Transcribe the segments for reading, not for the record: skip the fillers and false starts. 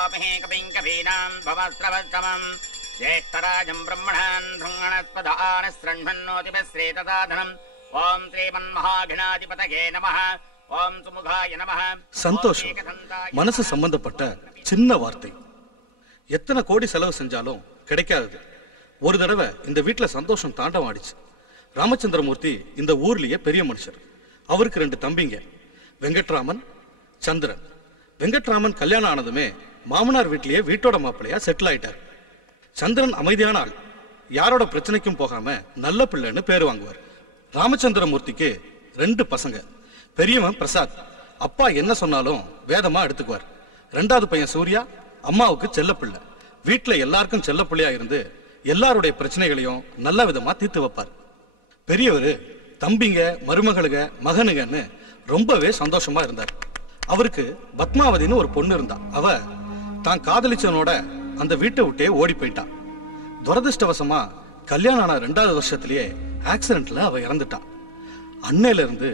वामहे कविं कवीनां भवस्रवस्तमं ज्येष्ठराजं ब्रह्मणान् भृङ्गणस्पदानस्रण्वन्नोतिपश्रेतदाधनम् ओम श्रीमन्महागणाधिपतये नमः ओम सुमुखाय नमः சந்தோஷம் மனசு சம்பந்தப்பட்ட சின்ன வார்த்தை. எத்தனை கோடி செலவு செஞ்சாலும் கிடைக்காது. ஒரு தடவை இந்த வீட்டுல சந்தோஷம் தாண்டவம் ஆடிச்சு. ராமச்சந்திரமூர்த்தி இந்த ஊர்லயே பெரிய மனுஷர். அவருக்கு 2 தம்பிங்க, வெங்கட்ராமன், சந்திரன். வெங்கட்ராமன் கல்யாணம் ஆனதுமே மாமனார் வீட்லயே வீட்டோட மாப்பிள்ளையா செட்டில் ஆயிட்டார். சந்திரன் அமைதியான ஆள், யாரோட பிரச்சனைக்கும் போகாம நல்ல பிள்ளைன்னு பேர் வாங்குவார். ராமச்சந்திரமூர்த்திக்கு 2 பசங்க. பெரியவன் பிரசாத், அப்பா என்ன சொன்னாலும் வேதமா எடுத்துக்குவார். 2வது பையன் சூர்யா, அம்மாவுக்கு செல்ல பிள்ளை. வீட்டுல எல்லாருக்கும் செல்ல பிள்ளையா இருந்து எல்லாருடைய பிரச்சனைகளையும் நல்ல விதமா தீர்த்து வைப்பார். பெரியவர் தம்பிங்க, மருமகளுங்க, மகனுங்கன்னு ரொம்பவே சந்தோஷமா இருந்தார். அவருக்கு பத்மாவதின்னு ஒரு பொண்ணு இருந்தா. அவ தான் காதலிச்சவனோட அந்த வீட்டை விட்டே ஓடி போயிட்டான். துரதிருஷ்டவசமா கல்யாணம் ஆன 2வது வருஷத்திலேயே ஆக்சிடென்ட்ல அவ இறந்துட்டான். அன்னையில இருந்து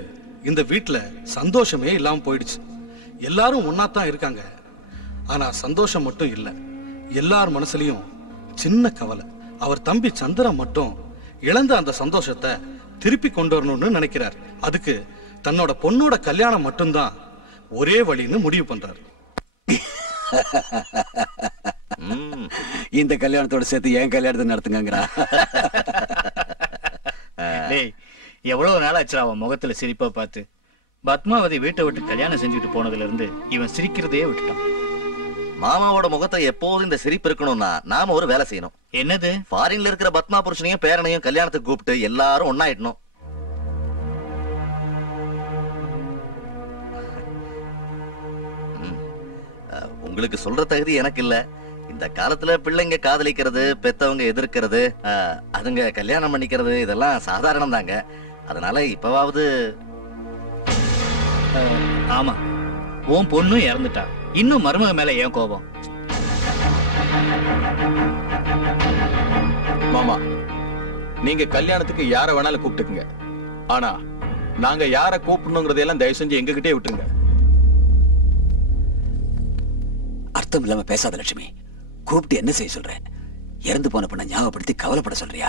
இந்த வீட்டுல சந்தோஷமே இல்லாம போயிடுச்சு. எல்லாரும் ஒன்னாத்தான் இருக்காங்க, ஆனா சந்தோஷம் மட்டும் இல்ல. எல்லார் மனசுலயும் சின்ன கவலை. அவர் தம்பி சந்திரன் மட்டும் இழந்த அந்த சந்தோஷத்தை திருப்பி கொண்டு வரணும்னு நினைக்கிறார். அதுக்கு தன்னோட பொண்ணோட கல்யாணம் மட்டும்தான் ஒரே வழின்னு முடிவு பண்றாரு. இந்த கல்யாணத்தோட சேர்த்து என் கல்யாணத்தை நடத்துங்கங்கிறா. எவ்வளவு நாள் ஆச்சு அவன் முகத்துல சிரிப்பா பார்த்து. பத்மாவதி வீட்டை விட்டு கல்யாணம் செஞ்சுட்டு போனதுல இருந்து இவன் சிரிக்கிறதே விட்டுட்டான். மாமாவோட முகத்தை எப்போதும் இந்த சிரிப்பு இருக்கணும்னா நாம ஒரு வேலை செய்யணும். என்னது? ஃபாரின்ல இருக்கிற பத்மா புருஷனையும் பேரனையும் கல்யாணத்துக்கு கூப்பிட்டு எல்லாரும் ஒன்னாயிடணும். உங்களுக்கு சொல்ற தகுதி எனக்கு இல்ல. இந்த காலத்துல பிள்ளைங்க காதலிக்கிறது, பெத்தவங்க எதிர்க்கிறது, அதுங்க கல்யாணம் பண்ணிக்கிறது இதெல்லாம் சாதாரணம் தாங்க. அதனால இப்பவாவது. ஆமா, உன் பொண்ணும் இறந்துட்டா, இன்னும் மருமக மேல ஏன் கோபம்? மாமா, நீங்க கல்யாணத்துக்கு யார வேணாலும் கூப்பிட்டுக்குங்க. ஆனா நாங்க யார கூப்பிடணுங்கிறதெல்லாம் தயவு செஞ்சு எங்ககிட்டே விட்டுருங்க. அர்த்தம் இல்லாம பேசாத லட்சுமி. கூப்பிட்டு என்ன செய்ய சொல்ற? இறந்து போன பொண்ணை ஞாபகப்படுத்தி கவலைப்பட சொல்றியா?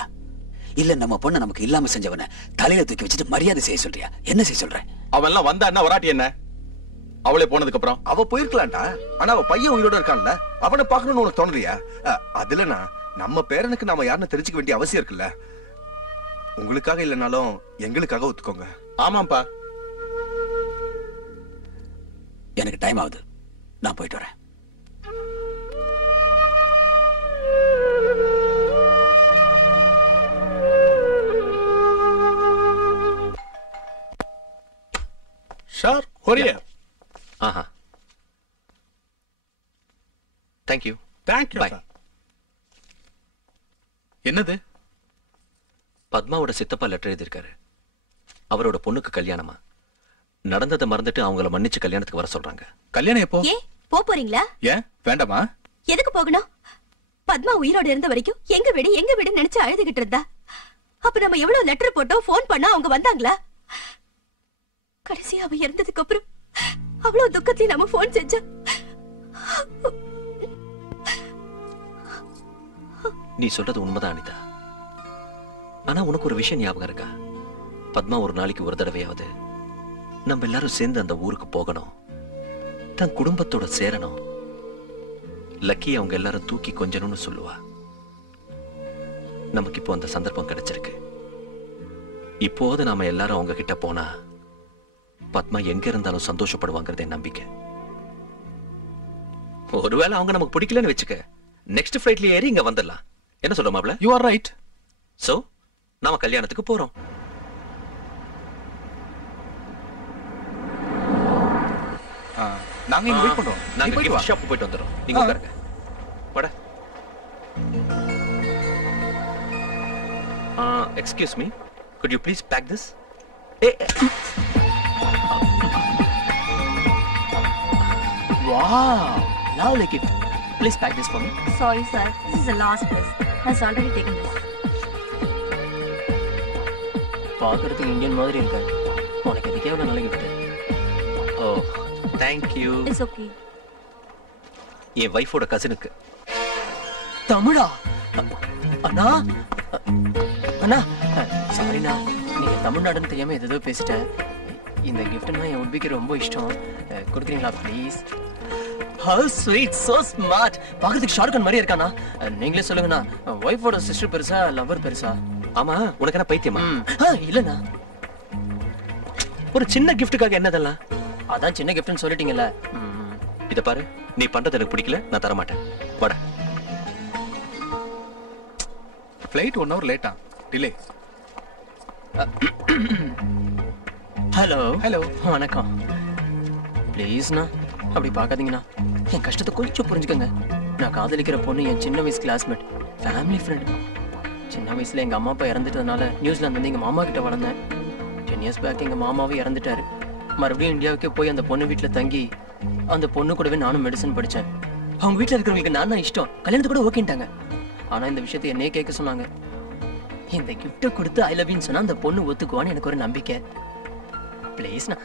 இல்ல நம்ம பொண்ணை நமக்கு இல்லாம செஞ்சவன தலையில தூக்கி வச்சுட்டு மரியாதை செய்ய சொல்றியா? என்ன செய்ய சொல்ற? அவன் எல்லாம் வந்தா என்ன வராட்டி என்ன? அவளே போனதுக்கு அப்புறம் அவ போயிருக்கலாம்டா. ஆனா அவ பையன் உயிரோட இருக்கான்ல, அவனை பாக்கணும்னு உனக்கு தோணலையா? அதுலனா நம்ம பேரனுக்கு நாம யாருன்னு தெரிஞ்சுக்க வேண்டிய அவசியம் இருக்குல்ல. உங்களுக்காக இல்லைனாலும் எங்களுக்காக ஒத்துக்கோங்க. ஆமாப்பா. எனக்கு டைம் ஆகுது, நான் போயிட்டு வரேன். Sure, Korea. Aha. Thank you. Thank you. Bye. என்னது? பத்மாவோட சித்தப்பா லெட்டர் எழுதியிருக்காரு. அவரோட பொண்ணுக்கு கல்யாணமா. நடந்ததை மறந்துட்டு அவங்கள மன்னிச்சு கல்யாணத்துக்கு வர சொல்றாங்க. கல்யாணம் எப்போ? போறீங்களா? ஏன் வேண்டாமா? எதுக்கு போகணும்? பத்மா உயிரோட இருந்த வரைக்கும் எங்க வீடு நினைச்சு அழுதுகிட்டு இருந்தா. அப்ப நம்ம எவ்வளவு லெட்டர் போட்டோம், போன் பண்ணா அவங்க வந்தாங்களா? கடைசி அவ இறந்ததுக்கு அப்புறம் அவ்வளவு துக்கத்துல நம்ம போன் செஞ்சா. நீ சொல்றது உண்மைதான் அனிதா. ஆனா உனக்கு ஒரு விஷயம் ஞாபகம் இருக்கா? பத்மா ஒரு நாளைக்கு ஒரு தடவையாவது நம்ம எல்லாரும் சேர்ந்து அந்த ஊருக்கு போகணும், தன் குடும்பத்தோட சேரணும், லக்கி அவங்க எல்லாரும் தூக்கி கொஞ்சணும்னு சொல்லுவா. நமக்கு இப்போ அந்த சந்தர்ப்பம் கிடைச்சிருக்கு. இப்போது நாம எல்லாரும் அவங்க கிட்ட போனா பத்மா எங்க இருந்தாலும் சந்தோஷப்படுவாங்கிறதே நம்பிக்கை. ஒருவேளை அவங்க நமக்கு பிடிக்கலன்னு வச்சுக்க, நெக்ஸ்ட் ஃபிளைட்ல ஏறி இங்க வந்துடலாம். என்ன சொல்ற மாப்ள? You are right. சோ நாம கல்யாணத்துக்கு போறோம். நாங்க இங்க வெயிட் பண்றோம். நாங்க கிஃப்ட் ஷாப் போயிட்டு வந்துறோம். நீங்க உட்காருங்க. வாடா. Excuse me. Could you please pack this? Wow, lovely gift. Please pack this for me. Sorry sir, this is the last place. Has already taken this. பார்க்கிறதுக்கு இந்தியன் மாதிரி இருக்க. உனக்கு இதுக்கே ஒரு நல்ல gift. Oh, thank you. It's okay. என் வைஃபோட கசினுக்கு. தமிழா? அண்ணா அண்ணா சாரிண்ணா, நீங்க தமிழ்நாடுன்னு தெரியாம ஏதோ பேசிட்டேன். இந்த கிஃப்ட்னா என் உட்பிக்கு ரொம்ப இஷ்டம். கொடுக்குறீங்களா please? How sweet, so smart. பாக்குறதுக்கு ஷாருக்கான் மாதிரி இருக்கானா? நீங்களே சொல்லுங்கண்ணா, வைஃபோட சிஸ்டர் பெருசா லவர் பெருசா? ஆமா, உனக்கு என்ன பைத்தியமா? இல்லண்ணா, ஒரு சின்ன கிஃப்ட்டுக்காக என்னதெல்லாம்? அதான் சின்ன கிஃப்ட்னு சொல்லிட்டீங்கல்ல. இத பாரு, நீ பண்றது எனக்கு பிடிக்கல, நான் தர மாட்டேன். வாடா. ஃப்ளைட் 1 hour லேட்டா, டிலே. ஹலோ ஹலோ, வணக்கம். ப்ளீஸ்ண்ணா அப்படி பார்க்காதீங்கண்ணா, என் கஷ்டத்தை கொஞ்சம் புரிஞ்சுக்கோங்க. நான் காதலிக்கிற பொண்ணு என் சின்ன வயசு கிளாஸ்மேட், ஃபேமிலி ஃப்ரெண்ட். சின்ன வயசுல எங்க அம்மா அப்பா இறந்துட்டதுனால நியூசிலாந்து வந்து எங்க மாமா கிட்ட வளர்ந்தேன். 10 years பேக் எங்க மாமாவும் இறந்துட்டாரு. மறுபடியும் இந்தியாவுக்கே போய் அந்த பொண்ணு வீட்டுல தங்கி அந்த பொண்ணு கூடவே நானும் மெடிசன் படிச்சேன். அவங்க வீட்டுல இருக்கிறவங்களுக்கு நான் தான் இஷ்டம், கல்யாணத்து கூட ஓகேன்ட்டாங்க. ஆனா இந்த விஷயத்தை என்னையே கேட்க சொன்னாங்க. இந்த கிஃப்ட்டை கொடுத்து ஐ லவ் யூன்னு சொன்னா அந்த பொண்ணு ஒத்துக்குவான்னு எனக்கு ஒரு நம்பிக்கை. ப்ளீஸ்ண்ணா.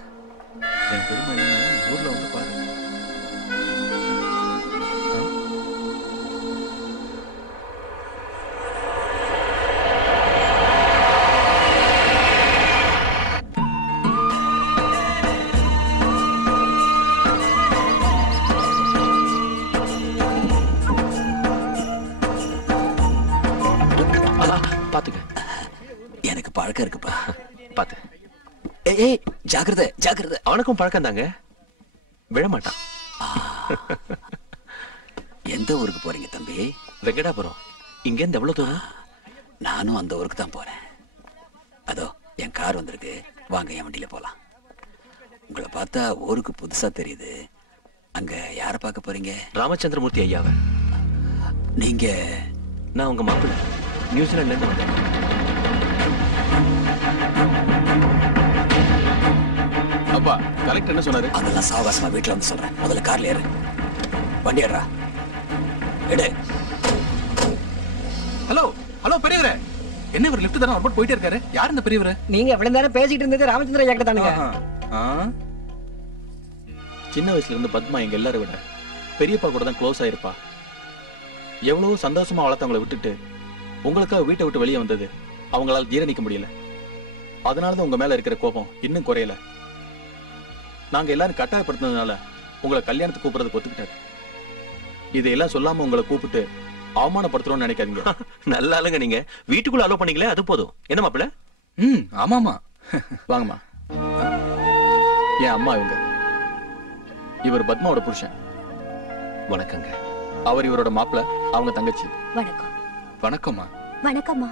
என் பெருமை ஊர்ல வந்து பாரு. பாத்துக்க, எனக்கு பழக்கம் இருக்குப்பா. பாத்து. ஏய் ஜாக்கிரதை ஜாக்கிரதை. அவனுக்கும் பழக்கம் தாங்க, விழமாட்டான். எந்த ஊருக்கு போறீங்க தம்பி? வெங்கடாபுரம். இங்க இருந்து எவ்வளவு தூரம்? நானும் அந்த ஊருக்கு தான் போறேன். அதோ என் கார் வந்திருக்கு, வாங்க என் வண்டியில போலாம். உங்களை பார்த்தா ஊருக்கு புதுசா தெரியுது. அங்க யார பார்க்க போறீங்க? ராமச்சந்திரமூர்த்தி ஐயாவை. நீங்க? நான் உங்க மாப்பிள்ளை, நியூசிலாந்துல இருந்து வந்தேன். அப்பா, கலெக்டர் என்ன சொன்னாரு? அதெல்லாம் சாவாசமா வீட்டுல வந்து சொல்றேன். முதல்ல கார்ல ஏறு. வண்டி ஏறா. எடு. ஹலோ ஹலோ, பெரியவரே. என்ன இவர் லிஃப்ட் தானே ஒரு போயிட்டே இருக்காரு? யார் இந்த பெரியவரே? நீங்க எவ்வளவு நேரம் பேசிட்டு இருந்தது ராமச்சந்திர ஐயா கிட்ட தானுங்க. சின்ன வயசுல இருந்து பத்மா எங்க எல்லாரும் விட பெரியப்பா கூட தான் க்ளோஸ் ஆயிருப்பா. எவ்வளவு சந்தோஷமா வளர்த்தவங்களை விட்டுட்டு உங்களுக்காக வீட்டை விட்டு வெளியே வந்தது அவங்களால ஜீரணிக்க முடியல. அதனாலதான் உங்க மேல இருக்கிற கோபம் இன்னும் குறையல. நாங்க எல்லாரும் கட்டாயப்படுத்தினதுனால உங்களை கல்யாணத்துக்கு கூப்பிடுறதுக்கு ஒத்துக்கிட்டாரு. இதையெல்லாம் சொல்லாம உங்களை கூப்பிட்டு அவமானப்படுத்துறோம்னு நினைக்காதீங்க. நல்ல ஆளுங்க நீங்க. வீட்டுக்குள்ள அலோ பண்ணீங்களே, அது போதும். என்ன மாப்பிள்ள? ஆமாமா. வாங்கம்மா. என் அம்மா இவங்க. இவர் பத்மாவோட புருஷன். வணக்கங்க. அவர் இவரோட மாப்பிள்ள, அவங்க தங்கச்சி. வணக்கம். வணக்கம்மா. வணக்கம்மா.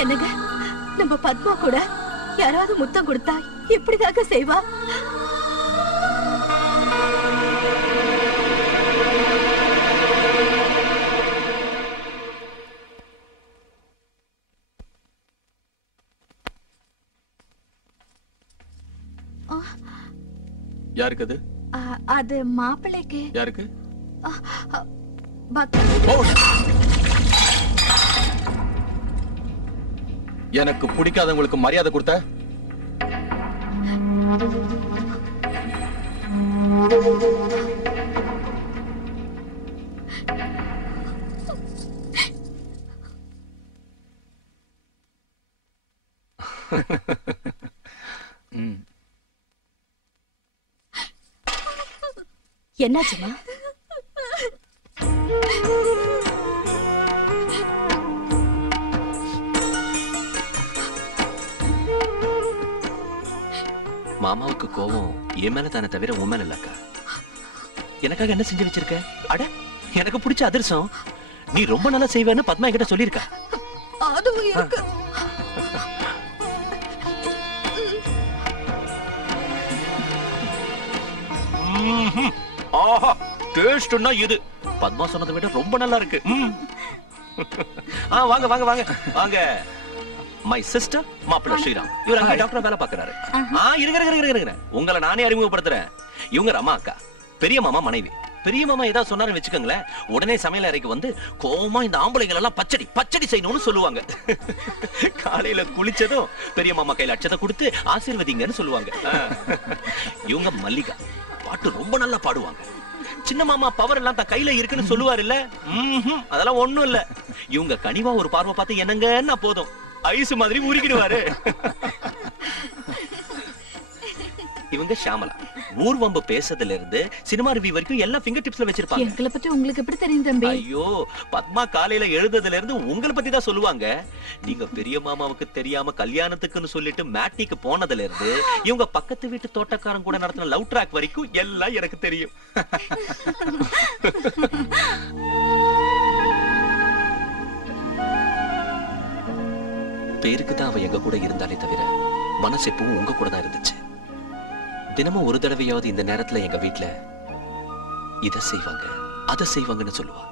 என்னங்க, நம்ம பத்மா கூட யாராவது முத்தம் கொடுத்தா எப்படிதாக செய்வா? யாருக்கு அது? அது மாப்பிள்ளைக்கு. யாருக்கு? எனக்கு பிடிக்காதவங்களுக்கு மரியாதை கொடுத்த என்னாச்சுமா? மாமாவுக்கு கோவம் என் மேல தானே தவிர உன் மேல இல்லக்கா. எனக்காக என்ன செஞ்சு வச்சிருக்க? அட, எனக்கு பிடிச்ச அதிரசம். நீ ரொம்ப நல்லா செய்வேன்னு பத்மா என்கிட்ட சொல்லியிருக்கா. அதுவும் இருக்கு. ஆஹா, டேஸ்ட்னா இது. பத்மா சொன்னதை விட ரொம்ப நல்லா இருக்கு. வாங்க வாங்க வாங்க வாங்க. மை சிஸ்டர் மாப்பிள்ளை ஸ்ரீராம். இவர் அங்கே டாக்டர் வேலை பார்க்கறாரு. இருங்க உங்களை நானே அறிமுகப்படுத்துறேன். இவங்க ரமா அக்கா, பெரிய மாமா மனைவி. பெரிய மாமா ஏதாவது சொன்னாரு வச்சுக்கோங்களேன், உடனே சமையல் அறைக்கு வந்து கோவமா இந்த ஆம்பளைகள் எல்லாம் பச்சடி பச்சடி செய்யணும்னு சொல்லுவாங்க. காலையில குளிச்சதும் பெரிய மாமா கையில அட்சத்தை கொடுத்து ஆசீர்வதிங்கன்னு சொல்லுவாங்க. இவங்க மல்லிகா, பாட்டு ரொம்ப நல்லா பாடுவாங்க. சின்ன மாமா பவர் எல்லாம் தான் கையில இருக்குன்னு சொல்லுவாரு இல்ல, அதெல்லாம் ஒண்ணும் இல்ல. இவங்க கனிவா ஒரு பார்வை பார்த்து என்னங்கன்னா போதும், ஐஸ் மாதிரி உருகிடுவாரு. இவங்க ஷாமலா, ஊர்வம்பு பேசதுல இருந்து சினிமா ரிவ்யூ வரைக்கும் எல்லாம் ஃபிங்கர் டிப்ஸ்ல வச்சிருப்பாங்க. எங்களை பத்தி உங்களுக்கு எப்படி தெரியும் தம்பி? ஐயோ, பத்மா காலையில எழுந்ததுல இருந்து உங்களை பத்தி தான் சொல்லுவாங்க. நீங்க பெரிய மாமாவுக்கு தெரியாம கல்யாணத்துக்குன்னு சொல்லிட்டு மேட்னிக்கு போனதுல இருந்து இவங்க பக்கத்து வீட்டு தோட்டக்காரன் கூட நடத்தின லவ் ட்ராக் வரைக்கும் எல்லாம் எனக்கு தெரியும். பேருக்கு தான் அவ எங்க கூட இருந்தாலே தவிர மனசு எப்பவும் உங்க கூட தான் இருந்துச்சு. தினமும் ஒரு தடவையாவது இந்த நேரத்துல எங்க வீட்டுல இத செய்வாங்க அத செய்வாங்கன்னு சொல்லுவா.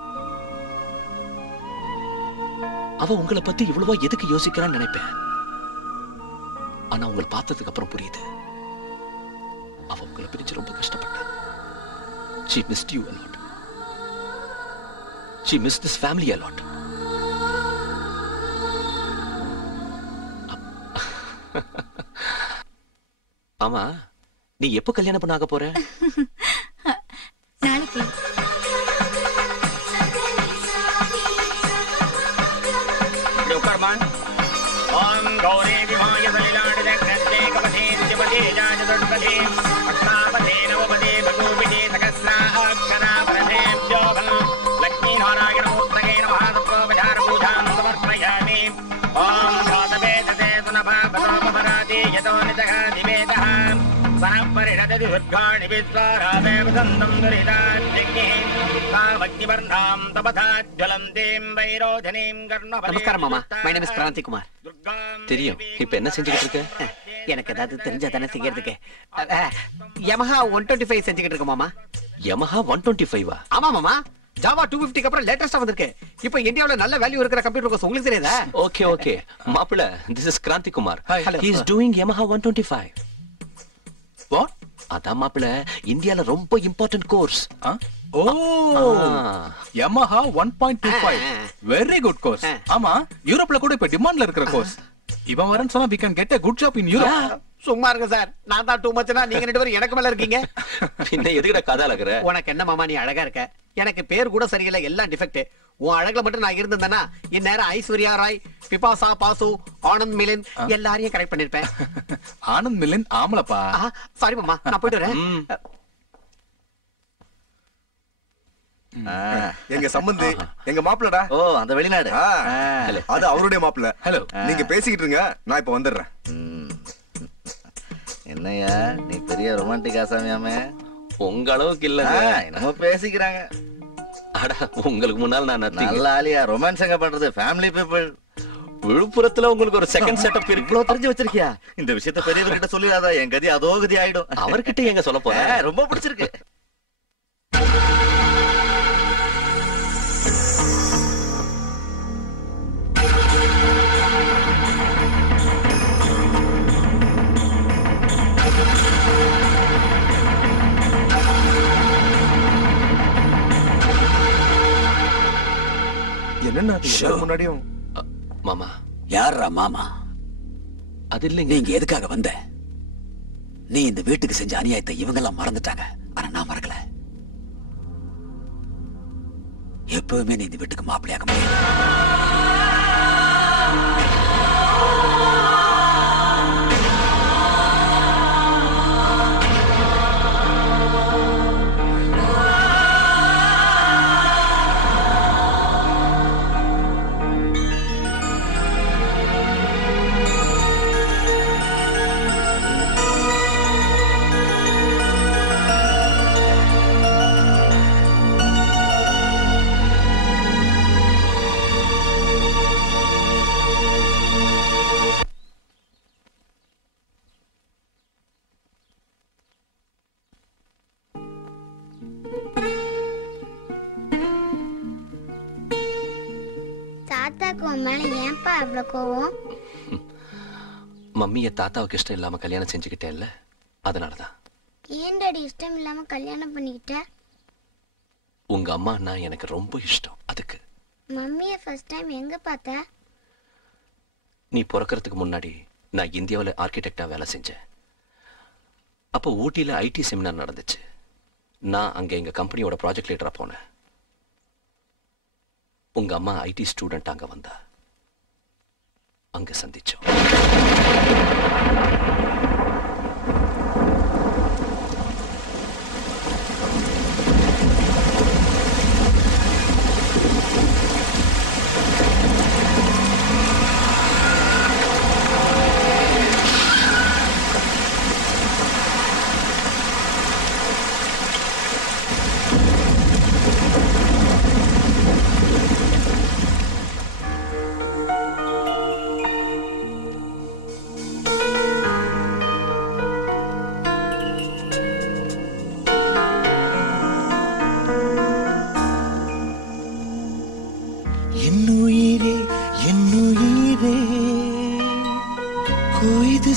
அவ உங்களை பத்தி இவ்வளவா எதுக்கு யோசிக்கிறான்னு நினைப்பேன். ஆனா உங்களை பார்த்ததுக்கு அப்புறம் புரியுது, அவ உங்களை பிரிச்சு ரொம்ப கஷ்டப்பட்டா. She missed you a lot. She missed this family a lot. ஆமா, நீ எப்ப கல்யாணம் பண்ண ஆக போற? நாளைக்கு. ஓம் கௌரே விமாய சலிலாடித கிருஷ்ணே கபதே ஜபதே ஜாஜதுர்பதே அஷ்டாபதே நவபதே பகோபிதே சகஸ்ரா அக்ஷரா பிரதேப்யோகம் லக்ஷ்மீ நாராயண மூர்த்தகே நமः தத்ரோபசார பூஜாம் சமர்ப்பயாமி. ஓம் தாதவே ததே சுனபா பதோபராதி யதோ நிதக திவேதः சனப்பரிஷததி உத்காணி விஸ்வாராமேவ சந்தம் துரிதாத்யக்ஞே காமக்ஞிவர்ணாம் தபதாஜ்வலந்தீம் வைரோஜனீம் கர்ணபதே. நமஸ்காரம் மாமா, my name is Kranti Kumar. தெரியும். இப்ப என்ன செஞ்சுக்கிட்டு இருக்க? எனக்கு ஏதாவது தெரிஞ்சா தானே செய்யறதுக்கு. யமஹா 125 செஞ்சுக்கிட்டு இருக்க மாமா. யமஹா 125? ஆமா மாமா, ஜாவா 250 அப்புறம் லேட்டஸ்டா வந்திருக்கு. இப்போ இந்தியாவுல நல்ல வேல்யூ இருக்கிற கம்ப்யூட்டர் கோர்ஸ் உங்களுக்கு தெரியாதா? ஓகே ஓகே மாப்பிள்ள, this is Kranti Kumar. He is doing Yamaha 125. What? அதான் மாப்பிள்ள, இந்தியால ரொம்ப இம்பார்ட்டன்ட் கோர்ஸ். ஓ, Yamaha 1.25 வெரி குட் கோர்ஸ். ஆமா, யூரோப்ல கூட இப்ப டிமாண்ட்ல இருக்கிற கோர்ஸ். இவன் வரேன்னு சொன்னா we can get a good job in Europe. சும்மா இருங்க சார், நான் தான் டூ மச்னா நீங்க ரெண்டு பேரும் எனக்கு மேல இருக்கீங்க. பின்ன எதுக்குடா கதை அழகுற? உனக்கு என்ன மாமா, நீ அழகா இருக்க. எனக்கு பேர் கூட சரியில்லை, எல்லாம் டிஃபெக்ட். உன் அழகுல மட்டும் நான் இருந்தேன்னா இந்நேரம் ஐஸ்வர்யா ராய், பிபாசா பாசு, ஆனந்த் மிலின் எல்லாரையும் கரெக்ட் பண்ணிருப்பேன். ஆனந்த் மிலின் ஆமலப்பா. சாரி மாமா, நான் போயிட்டு வரேன். எங்க சம்பந்தி, எங்க மாப்பிள்ளடா. ஓ, அந்த வெளிநாடு. அது அவருடைய மாப்பிள்ள. ஹலோ, நீங்க பேசிக்கிட்டு இருங்க, நான் இப்ப வந்துடுறேன். என்னையா நீ பெரிய ரொமான்டிக் ஆசாமியாமே? உங்க அளவுக்கு இல்ல, என்னமோ பேசிக்கிறாங்க. அட, உங்களுக்கு முன்னால் நான் நல்ல ஆலியா. ரொமான்ஸ் எங்க பண்றது? Family people. விழுப்புரத்துல உங்களுக்கு ஒரு செகண்ட் செட்டப் இருக்கு. இவ்வளவு தெரிஞ்சு வச்சிருக்கியா? இந்த விஷயத்த பெரியவர்கிட்ட சொல்லிடாதா, என் கதி அதோ கதி ஆயிடும். அவர்கிட்ட எங்க சொல்ல போற? ரொம்ப பிடிச்சிருக்கு. என்னன்னா முன்னாடியும் மாமா. யாரா மாமா? அது இல்லைங்க. நீங்க எதுக்காக வந்த? நீ இந்த வீட்டுக்கு செஞ்ச அநியாயத்தை இவங்க எல்லாம் மறந்துட்டாங்க, ஆனா நான் மறக்கல. எப்பவுமே நீ இந்த வீட்டுக்கு மாப்பிள்ளையாக முடியாது. தாத்தாக்கு உன் மேல ஏன்பா அவ்வளவு கோவம்? மம்மிய தாத்தாவுக்கு இஷ்டம் இல்லாம கல்யாணம் செஞ்சுக்கிட்டேன்ல, அதனாலதான். ஏன் டாடி இஷ்டம் இல்லாம கல்யாணம் பண்ணிக்கிட்ட? உங்க அம்மா அண்ணா எனக்கு ரொம்ப இஷ்டம், அதுக்கு. மம்மிய ஃபர்ஸ்ட் டைம் எங்க பார்த்த? நீ பிறக்கிறதுக்கு முன்னாடி நான் இந்தியாவில் ஆர்கிடெக்டா வேலை செஞ்சேன். அப்போ ஊட்டியில ஐடி செமினார் நடந்துச்சு. நான் அங்க எங்க கம்பெனியோட ப்ராஜெக்ட் லீடரா போனேன். உங்க அம்மா ஐடி ஸ்டூடெண்ட் அங்க வந்தா, அங்க சந்திச்சோம்.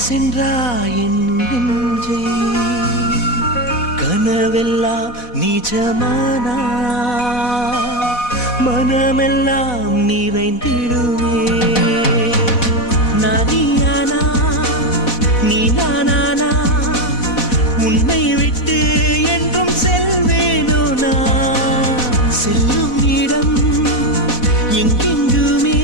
சென்றாயின் நெஞ்சை கனவெல்லாம் நிஜமானா மனமெல்லாம் நிறைந்திடுவே. நதியானா நீ நானானா உன்னை விட்டு என்றும் செல்வேனோ நான். செல்லும் இடம் எங்கெங்குமே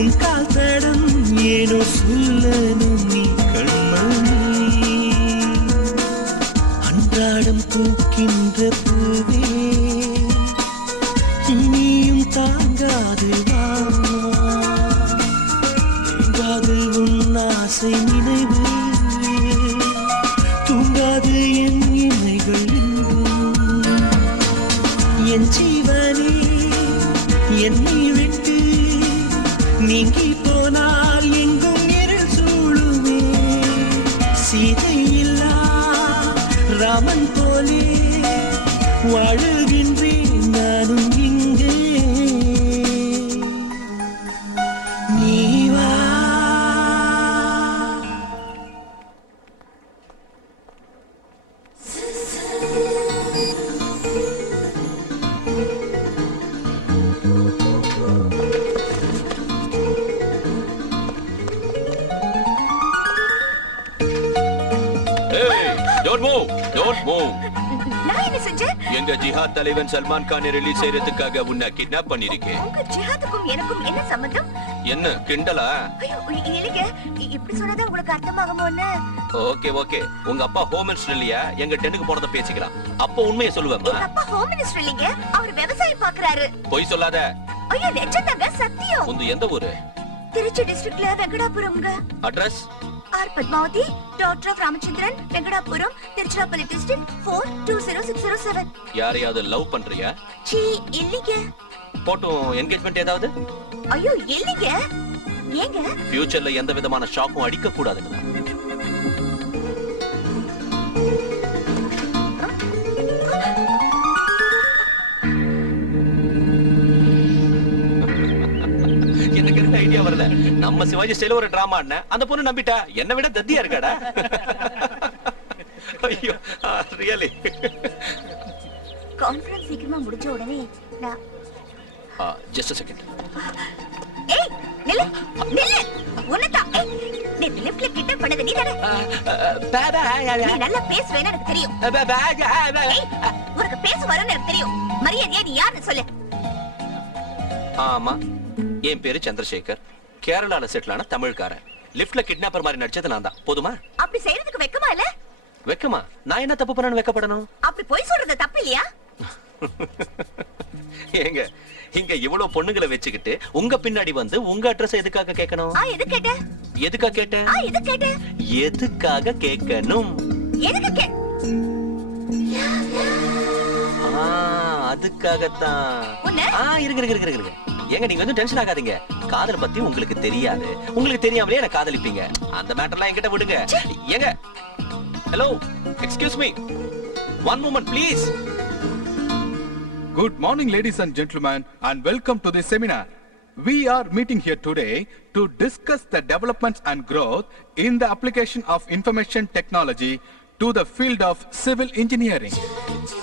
உன் கால் தடம் ஏனோ சொல்லணும் நீ கண்மணி. அன்றாடம் பூக்கின்ற பூவே இனியும் தாங்காது வாங்காது உன் ஆசை நினைவு தூங்காது என் இமைகள். என் ஜீவனே என்னை விட்டு நீங்கி போனால் எங்கும் இருள் சூழுமே. சீதையில்லா ராமன் போலே வாழுகின்றேன் நானும் இங்கே. நீ வா. Don't move! Don't move! நான் என்ன செஞ்சேன்? எங்க ஜிஹாத் தலைவன் சல்மான் கானை ரிலீஸ் செய்யறதுக்காக உன்னை கிட்னாப் பண்ணிருக்கேன். உங்க ஜிஹாத்துக்கும் எனக்கும் என்ன சம்பந்தம்? என்ன கிண்டலா? ஐயோ இல்லைங்க, இப்படி சொன்னதா உங்களுக்கு அர்த்தமாகுமோன்னு. ஓகே ஓகே, உங்க அப்பா ஹோம் மினிஸ்டர் இல்லையா? எங்க டென்னுக்கு போறத பேசிக்கலாம். அப்ப உண்மையை சொல்லுவேமா? எங்க அப்பா ஹோம் மினிஸ்டர் இல்லைங்க, அவர் விவசாயம் பாக்குறாரு. பொய் சொல்லாத. ஐயோ நிஜம்தாங்க, சத்தியம். உங்க எந்த ஊரு? திருச்சி டிஸ்ட்ரிக்ட்ல வெங்கடாபுரம்ங்க. Address? R Padmavathi, daughter of Ramachandran, Venkatapuram, Tiruchirappalli district 420607. யாரையாவது லவ் பண்றியா? சீ இல்லைங்க. போட்டோ என்கேஜ்மெண்ட் ஏதாவது? ஐயோ இல்லைங்க. ஏங்க? ஃபியூச்சர்ல எந்த விதமான ஷாக்கும் அடிக்க கூடாதுங்க. எனக்கு என்ன ஐடியா வரல. நம்ம சிவாஜி ஸ்டைல ஒரு டிராமா ஆடுன, அந்த பொண்ணு நம்பிட்டா. என்ன விட தத்தியா இருக்காடா. ஐயோ ரியலி. கான்ஃபரன்ஸ் சீக்கிரமா முடிஞ்ச உடனே நான் ஜஸ்ட் a second. ஏய் நில்லு நில்லு. உன்னதா நீ லிஃப்ட்ல கிட்ட பண்ணது நீ தானே? நீ நல்லா பேசுவேன்னு எனக்கு தெரியும். உனக்கு பேச வரும்னு எனக்கு தெரியும். மரியாதையா நீ யாருன்னு சொல்லு. ஆமா, என் பேரு சந்திரசேகர். கேரளால செட்டில் ஆன தமிழ்காரன். லிஃப்ட்ல கிட்னாப்பர் மாதிரி நடிச்சது நான் தான். போதுமா? அப்படி செய்யறதுக்கு வெக்கமா இல்ல? வெக்கமா? நான் என்ன தப்பு பண்ணனு வெக்கப்படணும்? அப்படி போய் சொல்றது தப்பு இல்லையா? ஏங்க இங்க இவ்வளவு பொண்ணுங்களை வச்சுக்கிட்டு உங்க பின்னாடி வந்து உங்க அட்ரஸ் எதுக்காக கேட்கணும்? எது கேட்ட? எதுக்காக கேட்ட? எது கேட்ட? எதுக்காக கேட்கணும்? எதுக்கு கே? அதுக்காகத்தான். இருங்க இருங்க இருங்க இருங்க. ஏங்க நீங்க வந்து டென்ஷன் ஆகாதீங்க. காதல் பத்தி உங்களுக்கு தெரியாது. உங்களுக்கு தெரியாமலே என்ன காதலிப்பீங்க. அந்த மேட்டர்லாம் என்கிட்ட விடுங்க. ஏங்க hello excuse me one moment please. Good morning ladies and gentlemen and welcome to this seminar. We are meeting here today to discuss the developments and growth in the application of information technology to the field of civil engineering.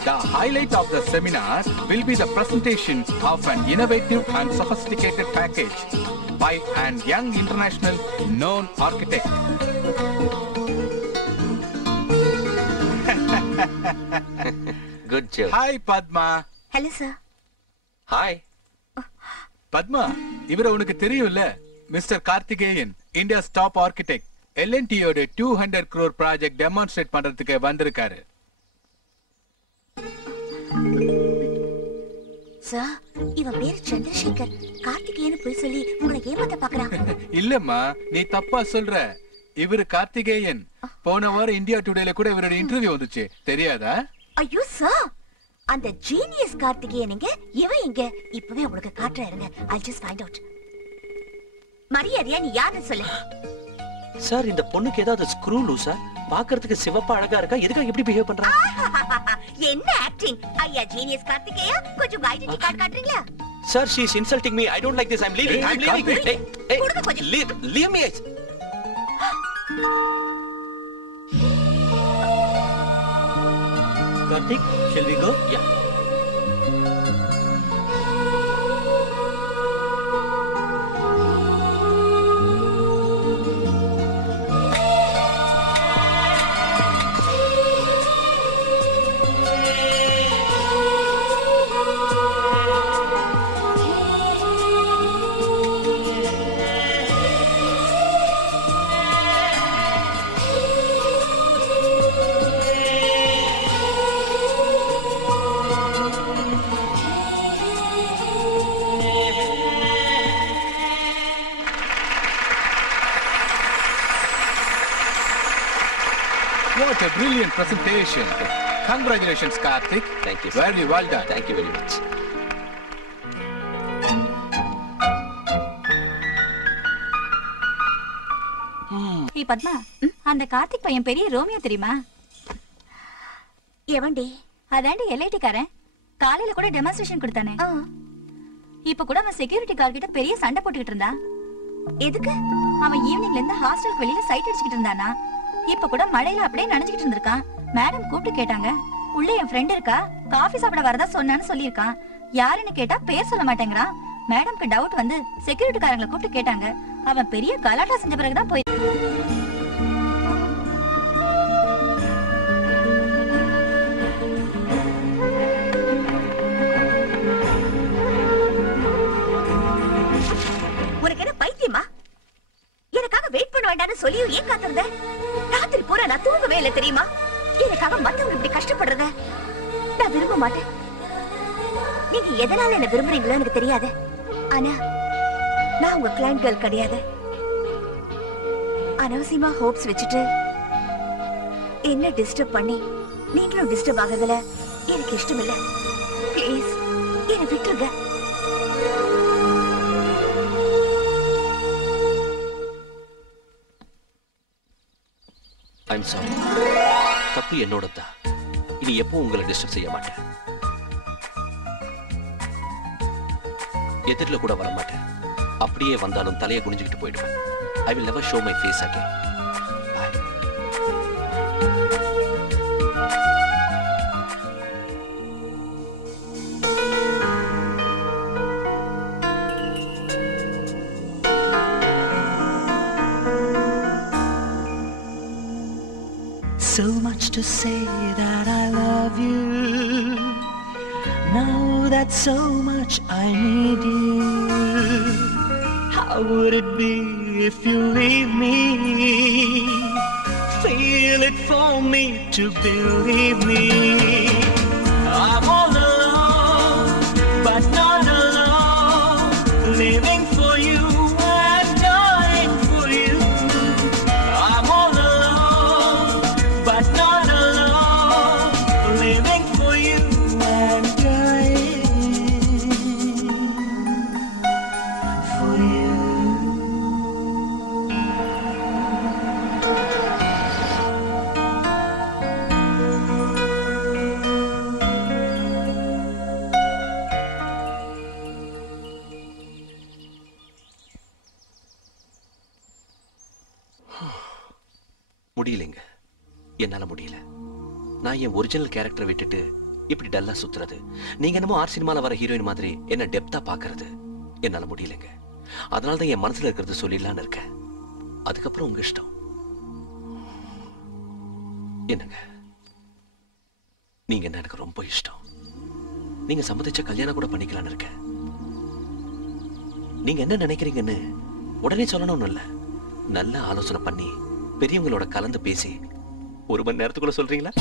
The highlight of the seminar will be the presentation of an innovative and sophisticated package by an young international known architect. Good job. Hi Padma. Hello sir. Hi. Padma, இவரை உனக்கு தெரியும்ல? Mister Karthikeyan, India's top architect. எல்என்டியோட 200 crore project demonstrate பண்றதுக்கு வந்திருக்காரு. Sir, இவன் பேரு சந்திரசேகர். கார்த்திகேயன் போய் சொல்லி உங்களை ஏமாத்த பாக்குறான். இல்லம்மா, நீ தப்பா சொல்ற. இவரு கார்த்திகேயன். போன வாரம் இந்தியா டுடேல கூட இவரோட இன்டர்வியூ வந்துச்சு. தெரியாதா? ஐயோ சார், அந்த ஜீனியஸ் கார்த்திகேயன் எங்க, இவன் எங்க? இப்பவே உங்களுக்கு காட்டுறேன். I'll just find out. மரியாதையா நீ யாருன்னு சொல்லு. சார், இந்த பொண்ணுக்கு ஏதாவது ஸ்க்ரூ லூசா? பாக்குறதுக்கு சிவப்பா அழகா இருக்கா, எதுக்காக இப்படி பிஹேவ் பண்றா? என்ன ஆக்டிங்? ஐயா ஜீனியஸ் கார்த்திகேயா, கொஞ்சம் ஐடென்டி கார்டு காட்டுறீங்களா? Sir, she is insulting me. I don't like this. I'm leaving. I'm leaving. Hey, leave me. Karthik, shall we go? Yeah. What a brilliant presentation. Congratulations, Karthik. Thank you. Very well done. Thank you very much. ஏ பத்மா, அந்த கார்த்திக் பையன் பெரிய Romeo தெரியுமா? எவன்டி? அதாண்டி LID காரன். காலையில கூட demonstration கொடுத்தானே. இப்ப கூட அவன் செக்யூரிட்டி கார்டு கிட்ட பெரிய சண்டை போட்டுக்கிட்டு இருந்தான். எதுக்கு? அவன் ஈவினிங்ல இருந்து ஹாஸ்டலுக்கு வெளியில சைட் அடிச்சுக்கிட்டு இருந்தானா. இப்ப கூட மழையில அப்படியே நனைஞ்சுக்கிட்டு இருந்திருக்கான். மேடம் கூப்பிட்டு கேட்டாங்க. உள்ள என் ஃப்ரெண்ட் இருக்கா, காஃபி சாப்பிட வரதா சொன்னான்னு சொல்லியிருக்கான். யாருன்னு கேட்டா பேர் சொல்ல மாட்டேங்கிறான். மேடம்க்கு டவுட் வந்து செக்யூரிட்டி காரங்களை கூப்பிட்டு கேட்டாங்க. அவன் பெரிய கலாட்டா செஞ்ச பிறகுதான் போய் உனக்கு என்ன பைத்தியமா? எனக்காக வெயிட் பண்ண வேண்டாம்னு சொல்லியும் ஏன் காத்திருந்த? ராத்திரி பூரா நான் தூங்கவே இல்லை தெரியுமா? எனக்காக மத்தவங்க இப்படி கஷ்டப்படுறத நான் விரும்ப மாட்டேன். நீங்க எதனால என்ன விரும்புறீங்களோ எனக்கு தெரியாது. ஆனா நான் உங்க கிளைண்ட் கேர்ள் கிடையாது. அனாவசியமா ஹோப்ஸ் வச்சுட்டு என்ன டிஸ்டர்ப் பண்ணி நீங்களும் டிஸ்டர்ப் ஆகுதுல எனக்கு இஷ்டம் இல்ல. ப்ளீஸ் என்னை விட்டுருங்க. I'm sorry. தப்பு என்னோடதான். இனி எப்பவும் உங்களை டிஸ்டர்ப் செய்ய மாட்டேன். எதிரில கூட வர மாட்டேன். அப்படியே வந்தாலும் தலையை குனிஞ்சுக்கிட்டு போயிடுவேன். I will never show my face again. Bye. So much to say that I love you. Now that so much I need you. How would it be if you leave me? Feel it for me to believe me. I'm all alone, but not alone. Living for you and dying for you. I'm all alone, but not alone. Living for you and dying for you. முடியலைங்க, என்னால முடியல. நான் என் original கேரக்டரை விட்டுட்டு இப்படி டல்லா சுத்துறது, நீங்க என்னமோ ஆர்ட் சினிமால வர ஹீரோயின் மாதிரி என்ன டெப்தா பாக்குறது என்னால முடியலைங்க. அதனாலதான் என் மனசுல இருக்கிறது சொல்லிடலான்னு இருக்கேன். அதுக்கப்புறம் உங்க இஷ்டம். என்னங்க, நீங்க என்ன எனக்கு ரொம்ப இஷ்டம். நீங்க சம்மதிச்ச கல்யாணம் கூட பண்ணிக்கலான்னு இருக்கேன். நீங்க என்ன நினைக்கிறீங்கன்னு உடனே சொல்லணும்னு இல்ல, நல்ல ஆலோசனை பண்ணி பெரியவங்களோட கலந்து பேசி 1 மணி நேரத்துக்குள்ள சொல்றீங்களா?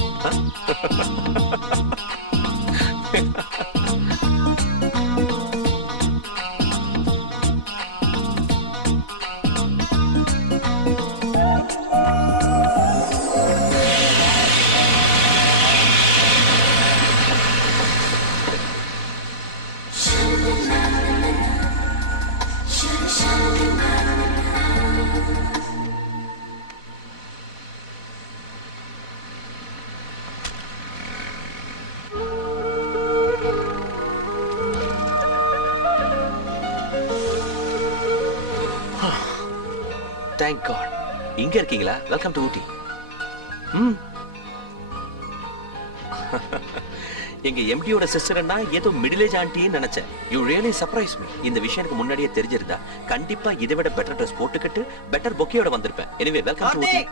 Thank God. இங்க இருக்கீங்களா? Welcome to Ooty. எங்க எம்டியோட சிஸ்டர்னா ஏதோ மிடில் ஏஜ் ஆண்டின்னு நினைச்சேன். You really surprise me. இந்த விஷயம் எனக்கு முன்னாடியே தெரிஞ்சிருந்தா கண்டிப்பா இதை விட பெட்டர் ட்ரெஸ் போட்டுக்கிட்டு பெட்டர் பொக்கேயோட வந்திருப்பேன். Anyway welcome to Ooty.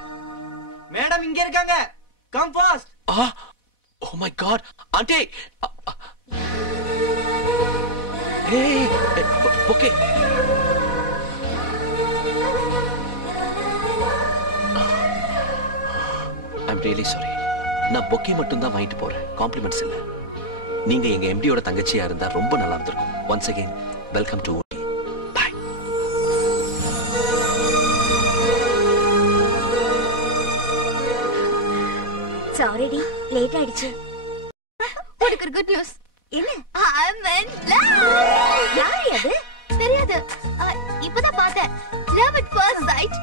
Madam இங்க இருக்காங்க. Come fast. Oh my god. Aunty. ஏய் பொக்கே. I'm really sorry. நான் பொக்கே மட்டும் தான் வாங்கிட்டு போறேன், காம்ப்ளிமெண்ட்ஸ் இல்ல. நீங்க எங்க எம்டியோட தங்கச்சியா இருந்தா ரொம்ப நல்லா இருந்திருக்கும். once again welcome to Ooty. bye. sorry டி, லேட் ஆயிடுச்சு. உனக்கு ஒரு குட் நியூஸ். என்ன? I'm in love. யாரு அது? தெரியாது. இப்பதான் பார்த்தேன். love at first sight.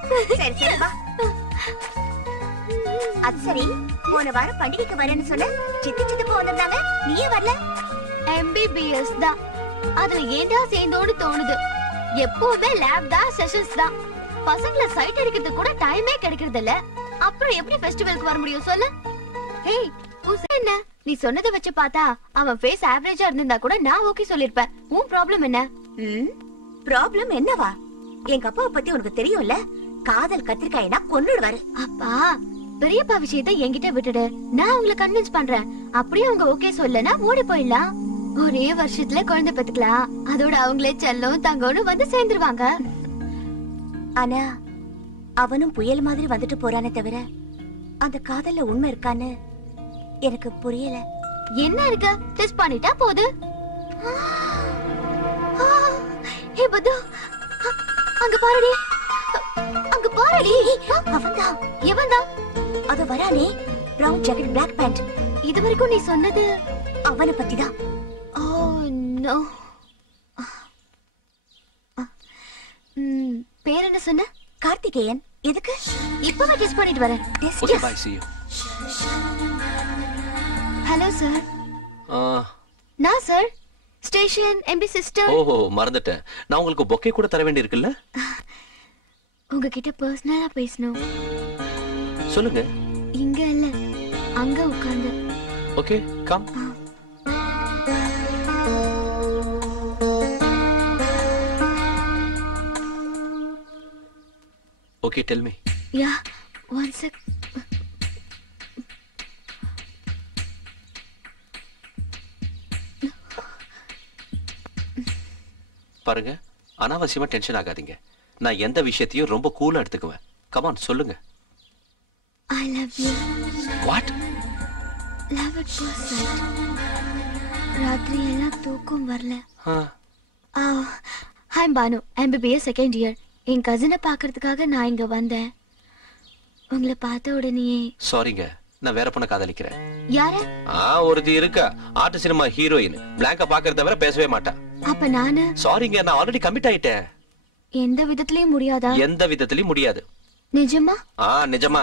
சரி சரி வா. அது சரி, போன வாரம் பண்டிகைக்கு வரேன்னு சொன்ன சித்தி சித்தப்பா வந்திருந்தாங்க, நீயே வரல? MBBS தான். அதுல ஏண்டா சேர்ந்தோன்னு தோணுது. எப்பவுமே லேப் தான், செஷன்ஸ் தான். பசங்கள சைட் அடிக்கிறதுக்கு கூட டைமே கிடைக்கிறது இல்ல. அப்புறம் எப்படி ஃபெஸ்டிவலுக்கு வர முடியும் சொல்லு? ஹேய் என்ன, நீ சொன்னதை வச்சு பார்த்தா அவன் ஃபேஸ் ஆவரேஜா இருந்தா கூட நான் ஓகே சொல்லிருப்பேன். உன் ப்ராப்ளம் என்ன? ப்ராப்ளம் என்னவா? எங்க அப்பாவை பத்தி உனக்கு தெரியும்ல, காதல் கத்திரிக்காய்னா கொன்னுடுவாரு. அப்பா, பெரியப்பா விஷயத்தை என்கிட்ட விட்டுடு, நான் உங்களை கன்வின்ஸ் பண்றேன். அப்படியே அவங்க ஓகே சொல்லனா ஓடி போயிடலாம். ஒரே வருஷத்துல குழந்தை பெத்துக்கலாம். அதோட அவங்களே செல்லம் தங்கன்னு வந்து சேர்ந்துருவாங்க. ஆனா அவனும் புயல் மாதிரி வந்துட்டு போறானே தவிர அந்த காதல்ல உண்மை இருக்கான்னு எனக்கு புரியல. என்ன இருக்கு? டெஸ்ட் பண்ணிட்டா போது. ஹே பது, அங்க பாருடி, அங்க பாருடி. அவன்தான். எவன்தான்? அது வரானே, பிரவுன் ஜாக்கெட் பிளாக் பேண்ட். இது வரைக்கும் நீ சொன்னது அவனை பத்தி தான். Oh no. பேர் என்ன சொன்ன? கார்த்திகேயன். எதுக்கு? இப்பவே டெஸ்ட் பண்ணிட்டு வரேன். okay bye, see you. Hello sir. நான் சார் ஸ்டேஷன் எம்பி சிஸ்டர். ஓஹோ மறந்துட்டேன். நான் உங்களுக்கு பொக்கே கூட தர வேண்டி இருக்குல்ல? உங்ககிட்ட பர்சனலா பேசணும். சொல்லுங்க. இங்க இல்ல, அங்க உட்கார்ந்து. Okay come. Okay tell me. Ya one sec. பாருங்க, அனாவசியமா டென்ஷன் ஆகாதீங்க. நான் எந்த விஷயத்தையும் ரொம்ப கூலா எடுத்துக்குவேன். கம் ஆன் சொல்லுங்க. I love you. What? Love at first sight. ராத்திரி எல்லாம் தூக்கம் வரல. I'm Banu, MBBS second year. என் கசினை பார்க்கிறதுக்காக நான் இங்க வந்தேன். உங்களை பார்த்த உடனே. சாரிங்க, நான் வேற பொண்ண காதலிக்கிறேன். யாரு? ஒருத்தி இருக்கா, ஆர்ட் சினிமா ஹீரோயின். பிளாங்கா பாக்குறத தவிர பேசவே மாட்டா. அப்ப நானு? சாரிங்க, நான் ஆல்ரெடி கமிட் ஆயிட்டேன். எந்த விதத்திலயும் முடியாதா? எந்த விதத்திலயும் முடியாது. நிஜமா? நிஜமா.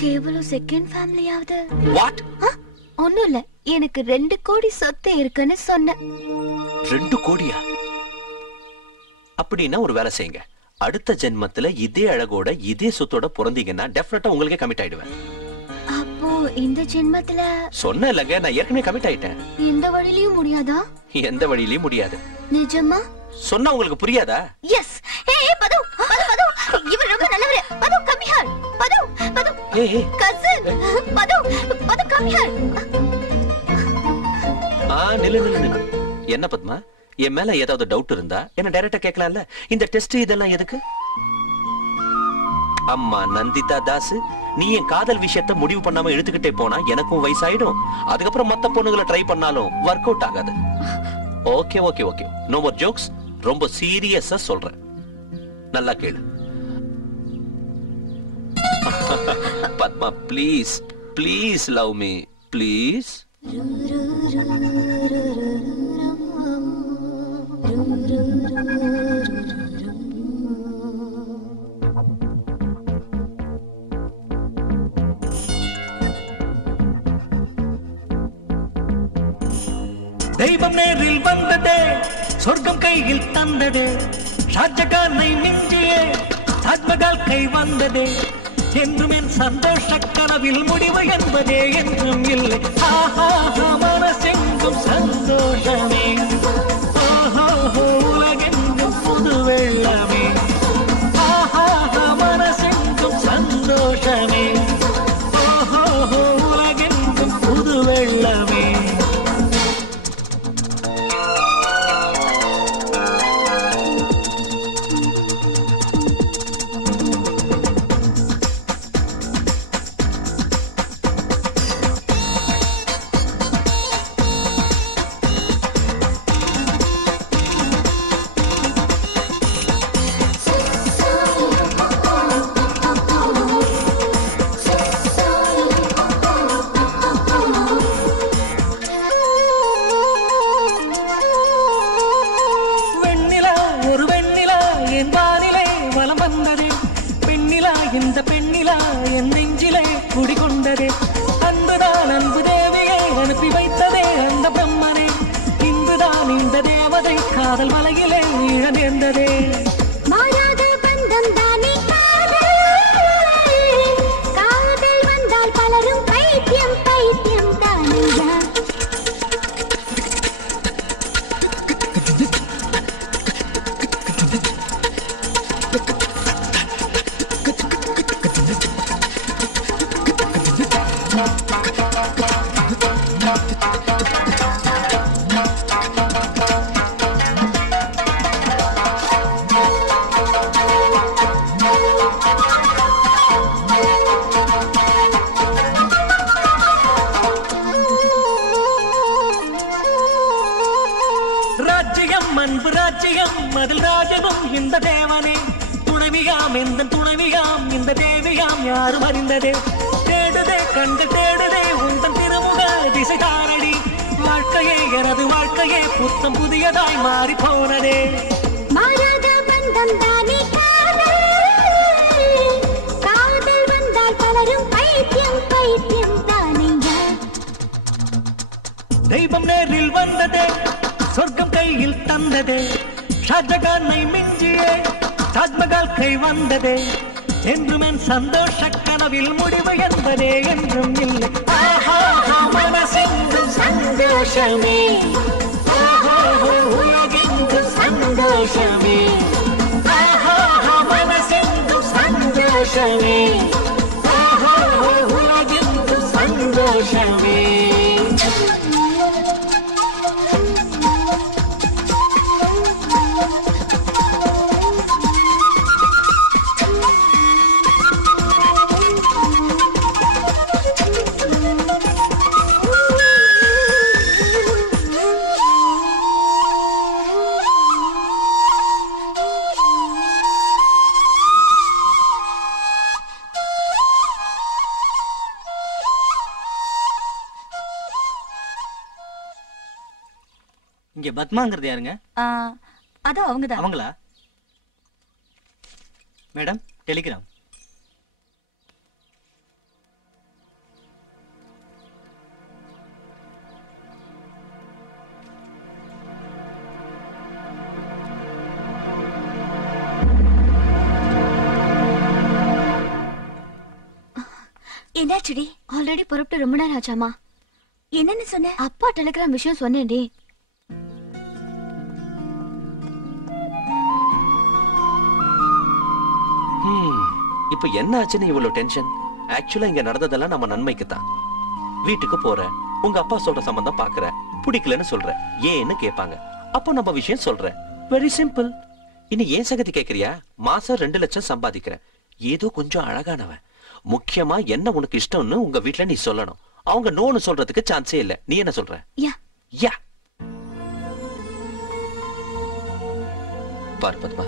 கேவலம் செகண்ட் ஃபேமிலியாவது? வாட்? ஒண்ணும் இல்ல, எனக்கு 2 கோடி சொத்து இருக்குன்னு சொன்ன. 2 கோடியா? அப்படின்னா ஒரு வேலை செய்யுங்க, அடுத்த ஜென்மத்துல இதே அழகோட இதே சொத்தோட பிறந்தீங்கன்னா டெஃபினட்டா உங்களுக்கே கமிட் ஆயிடுவேன். அப்போ இந்த ஜென்மத்துல சொன்ன இல்லங்க, நான் ஏற்கனவே கமிட் ஆயிட்டேன். இந்த வழியிலயும் முடியாதா? எந்த வழியிலயும் முடியாது. நிஜமா? சொன்னா உங்களுக்கு புரியாதா? எஸ். ஏய் பது பது பது இவர் ரொம்ப நல்லவரே. பது கம் ஹியர். பது பது ஏய் கசின். பது பது கம் ஹியர். நில்லு. என்ன பத்மா, என் மேல ஏதாவது டவுட் இருந்தா என்ன டைரக்டா கேட்கலாம்ல. இந்த டெஸ்ட் இதெல்லாம் எதுக்கு? அம்மா நந்திதா தாஸ், நீ என் காதல் விஷயத்தை முடிவு பண்ணாம இழுத்துக்கிட்டே போனா எனக்கும் வயசாயிடும். அதுக்கப்புறம் மத்த பொண்ணுங்களை ட்ரை பண்ணாலும் ஒர்க் அவுட் ஆகாது. Okay okay okay, no more jokes. ரொம்ப சீரியஸா சொல்றேன், நல்லா கேளு. Padma please please love me please. தெய்வம் நேரில் வந்ததே, சொர்க்கம் கையில் தந்ததே, ஷாஜகானை மிஞ்சியே தாஜ்மஹால் கை வந்ததே. என்றும் என் சந்தோஷ கனவில் முடிவு என்பதே என்றும் இல்லை. ஆஹா மனசெங்கும் சந்தோஷமே, ஓஹோ உலகெங்கும் புது வெள்ளமே. ஆஹா மனசெங்கும் சந்தோஷமே, ஓஹோ உலகெங்கும் புது வெள்ளமே. இந்த பெண்ணிலா என் நெஞ்சிலே குடிகொண்டதே. அன்புதான் அன்பு தேவியை அனுப்பி வைத்ததே அந்த பிரம்மனே. இந்துதான் இந்த தேவதை காதல் மலையிலே நீழ நேர்ந்ததே. மாறாத பந்தம் தானே காதல், காதல் வந்தால் பலரும் பைத்தியம் பைத்தியம் தானியா. ராஜ்யம் அன்பு ராஜ்யம் அதில் ராஜனும் இந்த தேவனே. துணைவியாம் எந்த துணைவியாம் இந்த தேவியாம் யாரும் அறிந்ததே. தேடுதே கண்கள் தேடுதே உந்தன் திருமுக திசை தாரடி. வாழ்க்கையே எனது வாழ்க்கையே புத்தம் புதியதாய் மாறி போனதே. மாறாத பந்தம் தானே காதல், காதல் வந்தால் பலரும் பைத்தியம் பைத்தியம் தானியா. தெய்வம் நேரில் வந்ததே, சொர்க்கம் கையில் தந்ததே, ஷாஜகானை மிஞ்சியே தாஜ்மஹால் கை வந்ததே. என்றும் என் சந்தோஷ கனவில் முடிவு என்பதே என்றும் இல்லை. ஆஹா மனசெங்கும் சந்தோஷமே, ஓஹோ உலகெங்கும் சந்தோஷமே. ஆஹா மனசெங்கும் சந்தோஷமே, ஓஹோ உலகெங்கும் சந்தோஷமே. இங்க பத்மாங்கிறது யாருங்க? அது அவங்கதான். அவங்களா? Madam Telegram. என்னாச்சுடி? ஆல்ரெடி புறப்பட்டு ரொம்ப நேரம் ஆச்சாமா. என்னன்னு சொன்ன? அப்பா டெலிகிராம் விஷயம் சொன்னேன்டி. இப்ப என்ன ஆச்சுன்னு இவ்வளவு டென்ஷன்? ஆக்சுவலா இங்க நடந்ததெல்லாம் நம்ம நன்மைக்கு தான். வீட்டுக்கு போற, உங்க அப்பா சொல்ற சம்பந்தம் பாக்குற, பிடிக்கலன்னு சொல்ற, ஏன்னு கேட்பாங்க. அப்போ நம்ம விஷயம் சொல்ற. Very simple. இனி ஏன் சகதி கேக்குறியா? மாசம் 2 லட்சம் சம்பாதிக்கிறேன், ஏதோ கொஞ்சம் அழகானவன், முக்கியமா என்ன உனக்கு இஷ்டம்னு உங்க வீட்டுல நீ சொல்லணும். அவங்க நோன்னு சொல்றதுக்கு சான்ஸே இல்ல. நீ என்ன சொல்ற? யா பாரு பத்மா,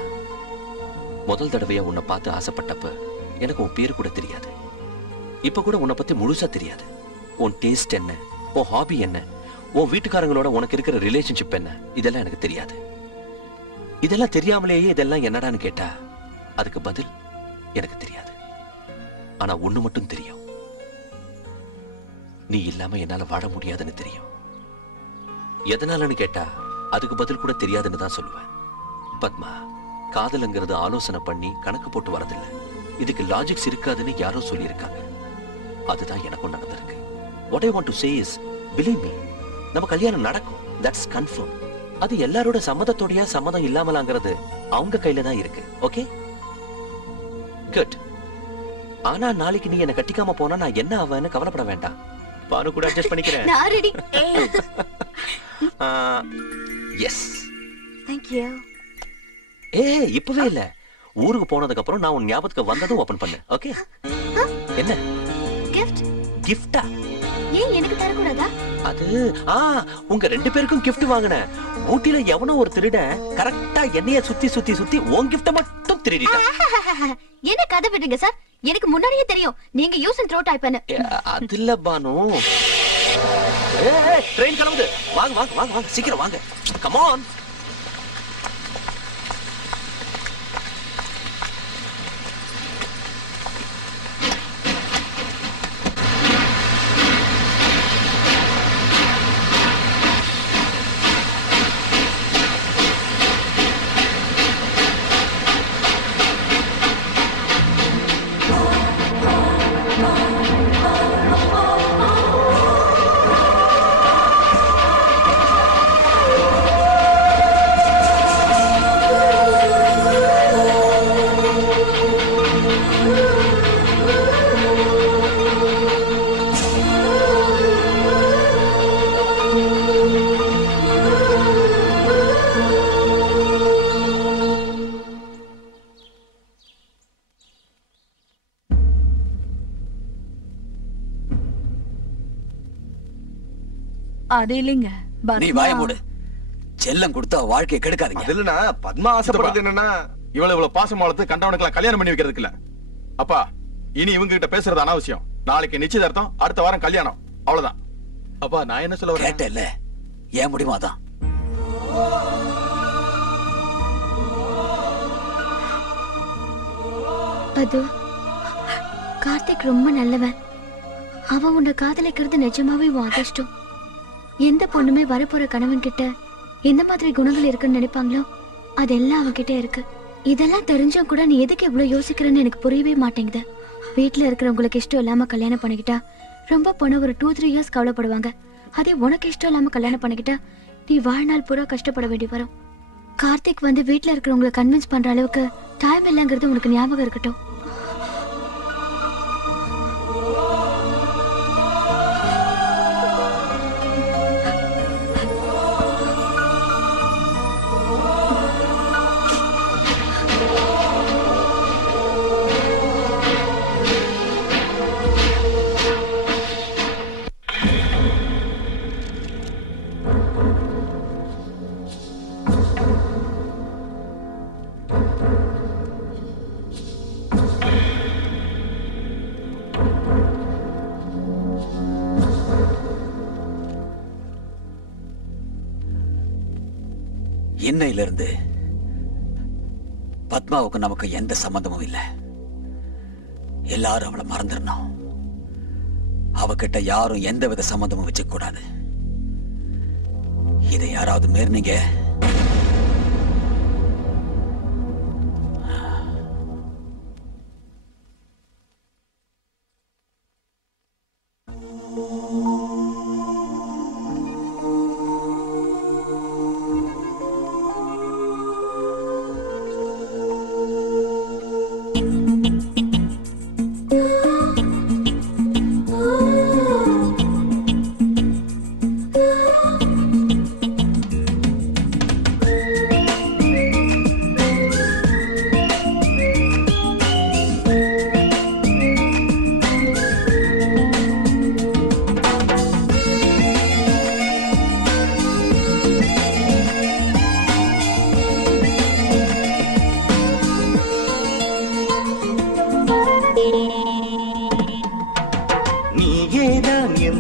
முதல் தடவையா உன்னை பார்த்து ஆசைப்பட்டப்ப எனக்கு உன் பேரு கூட தெரியாது. இப்ப கூட உன்னை பத்தி முழுசா தெரியாது. உன் டேஸ்ட் என்ன, உன் ஹாபி என்ன, உன் வீட்டுக்காரங்களோட உனக்கு இருக்கிற ரிலேஷன்ஷிப் என்ன, இதெல்லாம் எனக்கு தெரியாது. இதெல்லாம் தெரியாமலேயே இதெல்லாம் என்னடான்னு கேட்டா அதுக்கு பதில் எனக்கு தெரியாது. ஆனா ஒண்ணு மட்டும் தெரியும், நீ இல்லாம என்னால வாழ முடியாதுன்னு தெரியும். எதனாலன்னு கேட்டா அதுக்கு பதில் கூட தெரியாதுன்னு தான் சொல்லுவேன். பத்மா, காதலுங்கிறது ஆலோசனை பண்ணி கணக்கு போட்டு வரதில்லை. இதுக்கு லாஜிக்ஸ் இருக்காதுன்னு யாரோ சொல்லியிருக்காங்க. அதுதான் எனக்கும் நடந்திருக்கு. What I want to say is, believe me, நம்ம கல்யாணம் நடக்கும். That's confirm. அது எல்லாரோட சம்மதத்தோடயா சம்மதம் இல்லாமலாங்கிறது அவங்க கையில தான் இருக்கு. Okay, good. ஆனா நாளைக்கு நீ என்ன கட்டிக்காம போனா நான் என்ன ஆவேன்னு கவலைப்பட வேண்டாம். பானு கூட அட்ஜஸ்ட் பண்ணிக்கிறேன். நான் ரெடி. S, Thank you. இப்பவே இல்ல, ஊருக்கு போனதுக்கு அப்புறம் நான் உன் ஞாபகத்துக்கு வந்ததும் ஓபன் பண்ணு. ஓகே? என்ன gift? gift-ஆ? ஏன் எனக்கு தர கூடாதா? அது உங்க 2 பேருக்கும் gift வாங்குனேன். ஊட்டில எவனோ ஒரு திருடன் கரெக்ட்டா என்னைய சுத்தி சுத்தி சுத்தி உன் gift மட்டும் திருடிட்டான். என்ன கதை விடுங்க சார், எனக்கு முன்னாடியே தெரியும் நீங்க யூஸ் அண்ட் த்ரோ டைப்னு. அதுல பானு. ட்ரெயின் கிளம்புது. வாங்க வாங்க வாங்க வாங்க, சீக்கிரம் வாங்க. Come on. அது இல்லைங்க, நீ வாய மூடு. செல்லம் கொடுத்தா வாழ்க்கையை கெடுக்காதீங்க. அதுலனா பத்மா ஆசைப்படுறது என்னன்னா இவ்வளவு பாசம் வளர்த்து கண்டவனுக்கெல்லாம் கல்யாணம் பண்ணி வைக்கிறதுக்கு இல்ல. அப்பா, இனி இவங்க கிட்ட பேசுறது அனாவசியம். நாளைக்கு நிச்சயதார்த்தம், அடுத்த வாரம் கல்யாணம், அவ்வளவுதான். அப்பா, நான் என்ன சொல்ல வரேன்? கேட்டேல்ல, ஏன் முடியுமா தான். பது, கார்த்திக் ரொம்ப நல்லவன். அவன் உன்னை காதலிக்கிறது நிஜமாவே உன் அதிர்ஷ்டம். எந்த பொண்ணுமே வரப்போற கணவன் கிட்ட எந்த மாதிரி குணங்கள் இருக்குன்னு நினைப்பாங்களோ அதெல்லாம் அவன்கிட்ட இருக்கு. இதெல்லாம் தெரிஞ்சும் கூட நீ எதுக்கு இவ்வளவு யோசிக்கிறன்னு எனக்கு புரியவே மாட்டேங்குது. வீட்டுல இருக்கிறவங்களுக்கு இஷ்டம் இல்லாம கல்யாணம் பண்ணிக்கிட்டா ரொம்ப பொண்ணு ஒரு 2-3 இயர்ஸ் கவலைப்படுவாங்க. அதே உனக்கு இஷ்டம் இல்லாம கல்யாணம் பண்ணிக்கிட்டா நீ வாழ்நாள் பூரா கஷ்டப்பட வேண்டி வரும். கார்த்திக் வந்து வீட்டுல இருக்கிறவங்களை கன்வின்ஸ் பண்ற அளவுக்கு டைம் இல்லைங்கிறது உனக்கு ஞாபகம் இருக்கட்டும். இன்னையிலிருந்து பத்மாவுக்கு நமக்கு எந்த சம்பந்தமும் இல்லை. எல்லாரும் அவளை மறந்துடணும். அவகிட்ட யாரும் எந்த வித சம்பந்தமும் வச்சுக்க கூடாது. இதை யாராவது மீறினீங்க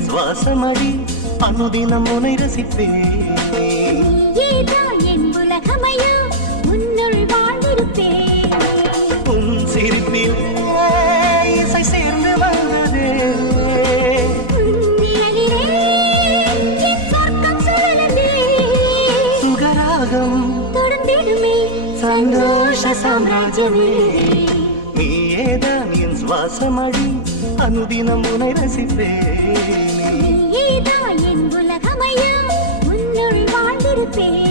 சுவாசமடி அனுதினம் உனை ரசிப்பேன். நீயேதான் என் உலகமையா உன்னுள் வாழ்ந்திருப்பேன். உன் சிரிப்பில் இசை சேர்ந்து வந்ததே. நிழலிலே என் சொர்க்கம் சுழலுதே. சுகராகம் தொடர்ந்திடுமே சந்தோஷ சாம்ராஜ்யமே. நீயேதான் என் சுவாசமடி அனுதினம் உனை ரசிப்பேன். நீயேதான் என் உலகமையா உன்னுள் வாழ்ந்திருப்பேன்.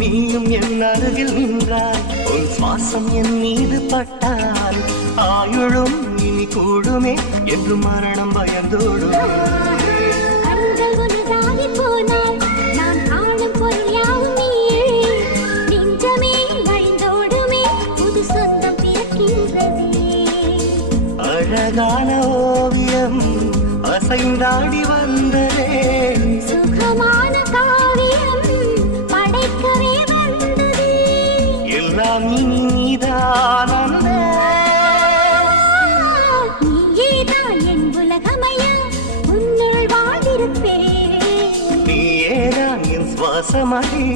நீயும் என் அருகில் நின்றாய், உன் சுவாசம் என் மீது பட்டால் ஆயுளும் இனி கூடுமே என்று மரணம் பயந்தோடும். கண்கள் ஒன்றாகி போனால் நான் காணும் பொருள் யாவும் நீயே. நெஞ்சமே வழிந்தோடுமே புது சொந்தம் பிறக்கின்றதே. அழகான ஓவியம் அசைந்தாடி வந்ததே. சுகமான காவியம் படைக்கவே வந்ததே. எல்லாம் இனி நீதான் அன்பே. நீயேதான் என் உலகமையா உன்னுள் வாழ்ந்திருப்பேன். நீயேதான் என் சுவாசமடி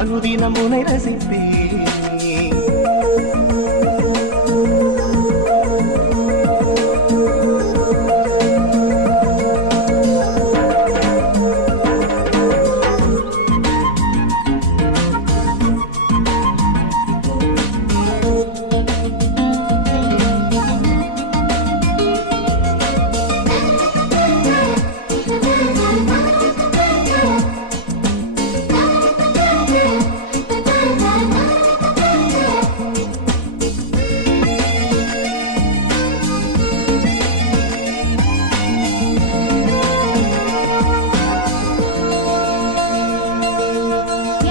அனுதினம் உனை ரசிப்பேன்.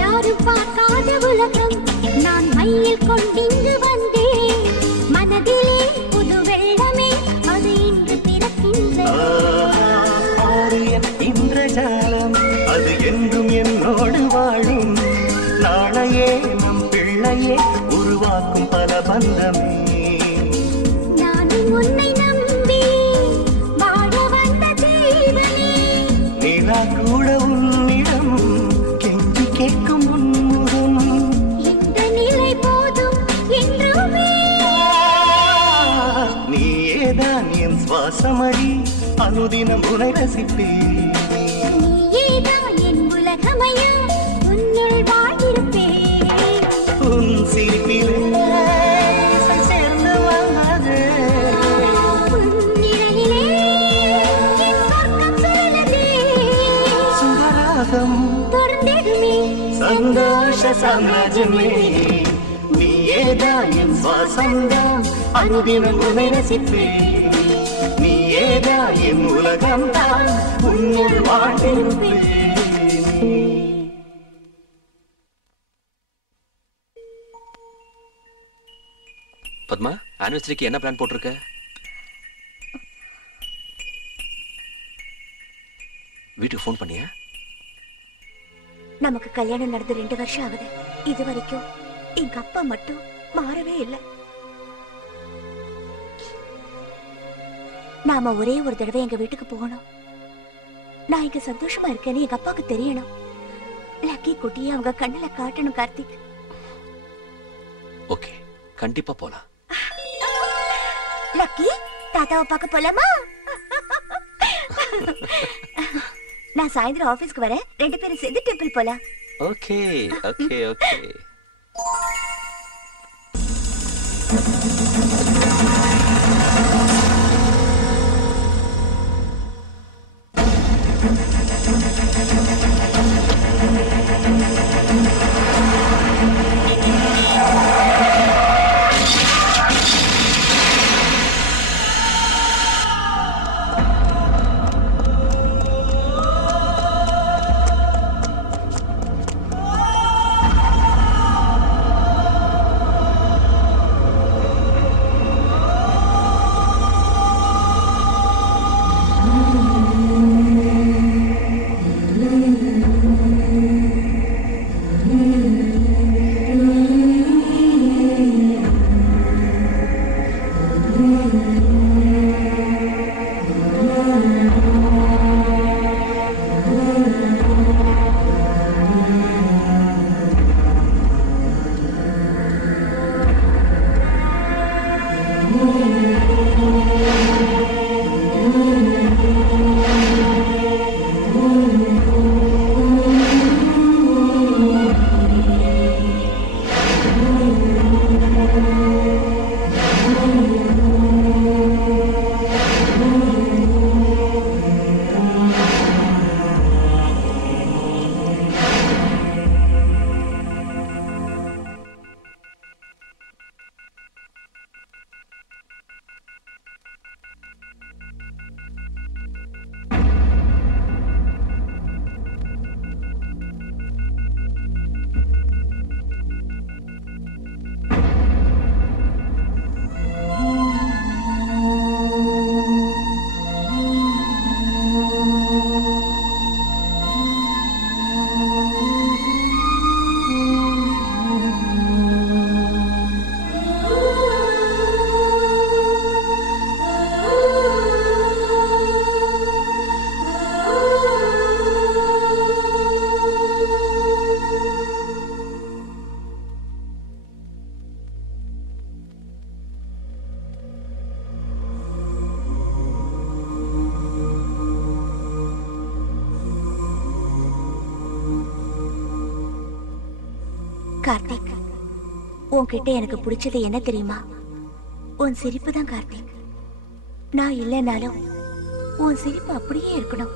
யாரும் பார்க்காத உலகம் நான் மையில் கொண்டிங்கு வந்தேன். மனதிலே புது வெள்ளமே அது இன்று பிறக்கின்றது. ஆரியன் இந்திரஜாலம் அது என்றும் என்னோடு வாழும். நாளையே நம் பிள்ளையே உருவாக்கும் பல பந்தமே. நானும் உன்னை நம்பி வாழ வந்த ஜீவனே. நிலா கூட உன்னிடம் கெஞ்சி கேட்கும் உன்முகம். இந்த நிலை போதும் என்றுமே. நீயேதான் என் சுவாசமடி அனுதினம் உனை ரசிப்பேன். நீயேதான் என் உலகமையா உன்னுள் வாழ்ந்திருப்பேன். உன் சிரிப்பிலே இசை சேர்ந்து வந்ததே. நிழலிலே என் சொர்க்கம் சுழலுதே. சுகராகம் தொடர்ந்திடுமே சந்தோஷ சாம்ராஜ்யமே. நீயேதான் என் சுவாசம்தான் அனுதினம் உனை ரசிப்பேன். நீயேதான் என் உலகம்தான் உன்னுள் வாழ்ந்திருப்பேன். பத்மா, ஆனிவர்சரிக்கு என்ன பிளான் போட்டிருக்க? வீட்டுக்கு ஃபோன் பண்ணியா? நமக்கு கல்யாணம் நடந்து 2 வருஷம் ஆகுது. இது வரைக்கும் எங்க அப்பா மட்டும் மாறவே இல்லை. நாம ஒரே ஒரு தடவை எங்க வீட்டுக்கு போகணும். நான் இங்க சந்தோஷமா இருக்கேன்னு எங்க அப்பாவுக்கு தெரியணும். லக்கி குட்டியை அவங்க கண்ணுல காட்டணும். கார்த்திக், ஓகே, கண்டிப்பா போலாம். லக்கி தாத்தாவை பார்க்க போலாமா? நான் சாயந்தரம் ஆபீஸ்க்கு வரேன். 2 பேரும் சேர்ந்து டெம்பிள் போலாம். Okay okay okay. கார்த்திக், உன்கிட்ட எனக்கு பிடிச்சது என்ன தெரியுமா? உன் சிரிப்பு தான் கார்த்திக். நான் இல்லைனாலும் உன் சிரிப்பு அப்படியே இருக்கணும்.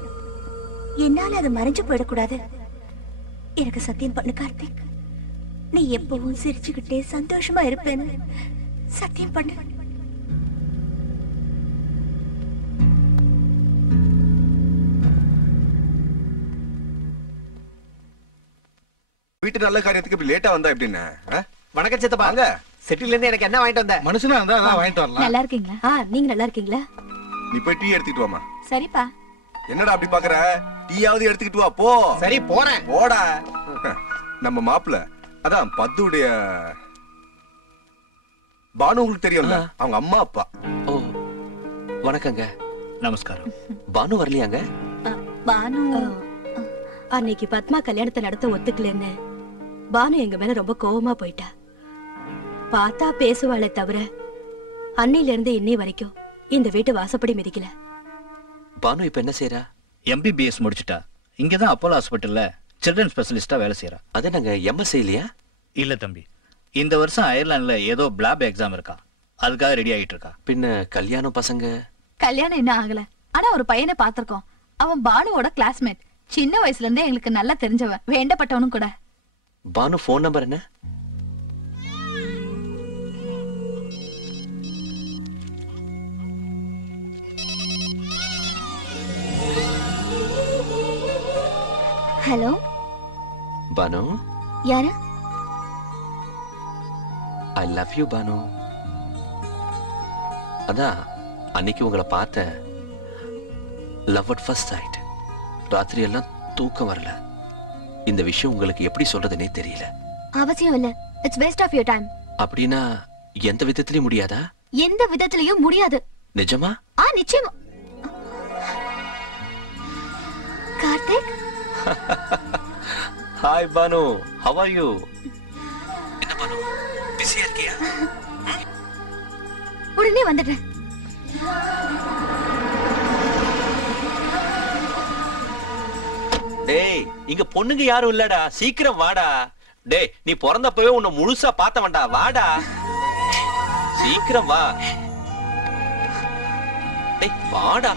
என்னால அது மறைஞ்சு போயிடக்கூடாது. எனக்கு சத்தியம் பண்ணு கார்த்திக். நீ எப்பவும் சிரிச்சுக்கிட்டே சந்தோஷமா இருப்பேன்னு சத்தியம் பண்ணு. வீட்டு நல்ல காரியத்துக்கு இப்படி லேட்டா வந்தா எப்படின்னு? வணக்கம் சித்தப்பா. வாங்க. செட்டில இருந்து எனக்கு என்ன வாங்கிட்டு வந்த? மனுஷனா இருந்தா அதான் வாங்கிட்டு வரலாம். நல்லா இருக்கீங்களா? நீங்க நல்லா இருக்கீங்களா? நீ போய் டீ எடுத்துட்டு வாமா. சரிப்பா. என்னடா அப்படி பாக்குற? டீயாவது எடுத்துக்கிட்டு வா போ. சரி போறேன். போடா. நம்ம மாப்பிள்ள அதான் பத்துடைய பானு, உங்களுக்கு தெரியும்ல, அவங்க அம்மா அப்பா. ஓ வணக்கங்க. நமஸ்காரம். பானு வரலையாங்க? பானு அன்னைக்கு பத்மா கல்யாணத்தை நடத்த ஒத்துக்கலன்னு பானு எங்க மேல ரொம்ப கோவமா போயிட்டா. பார்த்தா பேசுவாளே தவிர அன்னையில இருந்து இன்னை வரைக்கும் இந்த வீட்டு வாசப்படி மிதிக்கல. பானு இப்ப என்ன செய்யறா? MBBS முடிச்சுட்டா. இங்கதான் அப்போலோ ஹாஸ்பிட்டல்ல சில்ட்ரன் ஸ்பெஷலிஸ்டா வேலை செய்யறா. அது நாங்க MSc இல்லையா? இல்ல தம்பி, இந்த வருஷம் அயர்லாந்துல ஏதோ பிளாப் எக்ஸாம் இருக்கா, அதுக்காக ரெடி ஆயிட்டு இருக்கா. பின்ன கல்யாணம் பசங்க? கல்யாணம் இன்னும் ஆகல. ஆனா ஒரு பையனை பாத்திருக்கோம். அவன் பானுவோட கிளாஸ்மேட். சின்ன வயசுல இருந்தே எங்களுக்கு நல்லா தெரிஞ்சவன், வேண்டப்பட்டவனும் கூட. பானு போன் நம்பர் என்ன? ஹலோ பானு. யாரு? I love you Banu. அதான் அன்னைக்கு உங்களை பார்த்த லவ் அட் ஃபர்ஸ்ட் சைட். ராத்திரி எல்லாம் தூக்கம் வரல. இந்த விஷயம் உங்களுக்கு எப்படி சொல்றதுன்னே தெரியல. அவசியம் இல்ல. It's waste of your time. அப்படின்னா எந்த விதத்திலயும் முடியாதா? எந்த விதத்திலயும் முடியாது. நிஜமா? நிச்சயமா. Karthik. Hi Banu, how are you? என்ன பானு, பிஸியா இருக்கியா? உடனே வந்துடுறேன். டேய், இங்க பொண்ணுங்க யாரும் இல்லடா, சீக்கிரம் வாடா. டேய், நீ பிறந்தப்பவே உன்னை முழுசா பார்த்தவன்டா, வாடா சீக்கிரம் வா. டேய் வாடா.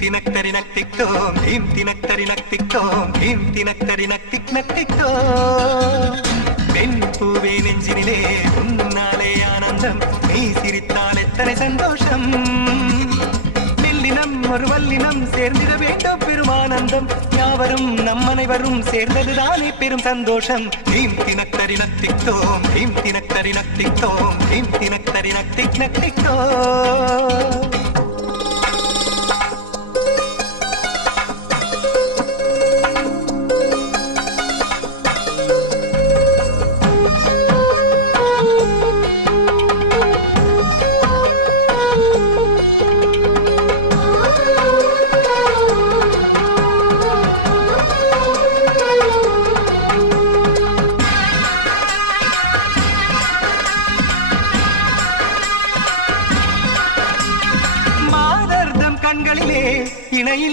தினக்தரினக் திக்தோம் தீம் தினக்தரினக் திக்தோம் தீம் தினக்தரினக் திக் நக்திக்தோ. பெண் பூவே நெஞ்சினிலே உன்னாலே ஆனந்தம், நீ சிரித்தால் எத்தனை சந்தோஷம். மெல்லினம் ஒரு வல்லினம் சேர்ந்திட வேண்டும் பெருமானந்தம். யாவரும் நம் அனைவரும் சேர்ந்ததுதானே பெரும் சந்தோஷம். தீம் தினக்தரினக் திக்தோம் தீம் தினக்தரினக் திக்தோம் தீம் தினக்தரினக் திக் நக்திக்தோ.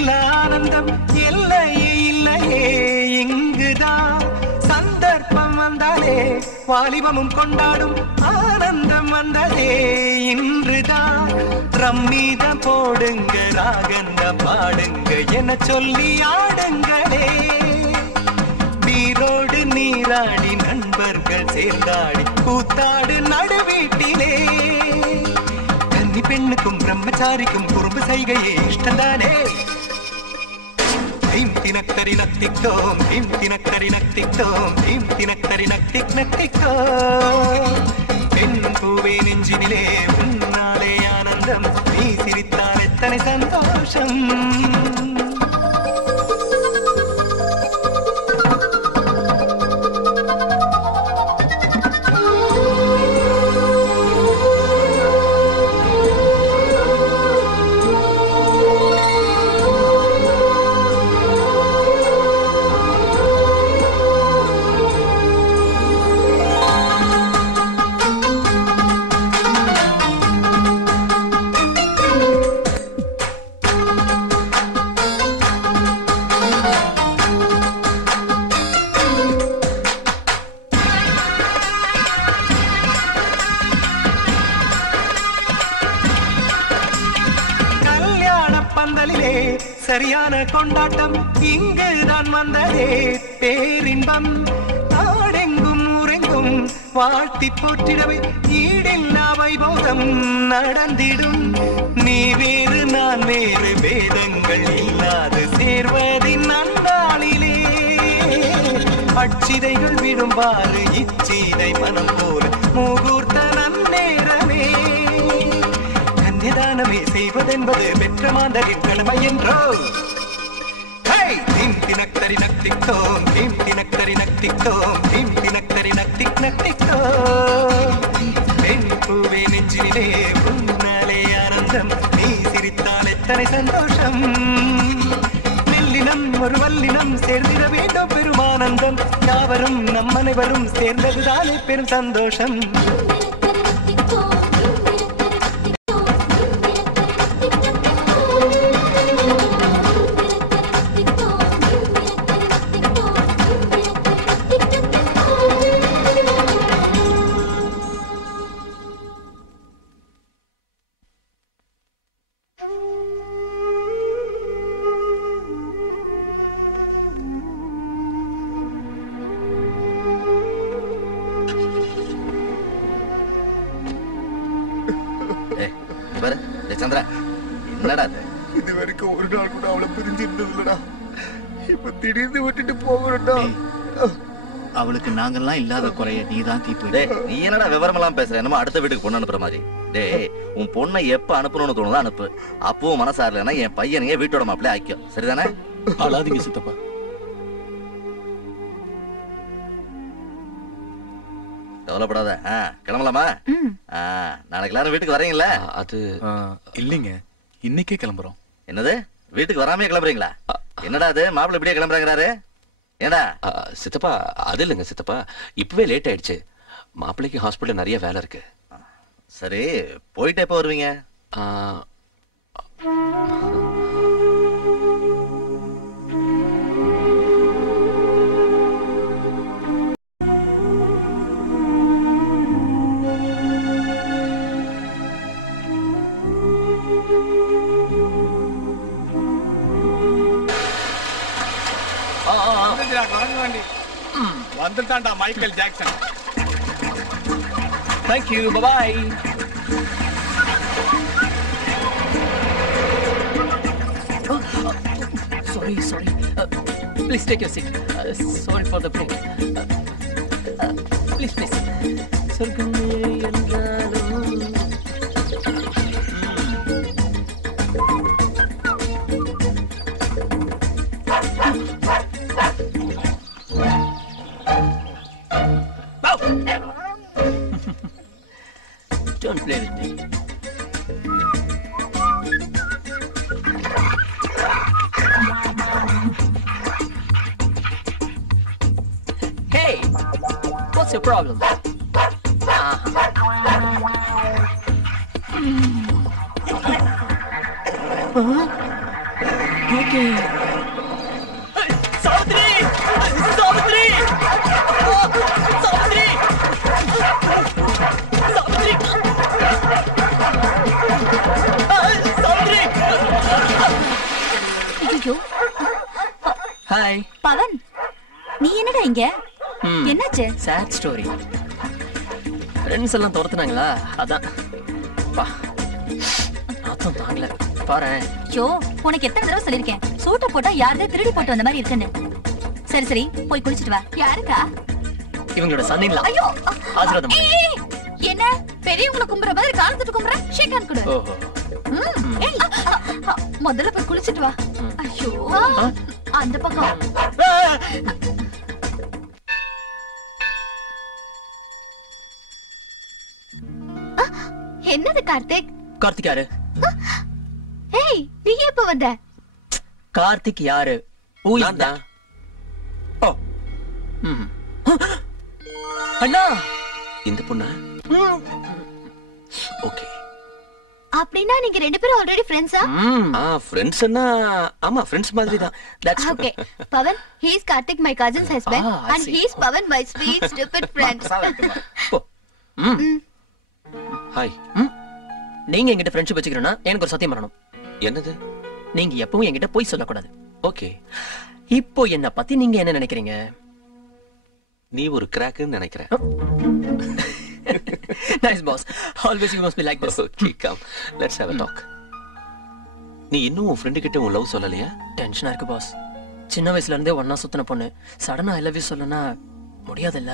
இல்ல ஆனந்தம் எல்லையே இல்லையே இங்குதான் சந்தர்ப்பம் வந்தாலே வாலிபமும் கொண்டாடும் ஆனந்தம் வந்ததே இன்றுதான் ரம்மீதம் போடுங்க ராகந்தம் பாடுங்க என சொல்லி ஆடுங்களே நீரோடு நீராடி நண்பர்கள் சேர்ந்தாடி கூத்தாடு நடுவீட்டிலே கன்னி பெண்ணுக்கும் பிரம்மச்சாரிக்கும் குறும்பு செய்கையே இஷ்டந்தானே தினக்கரி நத்திக்கோம் தினக்கரி நத்திக்கோம் தினக்கரி நத்திக் நத்திக்கோம் பெண்ணும் பூவே நெஞ்சினிலே முன்னாலே ஆனந்தம் நீ சிரித்தால் எத்தனை சந்தோஷம் சரியான கொண்டாட்டம் இங்குதான் வந்ததே பேரின்பம் நாடெங்கும் ஊரெங்கும் வாழ்த்தி போற்றிடவே ஈடில்லா வைபோகம் நடந்திடும் நீ வேறு நான் வேறு வேதங்கள் இல்லாது சேர்வதின் நன்னாளிலே அச்சிதைகள் விடும்பாறு இச்சீதை மனம் போல முகூர்த்த நன்னேரமே கன்னிதானமே செய்வதென்பது பெற்ற மாந்தரின் கடமை என்றோ தினக்கரி நத்திக்கோம் தினக்கரி நத்திக்கோம் தினக்கரி நத்திக் நத்திக்கோம் பெண் பூவே நெஞ்சிலே முன்னாலே ஆனந்தம் நீ சிரித்தால் எத்தனை சந்தோஷம் மெல்லினம் ஒரு வல்லினம் சேர்ந்திட வேண்டும் பெருமானந்தம் யாவரும் நம் அனைவரும் சேர்ந்ததுதானே பெரும் சந்தோஷம் இது வரைக்கும் ஒரு நாள் கூட அவளை பிரிஞ்சிருந்தது இல்லடா இப்ப திடீர்னு விட்டுட்டு போகிறடா அவளுக்கு நாங்கெல்லாம் இல்லாத குறைய நீதான் தீர்த்து நீ என்னடா விவரமெல்லாம் பேசுற என்னமோ அடுத்த வீட்டுக்கு பொண்ணு அனுப்புற மாதிரி டேய் உன் பொண்ணை எப்ப அனுப்பணும்னு தோணுதோ அனுப்பு அப்பவும் மனசா இல்லைன்னா என் பையனையே வீட்டோட மாப்பிள்ளை ஆக்கியும் சரிதானே அழாதீங்க சித்தப்பா கவலைப்படாத கிளம்பலாமா நாளைக்கு எல்லாரும் வீட்டுக்கு வரீங்களா அது இல்லைங்க இன்னைக்கே கிளம்புறோம் என்னது வீட்டுக்கு வராமே கிளம்புறீங்களா என்னடா அது மாப்பிள்ளை இப்படியே கிளம்புறாங்கிறாரு ஏடா சித்தப்பா அது இல்லைங்க சித்தப்பா இப்பவே லேட் ஆயிடுச்சு மாப்பிள்ளைக்கு ஹாஸ்பிட்டல் நிறைய வேலை இருக்கு சரி போயிட்டு எப்ப வருவீங்க வந்துட்டான்டா Michael Jackson Thank you. Bye-bye. Sorry. Please take your seat. Sorry for the break. Please. Don't play with me. Hey, what's your problem? Okay. Savitri Savitri Savitri Savitri Savitri. ஐயோ ஹாய் பவன், நீ என்னடா இங்க? என்னாச்சு? Chat story. ஃப்ரெண்ட்ஸ் எல்லாம் துரத்துனாங்களா, அதான். பா நாத்தம் தாங்கல பாரு. ஐயோ, உனக்கு எத்தனை தடவை சொல்லிருக்கேன், சூட்டை போட்டா யாருதே திருடி போட்டு வந்த மாதிரி இருக்குன்னு. சரி சரி, போய் குளிச்சிட்டு வா. யாருக்கா? இவங்களோட சன்னிங்களா. ஐயோ, ஆசீர்வாதம் பண்ணு. ஏய், என்ன பெரியவங்களை கும்புற மாதிரி கால் தொட்டு கும்புற? ஷேக் ஹேண்ட் கொடு. ஓஹோ. ஏய், முதல்ல போய் குளிச்சிட்டு வா. ஐயோ, அந்த பக்கம். என்னது கார்த்திக்? கார்த்திக் யாரு? ஏய், நீ எப்ப வந்த? கார்த்திக் யாரு? ஓ. அண்ணா, இந்த பொண்ணா? ஓகே. அப்படின்னா நீங்க ரெண்டு பேரும் ஆல்ரெடி ஃப்ரெண்ட்ஸா? ஃப்ரெண்ட்ஸ்னா ஆமா, ஃப்ரெண்ட்ஸ் மாதிரி தான். That's okay. Pavan, he is Karthik, my cousin's husband, and he is Pavan, my sweet stupid friend. Hi. நீங்க என்கிட்ட ஃப்ரெண்ட்ஷிப் வச்சுக்கிறேன்னா எனக்கு ஒரு சத்தியம் பண்ணணும். என்னது? நீங்க எப்பவும் என்கிட்ட போய் சொல்லக்கூடாது. ஓகே. இப்போ என்ன பத்தி நீங்க என்ன நினைக்கிறீங்க? நீ ஒரு கிராக்னு நினைக்கிறேன். Nice boss. Always you must be like this. Okay, come let's have a talk. நீ இன்னும் உன் ஃப்ரெண்ட் கிட்ட உன் லவ் சொல்லலையா? டென்ஷனா இருக்கு பாஸ். சின்ன வயசுல இருந்தே ஒண்ணா சுத்தின பொண்ணு சடனா ஐ லவ் யூ சொல்லனா முடியாதுல்ல.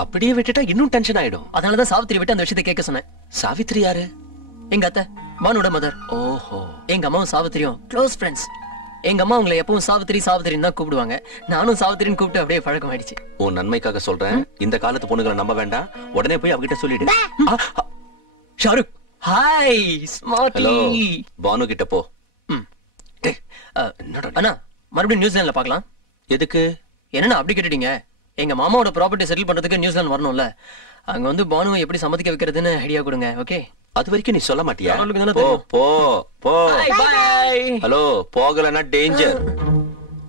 அப்படியே விட்டுட்டா இன்னும் டென்ஷன் ஆயிடும். அதனால தான் சாவித்திரி விட்டு அந்த விஷயத்தை கேட்க சொன்னேன். சாவித்ரி யாரு? எங்க அத்தை, பானுவோட மதர். ஓஹோ. எங்க அம்மாவும் சாவித்திரியும் க்ளோஸ் ஃப்ரெண்ட்ஸ். எங்க அம்மா உங்களை எப்பவும் சாவித்திரி சாவித்திரின்னு தான் கூப்பிடுவாங்க. நானும் சாவித்திரின்னு கூப்பிட்டு அப்படியே பழக்கம் ஆயிடுச்சு. உன் நன்மைக்காக சொல்றேன், இந்த காலத்து பொண்ணுகளை நம்ப வேண்டாம். உடனே போய் அவகிட்ட சொல்லிடு. Shahrukh hi smarty. Hello, Banu கிட்ட போ. அண்ணா, மறுபடியும் நியூசிலாந்துல பார்க்கலாம். எதுக்கு? என்னன்னா அப்படி கேட்டுட்டீங்க? எங்க மாமாவோட ப்ராப்பர்ட்டி செட்டில் பண்றதுக்கு நியூசிலாந்து வரணும்ல. அங்க வந்து பானுவை எப்படி சம்மதிக்க வைக்கிறதுன்னு ஐடியா கொடுங்க. ஓகே. அது வரைக்கும் நீ சொல்ல மாட்டியா? போ போ போ. பை. ஹலோ, போகலன்னா டேஞ்சர்.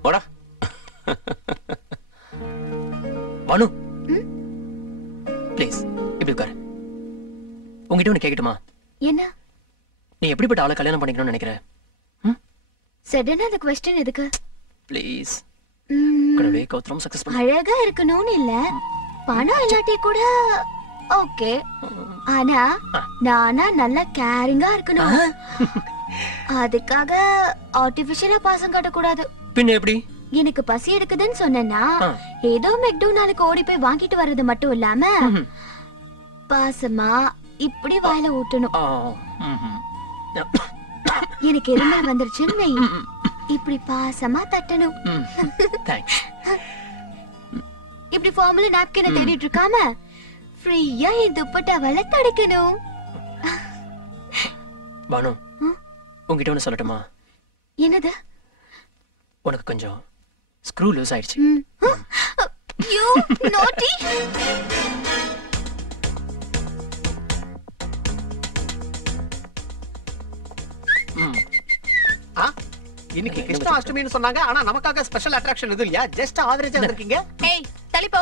போடா. பானு ப்ளீஸ் இப்படி உட்காரு. உங்ககிட்ட ஒன்று கேட்கட்டுமா? என்ன? நீ எப்படிப்பட்ட ஆளை கல்யாணம் பண்ணிக்கணும்னு நினைக்கிற? சடனா அந்த क्वेश्चन எதுக்கு? ப்ளீஸ். கடவுளே, கௌதம் சக்சஸ் பண்ணு. அழகா இருக்கணும்னு இல்ல, பணம் இல்லாட்டி கூட ஓகே. ஆனா நானா நல்ல கேரிங்கா இருக்கணும். அதுக்காக ஆர்டிபிஷியலா பாசம் காட்டக்கூடாது. பின்ன எப்படி? எனக்கு பசி எடுக்குதுன்னு சொன்னா ஏதோ மெக்டோனாலுக்கு ஓடி போய் வாங்கிட்டு வர்றது மட்டும் இல்லாம பாசமா இப்படி வாயில ஊட்டணும். எனக்கு இருமல் வந்துருச்சுன்னு வை, இப்படி பாசமா தட்டணும். இப்படி ஃபார்முலா நாப்கினை தேடிட்டு இருக்காம ஃப்ரீயா என் துப்பட்டாவால தடுக்கணும். பானு, உங்ககிட்ட ஒன்று சொல்லட்டுமா? என்னது? உனக்கு கொஞ்சம் ஸ்க்ரூ லூஸ் ஆயிடுச்சு. யூ நாட்டி. இன்னைக்கு கிருஷ்ணாஷ்டமின்னு சொன்னாங்க, ஆனா நமக்காக ஸ்பெஷல் அட்ராக்ஷன் எதுவும் இல்லையா? ஜஸ்ட் ஆவரேஜா இருக்கீங்க. ஏய், தள்ளிப்போ.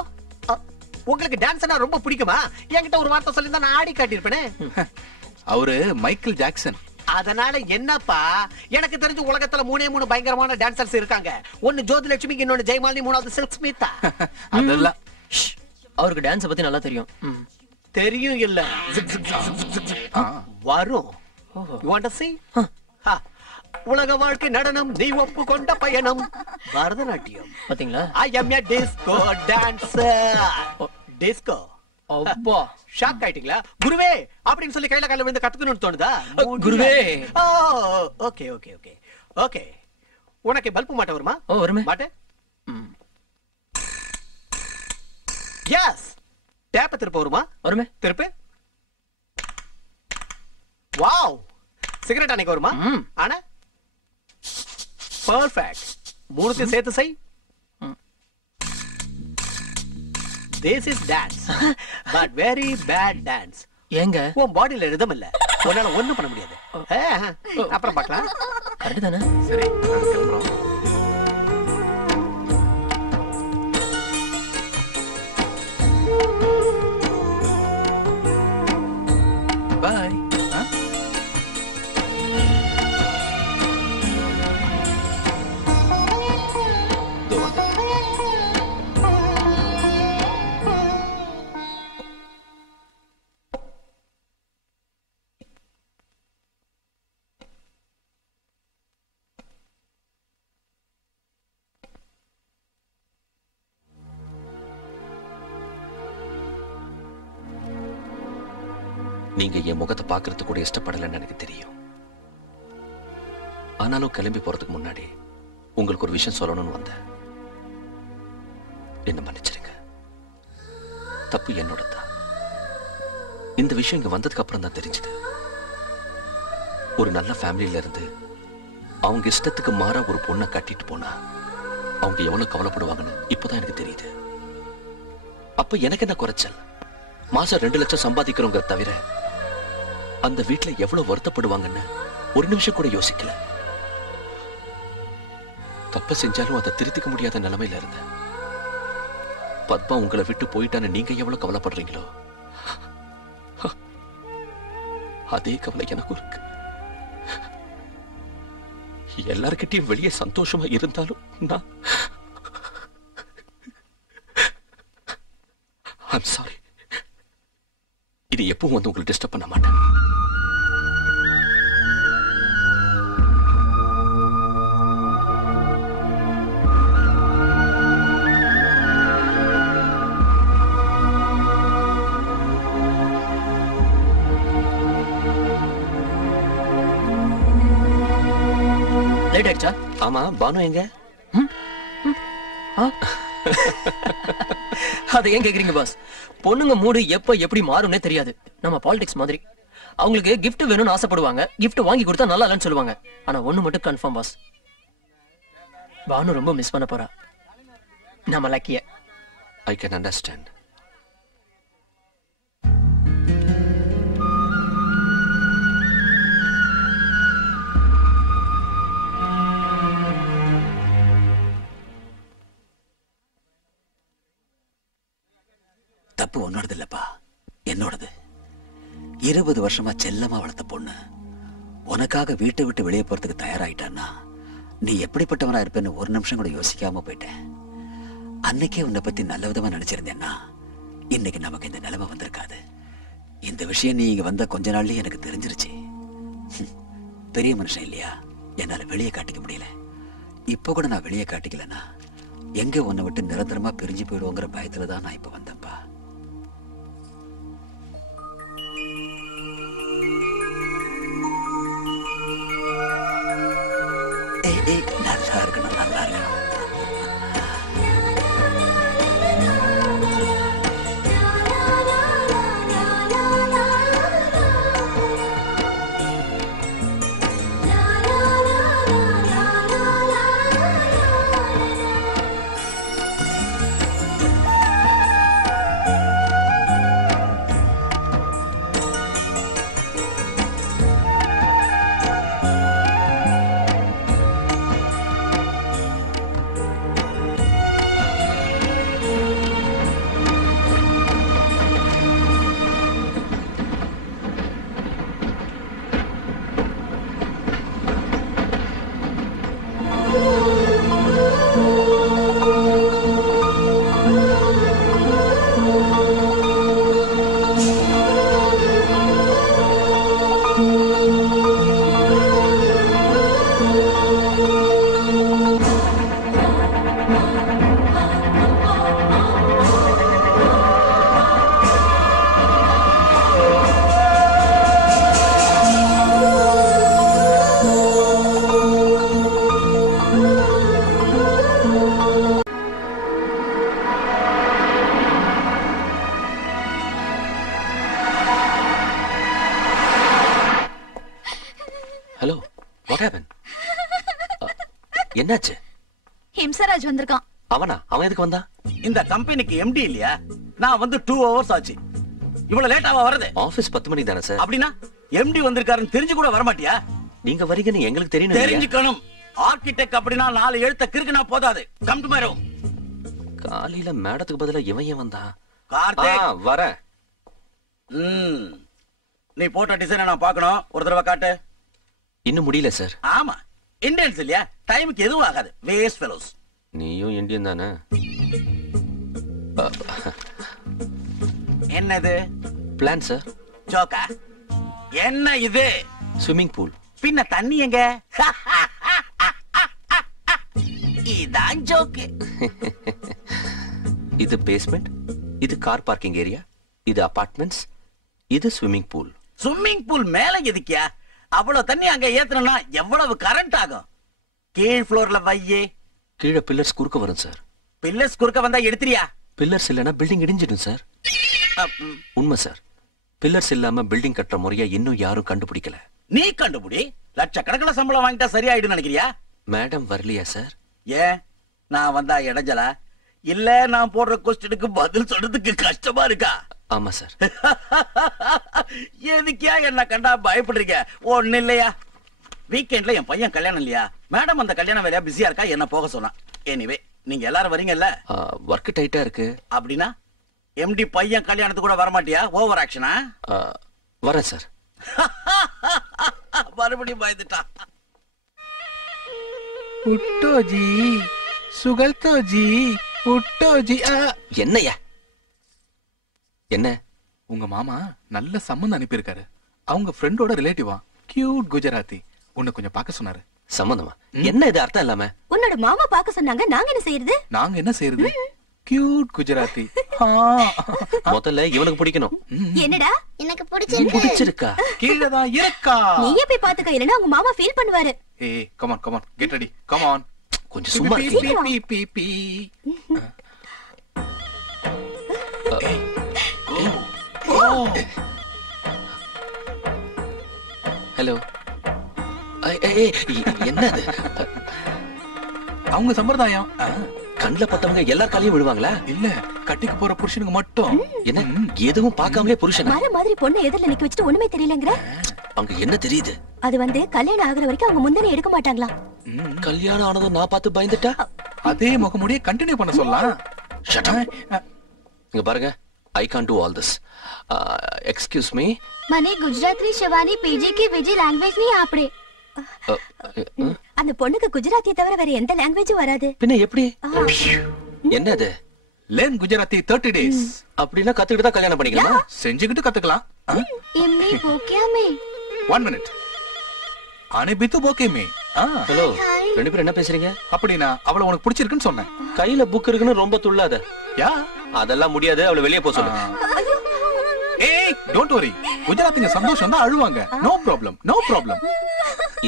உங்களுக்கு டான்ஸ்னா ரொம்ப பிடிக்குமா? என்கிட்ட ஒரு வார்த்தை சொல்லிருந்தா நான் ஆடி காட்டியிருப்பேனே. அவரு மைக்கேல் ஜாக்சன். அதனால என்னப்பா, எனக்கு தெரிஞ்ச உலகத்துல 3 பயங்கரமான டான்சர்ஸ் இருக்காங்க. ஒன்னு ஜோதிலட்சுமி, இன்னொன்னு ஜெயமாலினி, மூணாவது சில்க் ஸ்மிதா. அதெல்லாம் அவருக்கு டான்ஸ் பத்தி நல்லா தெரியும். தெரியும் இல்ல, வரும். You want to see? உலக வாழ்க்கை நடனம், நீ ஒப்பு கொண்ட பயணம், பரதநாட்டியம். பாத்தீங்களா? I am a disco dancer. Disco. அப்பா, ஷாக் ஆயிட்டீங்களா? குருவே அப்படின்னு சொல்லி கையில கால விழுந்து கத்துக்கணும்னு தோணுதா? குருவே. Okay okay okay okay. உனக்கு பல்பு மாட்ட வருமா? வருமே. மாட்ட. எஸ். டேப் திருப்ப வருமா? வருமே. திருப்பு. வாவ். சிகரெட் அணைக்க வருமா? ஆனா பர்ஃபெக்ட். மூணுத்தையும் சேர்த்து செய். This is dance, but very bad dance. ஏங்க? உன் பாடியில ரிதம் இல்ல, உன்னால ஒண்ணும் பண்ண முடியாது. அப்புறம் பார்க்கலாம். கரெக்ட் தானே? சரி கிளம்புறோம். பாய். நீங்க என் முகத்தை பாக்குறது கூட இஷ்டப்படலன்னு எனக்கு தெரியும். ஆனாலும் கிளம்பி போறதுக்கு முன்னாடி உங்களுக்கு ஒரு விஷயம் சொல்லணும்னு வந்தேன். என்ன மன்னிச்சிருங்க. தப்பு என்னோட தான். இந்த விஷயம் இங்க வந்ததுக்கு அப்புறம் தான் தெரிஞ்சது. ஒரு நல்ல ஃபேமிலியில இருந்து அவங்க இஷ்டத்துக்கு மாறா ஒரு பொண்ணை கட்டிட்டு போனா அவங்க எவ்வளவு கவலைப்படுவாங்கன்னு இப்பதான் எனக்கு தெரியுது. அப்ப எனக்கு என்ன குறைச்சல்? மாசம் 2 லட்சம் சம்பாதிக்கிறவங்க தவிர அந்த வீட்டுல எவ்வளவு வருத்தப்படுவாங்கன்னு ஒரு நிமிஷம் கூட யோசிக்கல. தப்பு செஞ்சாலும் அதை திருத்திக்க முடியாத நிலைமையில இருந்தேன். பத்மா உங்களை விட்டு போயிட்டான்னு நீங்க எவ்வளவு கவலைப்படுறீங்களோ அதே கவலை எனக்கும் இருக்கு. எல்லார்கிட்டையும் வெளியே சந்தோஷமா இருந்தாலும் நான் I'm sorry. இது எப்பவும் வந்து உங்களுக்கு டிஸ்டர்ப் பண்ண மாட்டேன். லேட் ஆயிடுச்சா? ஆமா, பானு எங்க? அதை ஏன் கேக்குறீங்க பாஸ்? பொண்ணுங்க மூடு எப்ப எப்படி மாறும்னே தெரியாது. நம்ம பாலிடிக்ஸ் மாதிரி. அவங்களுக்கு gift வேணும்னு ஆசைப்படுவாங்க. gift வாங்கி கொடுத்தா நல்லா இல்லைன்னு சொல்லுவாங்க. ஆனா ஒண்ணு மட்டும் கன்ஃபார்ம் பாஸ், பானு ரொம்ப மிஸ் பண்ண போறா. நம்ம லக்கிய. I can understand. தப்பு உன்னோடது இல்லப்பா, என்னோடது. 20 வருஷமா செல்லமா வளர்த்த பொண்ணு உனக்காக வீட்டை விட்டு வெளியே போறதுக்கு தயாராயிட்டான்னா நீ எப்படிப்பட்டவனா இருப்பேன்னு ஒரு நிமிஷம் கூட யோசிக்காம போயிட்டேன். அன்னைக்கே உன்னை பத்தி நல்ல விதமா நினைச்சிருந்தேன்னா இன்னைக்கு நமக்கு இந்த நிலைமை வந்திருக்காது. இந்த விஷயம் நீ இங்க வந்த கொஞ்ச நாள்லயே எனக்கு தெரிஞ்சிருச்சு. பெரிய மனுஷன் இல்லையா, என்னால வெளியே காட்டிக்க முடியல. இப்ப கூட நான் வெளியே காட்டிக்கலன்னா எங்க உன்னை விட்டு நிரந்தரமா பிரிஞ்சு போயிடுவோங்கிற பயத்துலதான் நான் இப்ப வந்தேன்ப்பா. நல்லா இருக்கணும், நல்லா இருக்கணும். Hello, what happen? என்னாச்சு? ஹிம்சராஜ் வந்திருக்கான். அவனா? அவன் எதுக்கு வந்தா? இந்த கம்பெனிக்கு எம்டி இல்லையா? நான் வந்து 2 hours ஆச்சு. இவ்வளவு லேட்டாவா வரது? ஆபீஸ் 10 மணி தானே சார். அப்படின்னா எம்டி வந்திருக்காருன்னு தெரிஞ்சு கூட வர மாட்டியா? நீங்க வரீங்கன்னு எங்களுக்கு தெரியணும். தெரிஞ்சுக்கணும். ஆர்கிடெக்ட் அப்படின்னா 4 எழுத்த கிறுக்குனா போதாது. Come to my room. காலையில மேடத்துக்கு பதிலா இவன் ஏன் வந்தா? கார்த்திக் வர. நீ போட்ட டிசைனை நான் பார்க்கணும். ஒரு தடவை காட்டு. இன்னும் முடியல சார். ஆமா, இந்தியன்ஸ் இல்லையா, டைமுக்கு எதுவும் ஆகாது. Waste fellows. நீயும் இந்தியன் தானே? என்னது? Plan sir. ஜோக்கா? என்ன இது? Swimming pool. பின்ன தண்ணி எங்க? இதான் ஜோக்கு. இது பேஸ்மெண்ட், இது கார் பார்க்கிங் ஏரியா, இது அபார்ட்மெண்ட்ஸ், இது ஸ்விம்மிங் பூல். ஸ்விம்மிங் பூல் மேல எதுக்கியா? அவ்வளவு தண்ணி அங்க ஏத்தணும்னா எவ்வளவு கரண்ட் ஆகும்? கீழ் ஃப்ளோர்ல வையே. கீழே பில்லர்ஸ் குறுக்க வரும் சார். பில்லர்ஸ் குறுக்க வந்தா எடுத்துறியா? பில்லர்ஸ் இல்லனா பில்டிங் இடிஞ்சிடும் சார். உண்மை சார். பில்லர்ஸ் இல்லாம பில்டிங் கட்டுற முறையா இன்னும் யாரும் கண்டுபிடிக்கல. நீ கண்டுபிடி. லட்சக்கணக்கில் சம்பளம் வாங்கிட்டா சரியாயிடும் நினைக்கிறியா? மேடம் வரலையா சார்? ஏன் நான் வந்தா இடைஞ்சலா? இல்ல நான் போடுற கொஸ்டினுக்கு பதில் சொல்றதுக்கு கஷ்டமா இருக்கா? ஆமா சார். எதுக்கியா என்ன கண்டா பயப்படுறீங்க? ஒண்ணு இல்லையா, வீக்கெண்ட்ல என் பையன் கல்யாணம் இல்லையா, மேடம் அந்த கல்யாணம் வேலையா பிஸியா இருக்கா, என்ன போக சொன்னா. எனிவே நீங்க எல்லாரும் வரீங்கல்ல? ஒர்க் டைட்டா இருக்கு. அப்படின்னா எம்டி பையன் கல்யாணத்துக்கு கூட வரமாட்டியா? ஓவர் ஆக்ஷனா? வரேன் சார். மறுபடியும் பயந்துட்டான். உட்டோஜி சுகல்தோஜி உட்டோஜி. என்னையா? என்ன? உங்க மாமா நல்ல சம்மந்தம் அனுப்பியிருக்காரு. அவங்க ஃப்ரெண்டோட ரிலேட்டிவா, கியூட் குஜராத்தி. உன்னை கொஞ்சம் பார்க்க சொன்னாரு. சம்பந்தமா? என்ன இது அர்த்தம் இல்லாம? உன்னோட மாமா பார்க்க சொன்னாங்க, நாங்க என்ன செய்யறது? நாங்க என்ன செய்யறது? கியூட் குஜராத்தி. முதல்ல இவனுக்கு பிடிக்கணும். என்னடா? எனக்கு பிடிச்சிருக்கா? கீழதான் இருக்கா. நீயே போய் பாத்துக்க, இல்லனா உங்க மாமா ஃபீல் பண்ணுவாரு. ஏய் come on come on, get ready, come on. கொஞ்சம் சும்மா பி. ஹலோ. என்னது? அவங்க சம்பிரதாயம். கண்ணுல பட்டவங்க எல்லா காலையும் விழுவாங்களா? இல்ல, கட்டிக்கு போற புருஷனுக்கு மட்டும். என்ன எதுவும் பார்க்காமலே புருஷன் மர மாதிரி பொண்ணு எதிரில நிக்க வச்சுட்டு ஒண்ணுமே தெரியலங்கற? அங்க என்ன தெரியுது? அது கல்யாணம் ஆகுற வரைக்கும் அவங்க முந்தனே எடுக்க மாட்டாங்களா? கல்யாணம் ஆனதும் நான் பார்த்து பயந்துட்டா அதே முகமுடிய கண்டினியூ பண்ண சொல்லலாம். இங்க பாருங்க, I can't do all this. Excuse me. મને ગુજરાતી શિવાની પીજી की विजी लैंग्वेज नहीं आपड़े. அந்த பொண்ணுக்கு குஜராத்தி தவிர வேற எந்த லாங்குவேஜும் வராது. பின்ன எப்படி? என்னது? Learn Gujarati 30 days. அப்படினா கத்துக்கிட்டு தான் கல்யாணம் பண்ணிக்கலாமா? செஞ்சுக்கிட்டு கத்துக்கலாம். इमनी बोकिया में 1 minute. ஆனே பித்து போகே மே. ஹலோ, ரெண்டு பேரும் என்ன பேசுறீங்க? அப்படினா அவளை உனக்கு பிடிச்சிருக்குன்னு சொன்னேன். கையில புக் இருக்குன்னு ரொம்ப துள்ளாத. யா, அதெல்லாம் முடியாது, அவளை வெளியே போக சொல்லு. ஏய், டோன்ட் வரி. குஜராத்திங்க சந்தோஷம் தான் அழுவாங்க. No problem, no problem.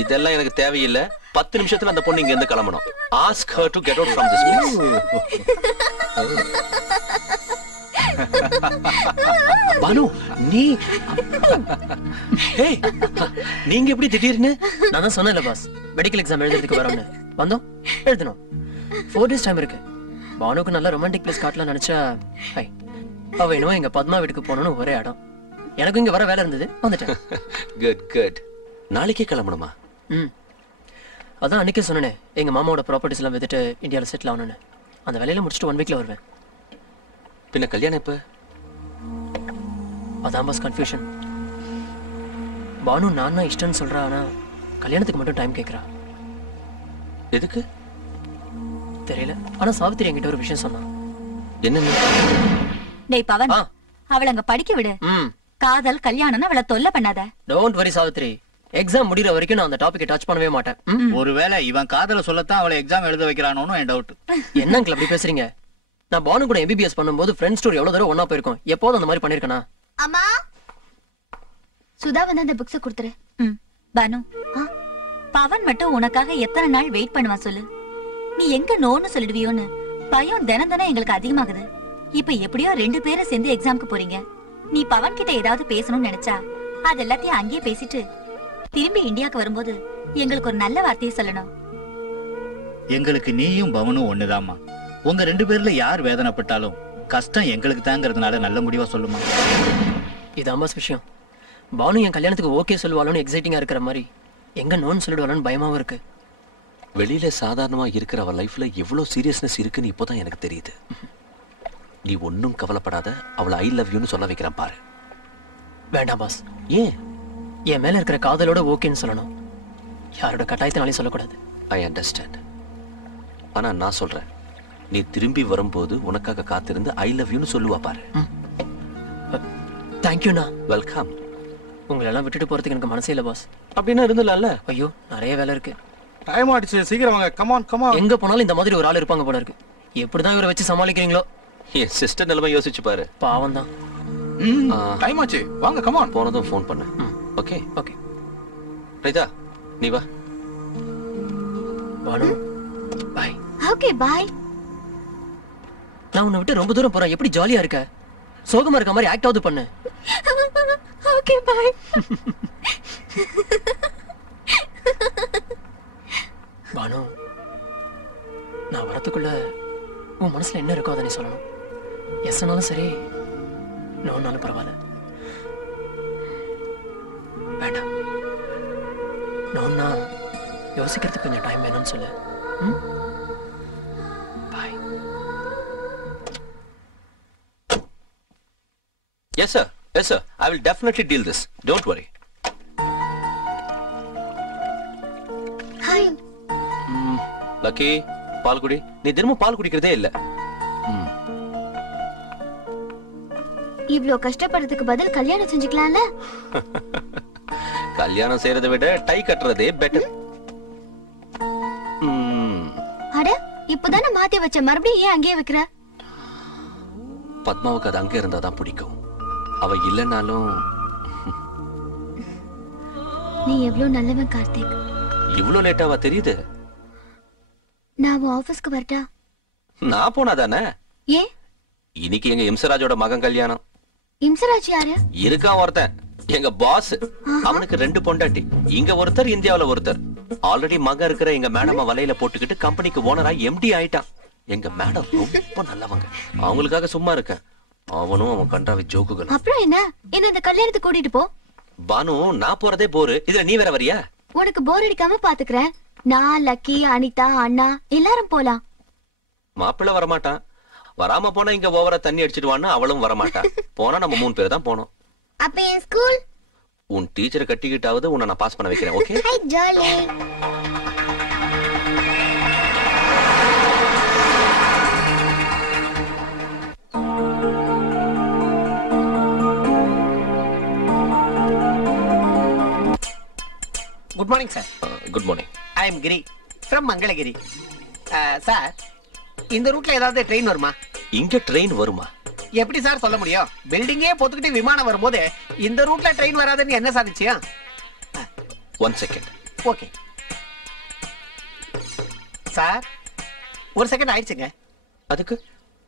இதெல்லாம் எனக்கு தேவையில்ல. 10 நிமிஷத்துல அந்த பொண்ணு இங்க இருந்து கிளம்பணும். Ask her to get out from this place. Banu, நீங்க எப்படி திடீர்னு? நான் தான் சொன்னேன்ல பாஸ், மெடிக்கல் எக்ஸாம் எழுதுறதுக்கு வரோம்னு. வந்தோம், எழுதணும். 4 days டைம் இருக்கு. பானுக்கு நல்ல ரொமான்டிக் பிளேஸ் காட்டலாம் நினைச்சா, அவ என்னவோ எங்க பத்மா வீட்டுக்கு போகணும்னு ஒரே இடம். எனக்கு இங்க வர வேலை இருந்தது, வந்துட்டேன். Good good. நாளைக்கே கிளம்பணுமா? அதான் அன்னைக்கே சொன்னேன், எங்க மாமாவோட ப்ராப்பர்ட்டிஸ் எல்லாம் வித்துட்டு இந்தியாவில் செட்டில் ஆகணும்னு. அந்த வேலையில முடிச்சுட்டு 1 வீக்ல வருவேன். பின்ன கல்யாணம் எப்ப? அதான் பாஸ் கன்ஃபியூஷன். பானு நான் தான் இஷ்டம்னு சொல்றா, ஆனா கல்யாணத்துக்கு மட்டும் டைம் கேட்கறா. எதுக்கு தெரியல. ஆனா சாவித்திரி என்கிட்ட ஒரு விஷயம் சொன்னா. என்ன? டேய் பவன், அவளை அங்க படிக்க விடு. காதல் கல்யாணம்னு அவளை தொல்லை பண்ணாத. டோன்ட் வரி சாவித்திரி, எக்ஸாம் முடிகிற வரைக்கும் நான் அந்த டாபிக்கை டச் பண்ணவே மாட்டேன். ஒருவேளை இவன் காதல சொல்லத்தான் அவளை எக்ஸாம் எழுத வைக்கிறானோன்னு என் டவுட். என்ன அங்கிள் அப்படி பேசுறீங்க? நான் பானு கூட MBBS பண்ணும்போது ஃப்ரெண்ட்ஸ் டூர் எவ்வளவு தடவை ஒண்ணா போயிருக்கோம். எப்போதும் அந்த மாதிரி பண்ணிருக்கனா? அம்மா, சுதா வந்து அந்த புக்ஸ் கொடுத்துரு. பானு, பவன் மட்டும் உனக்காக எத்தனை நாள் வெயிட் பண்ணுவான் சொல்லு? நீ எங்க நோன்னு சொல்லிடுவியோன்னு பயம் தினம் தினம் எங்களுக்கு அதிகமாகுது. இப்ப எப்படியோ 2 பேரும் சேர்ந்து எக்ஸாம்க்கு போறீங்க. நீ பவன் கிட்ட ஏதாவது பேசணும்னு நினைச்சா அது எல்லாத்தையும் அங்கேயே பேசிட்டு திரும்பி இந்தியாவுக்கு வரும்போது எங்களுக்கு ஒரு நல்ல வார்த்தையை சொல்லணும். எங்களுக்கு நீயும் பவனும் ஒண்ணுதாம்மா. உங்க 2 பேர்ல யார் வேதனைப்பட்டாலும் கஷ்டம் எங்களுக்கு தாங்கிறதுனால நல்ல முடிவா சொல்லுமா. இது அம்மாஸ் விஷயம். பானு என் கல்யாணத்துக்கு ஓகே சொல்லுவாளுன்னு எக்ஸைட்டிங்கா இருக்கிற மாதிரி எங்க நோன்னு சொல்லிடுவானு பயமாவும் இருக்கு. வெளியில சாதாரணமா இருக்கிற அவ லைஃப்ல எவ்வளவு சீரியஸ்னஸ் இருக்குன்னு இப்போதான் எனக்கு தெரியுது. நீ ஒன்னும் கவலைப்படாத, அவளை ஐ லவ் யூன்னு சொல்ல வைக்கிறேன் பாரு. வேண்டாம் பாஸ். ஏன்? என் மேல இருக்கிற காதலோட ஓகேன்னு சொல்லணும், யாரோட கட்டாயத்தினாலையும் சொல்லக்கூடாது. I understand. ஆனா நான் சொல்றேன், நீ திரும்பி வரும்போது உனக்காக காத்திருந்து ஐ லவ் யூன்னு சொல்லுவா பாரு. தேங்க்யூண்ணா. வெல்கம். உங்களை எல்லாம் விட்டுட்டு போறதுக்கு எனக்கு மனசே இல்ல பாஸ். அப்படின்னா இருந்தல. ஐயோ நிறைய வேலை இருக்கு. டைம் ஆயிடுச்சு, சீக்கிரம் வாங்க. Come on come on. எங்க போனாலும் இந்த மாதிரி ஒரு ஆள் இருப்பாங்க போல இருக்கு. எப்படிதான் இவரை வச்சு சமாளிக்கிறீங்களோ? என் சிஸ்டர் நிலைமை யோசிச்சு பாரு. பாவம் தான். டைம் ஆச்சு, வாங்க கமான். போனதும் ஃபோன் பண்ணு. Okay okay. ரைதா நீ வா. பானு பை. Okay bye. நான் உன்னை விட்டு ரொம்ப தூரம் போறேன், எப்படி ஜாலியா இருக்க? சோகமா இருக்க மாதிரி ஆக்ட் ஆவது பண்ணு. Okay bye. பானு, நான் வரதுக்குள்ள உன் மனசுல என்ன இருக்கோ அதை நீ சொல்லணும். எஸ்னாலும் சரி, நோனாலும் பரவாயில்ல. வேண்டாம், நோன்னா யோசிக்கிறதுக்கு கொஞ்சம் டைம் வேணும்னு சொல்லு. பாய். Yes sir, yes sir, I will definitely deal this, don't worry. Hi. Lucky, பால் குடி. நீ தினமும் பால் குடிக்கிறதே இல்ல. இவ்ளோ கஷ்டப்படுறதுக்கு பதில் கல்யாணம் செஞ்சுக்கலாம்ல? கல்யாணம் செய்யறதை விட டை கட்டுறதே பெட்டர். அட, இப்பதானே மாத்தி வச்ச, மறுபடியும் ஏன் அங்கேயே வைக்கிற? பத்மாவுக்கு அது அங்க இருந்தாதான் பிடிக்கும். அவ இல்லைனாலும். நீ எவ்வளவு நல்லவன் கார்த்திக். இவ்வளவு லேட்டாவா தெரியுது? நான் உன் ஆபீஸ்க்கு வரட்டா? நான் போனாதானே. ஏன்? இன்னைக்கு எங்க இம்சராஜோட மகன் கல்யாணம். இம்சராஜ் யாரு? இருக்கான் ஒருத்தன், எங்க பாஸ். அவனுக்கு 2 பொண்டாட்டி. இங்க ஒருத்தர், இந்தியாவுல ஒருத்தர். ஆல்ரெடி மகன் இருக்கிற எங்க மேடம் வலையில போட்டுக்கிட்டு கம்பெனிக்கு ஓனரா எம்டி ஆயிட்டான். எங்க மேடம் ரொம்ப நல்லவங்க. அவங்களுக்காக சும்மா இருக்கேன். அவனும் அவன் கண்டாவி ஜோக்குகள். அப்புறம் என்ன, என்ன இந்த கல்யாணத்துக்கு கூட்டிட்டு போ. பானு, நான் போறதே போரு, இதுல நீ வேற வரியா? உனக்கு போர் அடிக்காம பாத்துக்கிறேன். நான், லக்கி, அனிதா, அண்ணா எல்லாரும் போலாம். மாப்பிள்ள வரமாட்டான். வராம போனா இங்க ஓவரா தண்ணி அடிச்சிடுவான்னு அவளும் வரமாட்டா. போனா நம்ம 3 பேர் தான் போனோம். அப்ப என் ஸ்கூல்? உன் டீச்சரை கட்டிக்கிட்டாவது உன்னை நான் பாஸ் பண்ண வைக்கிறேன். Okay? Hi jolly. Good morning sir. Good morning. I am Giri from Mangalagiri. Sir, இந்த ரூட்ல ஏதாவது ட்ரெயின் வருமா? இங்க ட்ரெயின் வருமா? எப்படி சார் சொல்ல முடியும்? பில்டிங்கே போத்துக்கிட்டு விமானம் வரும்போது இந்த ரூட்ல ட்ரெயின் வராதுன்னு என்ன சாதிச்சியா? 1 செகண்ட். ஓகே சார், 1 செகண்ட் ஆயிடுச்சுங்க. அதுக்கு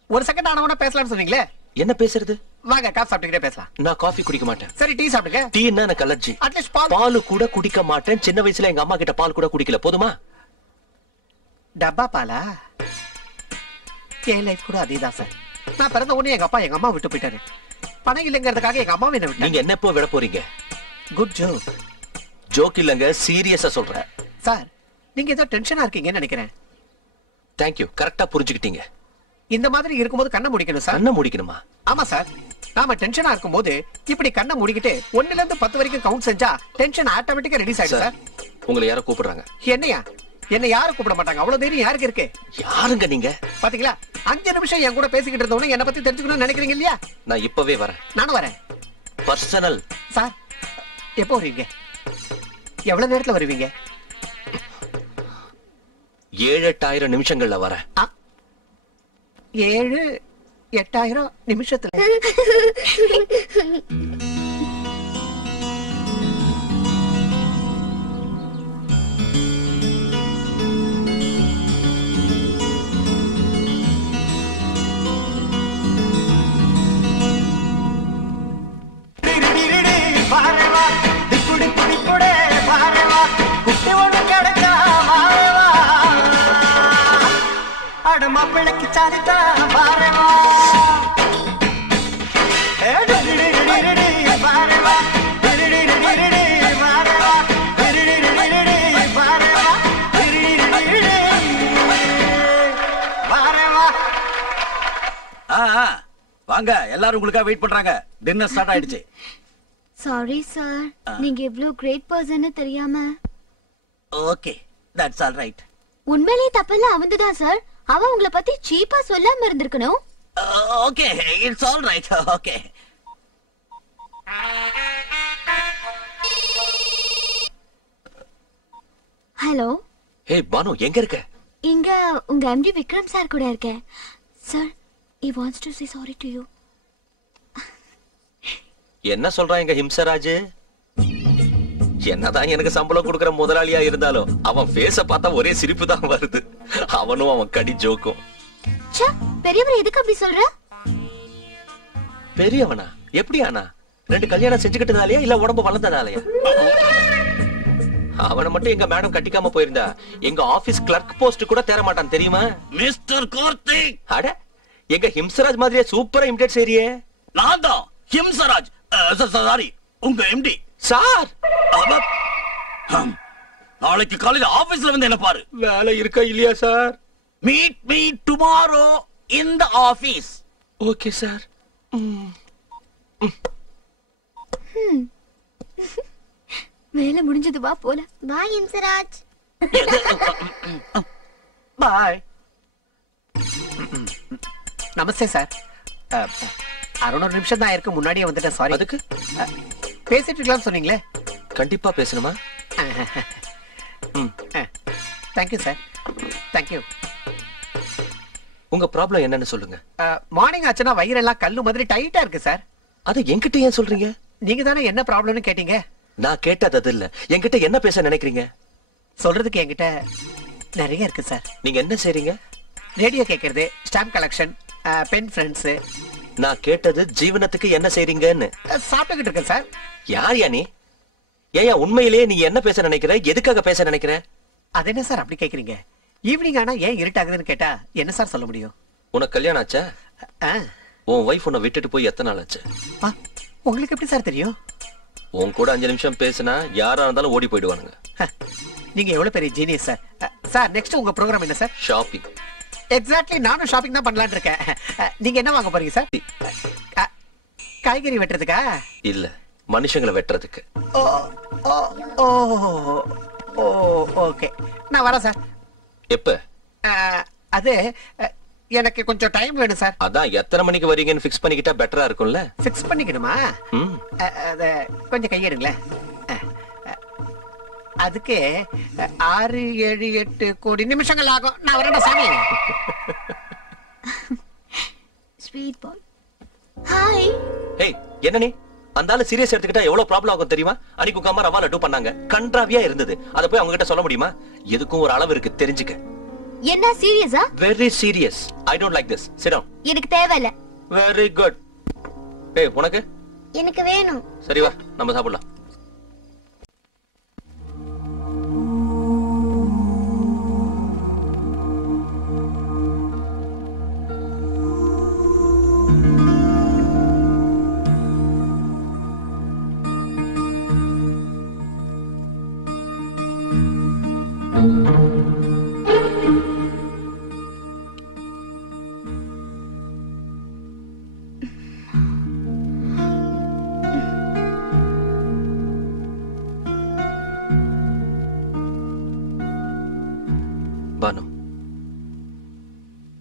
1 செகண்ட் ஆனவன பேசலாம்னு சொன்னீங்களே, என்ன பேசுறது? வாங்க காஃபி சாப்பிட்டுக்கிட்டே பேசலாம். நான் காஃபி குடிக்க மாட்டேன். சரி, டீ சாப்பிடுங்க. டீன்னா எனக்கு அலர்ஜி. அட்லீஸ்ட் பால். பால் கூட குடிக்க மாட்டேன். சின்ன வயசுல எங்க அம்மா கிட்ட பால் கூட குடிக்கல. போதுமா? டப்பா பாலா? என் லைஃப் கூட அதேதான் சார். நான் பிறந்த உடனே எங்க அப்பா எங்க அம்மா விட்டு போயிட்டாரு. பணம் இல்லங்கிறதுக்காக எங்க அம்மாவை என்ன விட்டாங்க. நீங்க என்ன எப்போ விட போறீங்க? Good joke. ஜோக் இல்லங்க, சீரியஸா சொல்றேன். சார், நீங்க ஏதோ டென்ஷனா இருக்கீங்கன்னு நினைக்கிறேன். தேங்க்யூ, கரெக்டா புரிஞ்சுக்கிட்டீங்க. இந்த மாதிரி இருக்கும்போது கண்ணை முடிக்கணும் சார். கண்ணை முடிக்கணுமா? ஆமா சார். நாம டென்ஷனா இருக்கும்போது இப்படி கண்ணை மூடிக்கிட்டு 1ல இருந்து 10 வரைக்கும் கவுண்ட் செஞ்சா டென்ஷன் ஆட்டோமேட்டிக்கா ரிலீஸ் ஆயிடும் சார். உங்களை யாரோ கூப்பிடுறாங்க. என்னையா? என்ன யாரும் கூப்பிட மாட்டாங்க. அவ்வளவு தைரியம் யாருக்கு இருக்கு? யாருங்க நீங்க? பாத்தீங்களா, 5 நிமிஷம் என் கூட பேசிக்கிட்டு இருந்தவங்க என்ன பத்தி தெரிஞ்சுக்கணும்னு நினைக்கிறீங்க இல்லையா? நான் இப்பவே வரேன். நானும் வரேன். பர்சனல். சார், எப்போ வருவீங்க? எவ்வளவு நேரத்துல வருவீங்க? 7-8 நிமிஷங்கள்ல வரேன். 7-8 நிமிஷத்துல? மாப்பிள்ளைக்கு சாரிதா பாரவா பாரவா பாரவா வாங்க, எல்லாரும் உங்களுக்காக வெயிட் பண்றாங்க. டின்னர் ஸ்டார்ட் ஆயிடுச்சு. சாரி சார், நீங்க இவ்ளோ கிரேட் பர்சன் தெரியாம. Okay, that's all right. உண்மையிலேயே தப்பெல்லாம் அவன்தான் சார். அவன் உங்களை பத்தி சீப்பா சொல்லாம இருந்திருக்கணும். Okay, it's all right. Okay. Hello. Hey Banu, எங்க இருக்க? இங்க உங்க எம்டி விக்ரம் சார் கூட இருக்கேன். சார், he wants to say sorry to you. என்ன சொல்றான் எங்க ஹிம்சராஜ்? என்னதான் எனக்கு சம்பளம் கொடுக்கற முதலாளியா இருந்தாலும் அவன் ஃபேஸ பார்த்தா ஒரே சிரிப்பு தான் வருது. அவனும் அவன் கடி ஜோக்கும். ச்சே, பெரியவர் எதுக்கு அப்படி சொல்ற? பெரியவனா? எப்படி ஆனா? 2 கல்யாணம் செஞ்சுக்கிட்டதாலயா இல்ல உடம்பு வளர்ந்ததாலயா? அவனை மட்டும் எங்க மேடம் கட்டிக்காம போயிருந்தா எங்க ஆபீஸ் கிளர்க் போஸ்ட் கூட தேர மாட்டான் தெரியுமா? மிஸ்டர் கார்த்திக். அட, எங்க ஹிம்சராஜ் மாதிரியே சூப்பரா இமிடேட் செய்றியே. நான் தான் ஹிம்சராஜ். சாரி, உங்க எம்டி சார். நாளைக்கு காலையில ஆபீஸ்ல வந்து என்ன பாரு. வேலை இருக்கா இல்லையா சார்? மீட் மீ டுமாரோ இன் தி ஆபீஸ். Okay sir. வேலை முடிஞ்சது, வா போல. பாய் ஹிம்சராஜ். பாய். நமஸ்தே சார். அருண், ஒரு நிமிஷம் தான் இருக்கு, முன்னாடியே வந்துட்டேன். சாரி. அதுக்கு பேசிட்டு இருக்கலாம் சொன்னீங்களே. கண்டிப்பா பேசணுமா? Thank you sir, thank you. உங்க ப்ராப்ளம் என்னன்னு சொல்லுங்க. மார்னிங் ஆச்சுன்னா வயிறெல்லாம் கல்லு மாதிரி டைட்டா இருக்கு சார். அது என்கிட்ட ஏன் சொல்றீங்க? நீங்க தானே என்ன ப்ராப்ளம்னு கேட்டீங்க. நான் கேட்டது அது இல்ல. என்கிட்ட என்ன பேச நினைக்கிறீங்க? சொல்றதுக்கு என்கிட்ட நிறைய இருக்கு சார். நீங்க என்ன செய்றீங்க? ரேடியோ கேட்கறது, ஸ்டாம்ப் கலெக்ஷன், பென் ஃப்ரெண்ட்ஸ். நான் கேட்டது ஜீவனத்துக்கு என்ன செய்றீங்கன்னு. சாப்பிட்டுக்கிட்டு இருக்கேன் சார். யார் யா நீ? ஏன் உண்மையிலேயே நீ என்ன பேச நினைக்கிற? எதுக்காக பேச நினைக்கிற? அது என்ன சார் அப்படி கேக்குறீங்க? ஈவினிங் ஆனா ஏன் இருட்டாகுதுன்னு கேட்டா என்ன சார் சொல்ல முடியும்? உனக்கு கல்யாணம் ஆச்சா? உன் வைஃப் உன்னை விட்டுட்டு போய் எத்தனை நாள் ஆச்சு? உங்களுக்கு எப்படி சார் தெரியும்? உன் கூட 5 நிமிஷம் பேசினா யாரா இருந்தாலும் ஓடி போயிடுவானுங்க. நீங்க எவ்வளவு பெரிய ஜீனியஸ் சார். சார், நெக்ஸ்ட் உங்க ப்ரோகிராம் என்ன சார்? ஷாப்பிங். எக்ஸாக்ட்லி, நானும் ஷாப்பிங் தான் பண்ணலாம்னு இருக்கேன். நீங்க என்ன வாங்க போறீங்க சார்? காய்கறி வெட்டுறதுக்கா? இல்ல, மனுஷங்களை வெட்டுறதுக்கு. ஓ ஓ ஓ ஓ ஓகே, நான் வரேன் சார். எப்ப? அது எனக்கு கொஞ்சம் டைம் வேணும் சார். அதான் எத்தனை மணிக்கு வரீங்கன்னு ஃபிக்ஸ் பண்ணிக்கிட்டா பெட்டரா இருக்கும்ல. ஃபிக்ஸ் பண்ணிக்கணுமா? அத கொஞ்சம் கையெடுங்களேன். அதுக்கு 6, 7, 8 கோடி நிமிஷங்கள் ஆகும். நான் வரேன்டா சாமி. ஸ்வீட் பாய். ஹாய். ஏய், என்ன நீ? அந்த ஆளு சீரியஸ் எடுத்துக்கிட்டா எவ்வளவு ப்ராப்ளம் ஆகும் தெரியுமா? அன்னைக்கு உங்க அம்மா ரவா லட்டு பண்ணாங்க, கன்றாவியா இருந்தது. அத போய் அவங்க கிட்ட சொல்ல முடியுமா? எதுக்கும் ஒரு அளவு இருக்கு, தெரிஞ்சுக்க. என்ன சீரியஸா? Very serious. I don't like this. Sit down. எனக்கு தேவையில்ல. Very good. ஏய், உனக்கு? எனக்கு வேணும். சரி வா, நம்ம சாப்பிடலாம். பானு,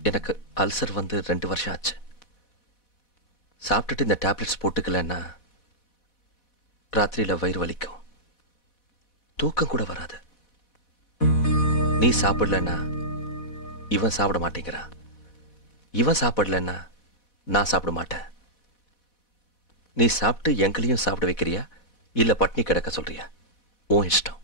எனக்கு அல்சர் வந்து 2 வருஷம் ஆச்சு. சாப்பிட்டுட்டு இந்த டேப்லெட்ஸ் போட்டுக்கலன்னா ராத்திரியில வயிறு வலிக்கும், தூக்கம் கூட வராது. நீ சாப்பிடலன்னா இவன் சாப்பிட மாட்டேங்கிறான், இவன் சாப்பிடலன்னா நான் சாப்பிட மாட்டேன். நீ சாப்பிட்டு எங்களையும் சாப்பிட வைக்கிறியா இல்ல பட்னி கிடக்க சொல்றியா? உன் இஷ்டம்.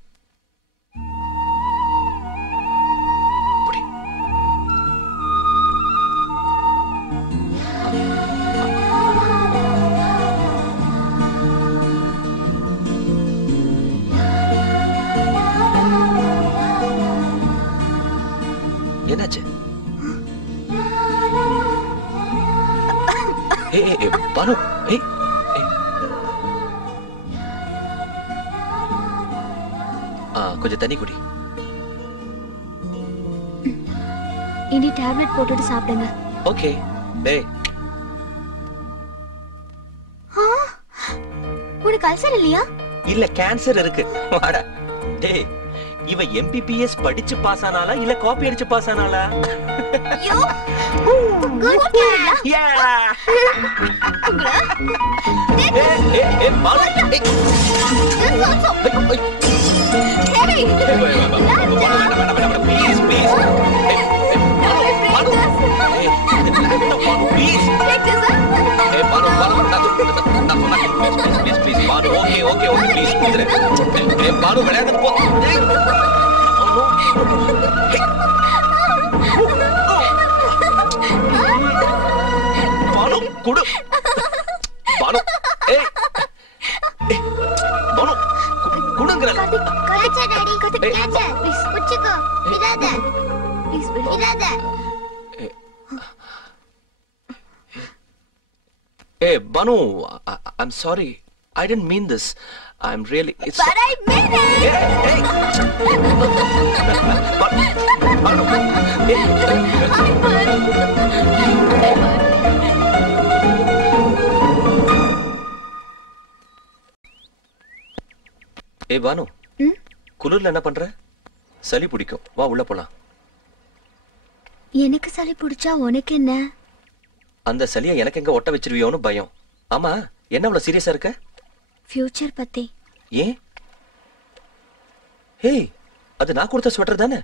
என்னாச்சு? பானு, கொஞ்சம் தண்ணி குடி. இனி டேப்லெட் போட்டுட்டு சாப்பிடுங்க. ஓகே. டேய், உங்களுக்கு அல்சர் இல்லையா? இல்ல கேன்சர் இருக்கு. வாடா. டேய் இவ MPPS படிச்சு பாஸ் ஆனாளா இல்ல காப்பி அடிச்சு பாஸ் ஆனாளா? யோ குட் கேர்ளா. யா. ஏ பாலு. Please, please. பாலு விளையாடுறது போ. பாலு குடு. பாலு ஏய் பாலு குடுங்கற. காச்சா டாடி காச்சா ப்ளீஸ் குச்சிக்கோ. இராத ப்ளீஸ் இராத. Hey, Banu, I'm sorry. I didn't mean this. I'm really... But I mean it! Hey! Banu! Hey, Banu. குளிர்ல என்ன பண்ற? சளி பிடிக்கும். வா உள்ள போலாம். எனக்கு சளி பிடிச்சா உனக்கு என்ன? அந்த சளியை எனக்கு எங்க ஒட்ட வச்சிருவியோன்னு பயம். ஆமா என்ன அவ்வளவு சீரியஸா இருக்க? ஃபியூச்சர் பத்தி. ஏன்? ஹேய் அது நான் கொடுத்த ஸ்வெட்டர் தானே?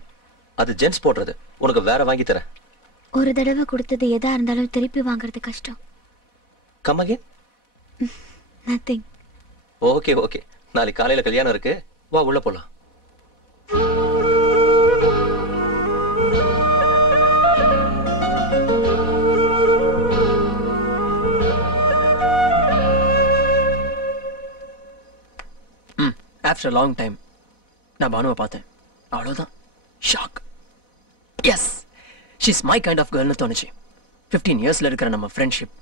அது ஜென்ஸ் போடுறது. உனக்கு வேற வாங்கி தரேன். ஒரு தடவை கொடுத்தது எதா இருந்தாலும் திருப்பி வாங்குறது கஷ்டம். Come again? Nothing. Okay okay. நாளைக்கு காலையில கல்யாணம் இருக்கு. வா உள்ள போலாம். After a long time, நான் பானுவை பார்த்தேன். அவ்வளவுதான். Shock. Yes she's my kind of கேர்ள்னு தோணுச்சு. 15 இயர்ஸ்ல இருக்கிற நம்ம ஃப்ரெண்ட்ஷிப்,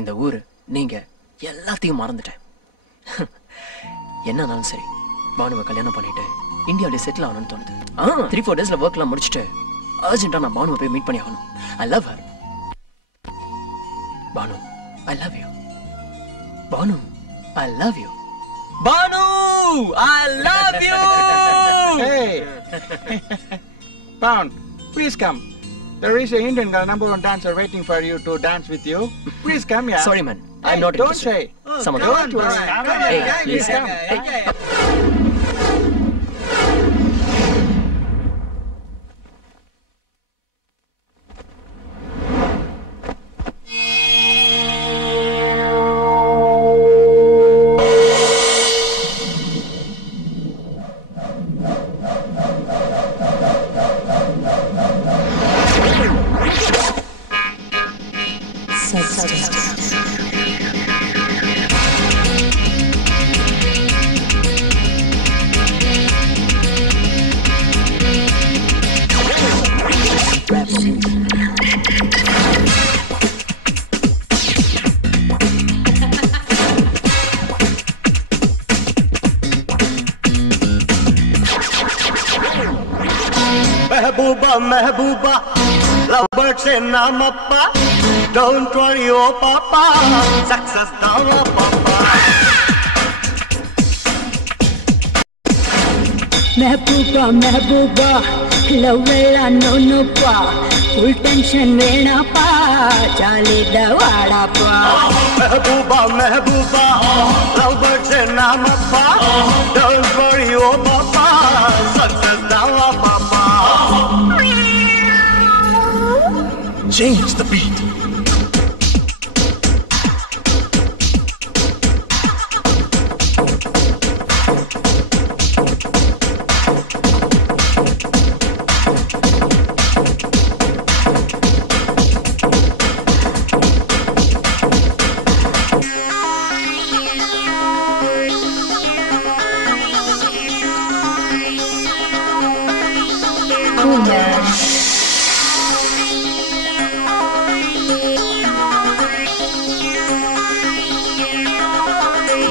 இந்த ஊர், நீங்க எல்லாத்தையும் மறந்துட்டேன். என்னன்னாலும் சரி பானுவை கல்யாணம் பண்ணிட்டு இந்தியாவிலே செட்டில் ஆகணும்னு தோணுது. 3-4 டேஸ்ல ஒர்க்லாம் முடிச்சுட்டு அர்ஜென்ட்டா நான் பானுவை போய் மீட் பண்ணி ஆகணும். I love her. Banu I love you. Banu I love you. Banu, I love you. Hey, Pound, please come. There is an Indian girl, #1 dancer, waiting for you to dance with you. Please come, yeah. Sorry, man. I'm not Don't interested. say. Someone Don't worry. Hey, please come. Hey. Mehbooba Mehbooba lover से नाम अप्पा don't worry ओ पापा success दावा पापा महबूबा महबूबा लवेला नोनो पा full tension वेणा पा चाले दवाड़ा पा महबूबा महबूबा lover से नाम अप्पा डोंट वरी ओ पापा सक्सेस दावा पापा Change the beat.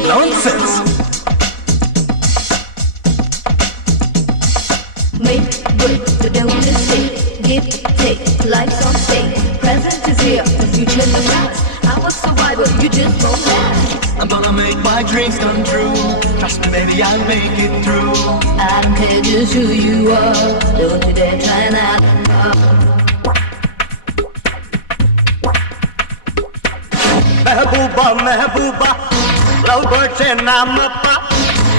Nonsense. Make good the devil is sick. Give, take, life's on stake. Present is here, the future is past. I'm a survivor, you just know that. I'm gonna make my dreams come true. Trust me, baby, I'll make it through. I don't care just who you are. Don't you dare try that. Mehbooba, Mehbooba, lovebird say namapa.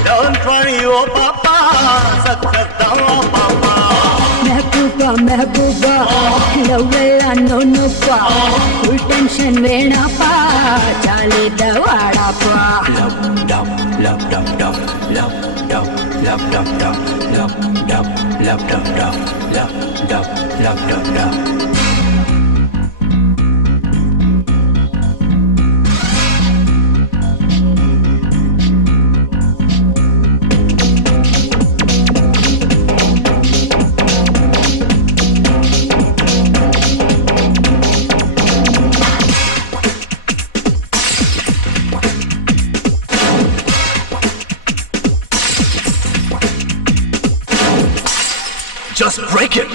Don't worry, oh papa, success down, oh papa. Mehbooba, Mehbooba, love no no pa. Full tension vena pa, chale da vada pa. Love dum, love dum dum, love dum, love dum dum, love dum, love dum dum, love dum, love dum dum. Just break it.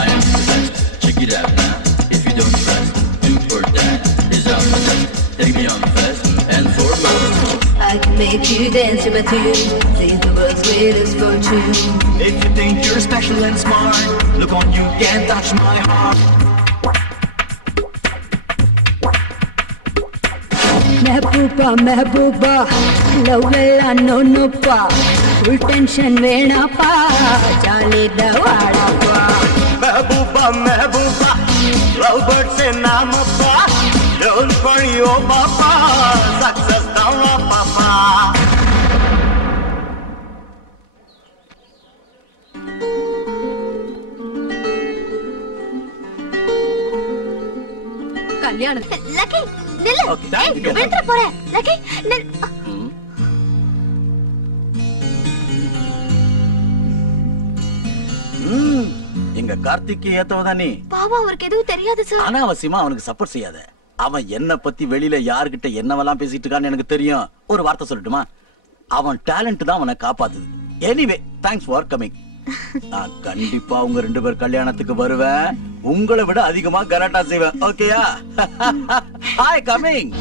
I am the best. Check it out now. If you don't trust, do for that. Is out my best. Take me on fast and for most. I can make you dance to my tune. Sing the world's greatest fortune. If you think you're special and smart, look on, you can't touch my heart. Mehbooba, Mehbooba, love no no pa. Full tension vena pa, chale da vada pa. Mehbooba, Mehbooba, lovebird say namapa. Don't worry, oh papa, success down, oh papa. கல்யாணம் lucky நில்லு. ஏய், விழுந்துற போற. Lucky நில். எங்க கார்த்திக்கு ஏத்தவதா நீ. பாவம், அவருக்கு எதுவும் தெரியாது சார். அனாவசியமா அவனுக்கு சப்போர்ட் செய்யாத. அவன் என்ன பத்தி வெளியில யாருகிட்ட என்னவெல்லாம் பேசிட்டு இருக்கான்னு எனக்கு தெரியும். ஒரு வார்த்தை சொல்லட்டுமா? அவன் டேலண்ட் தான் அவனை காப்பாத்துது. Anyway, thanks for coming. நான் கண்டிப்பா உங்க 2 பேர் கல்யாணத்துக்கு வருவேன். உங்களை விட அதிகமா கராட்டா செய்வேன். ஓகேயா? Hi, coming.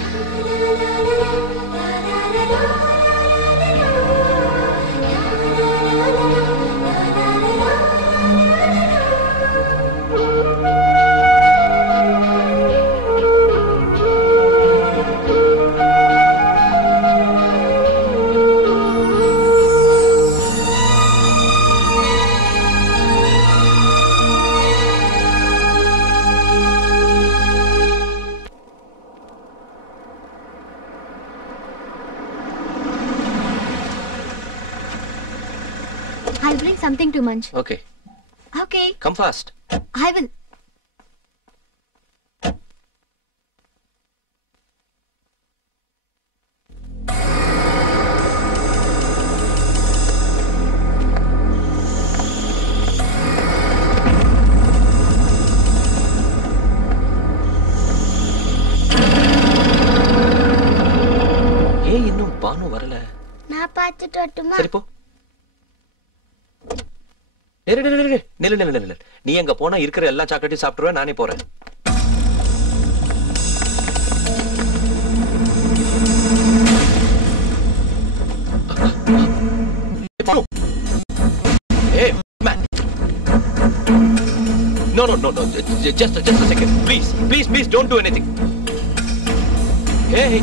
I'll bring something to munch. Okay. Okay. Come fast. I will. ஏன் இன்னும் பானு வரல? நான் பார்த்துட்டு வரட்டுமா? சரி போ. நில்லு. நீ எங்க போனா இருக்கிற எல்லா சாக்லேட்டையும் சாப்பிட்டுருவேன். நானே போறேன். Hey, man. No. Just a second. Please, don't do anything. Hey.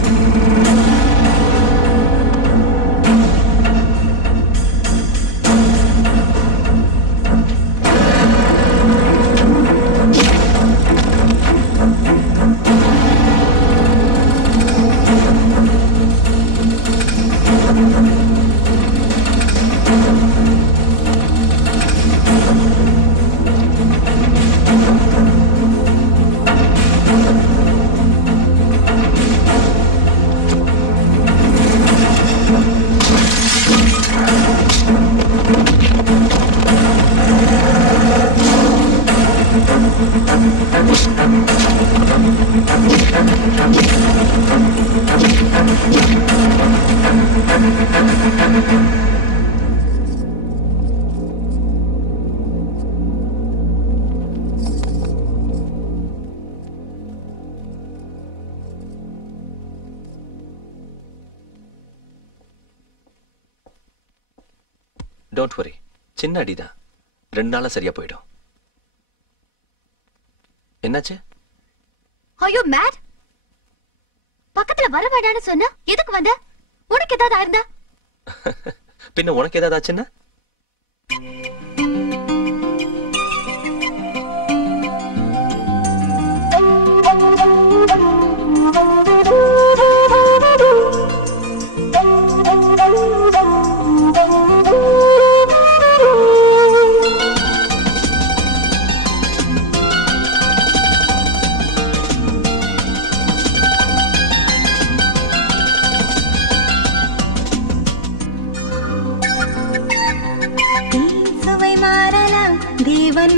Don't worry, சின்ன அடிதான், 2 நாளா சரியா போயிடும். என்னாச்சு? ஐயோ மேட், பக்கத்துல வர வேண்டாம்னு சொன்னா எதுக்கு வந்த? உனக்கு ஏதாவது ஆயிருந்தா? பின்ன உனக்கு ஏதாவது ஆச்சுன்னா?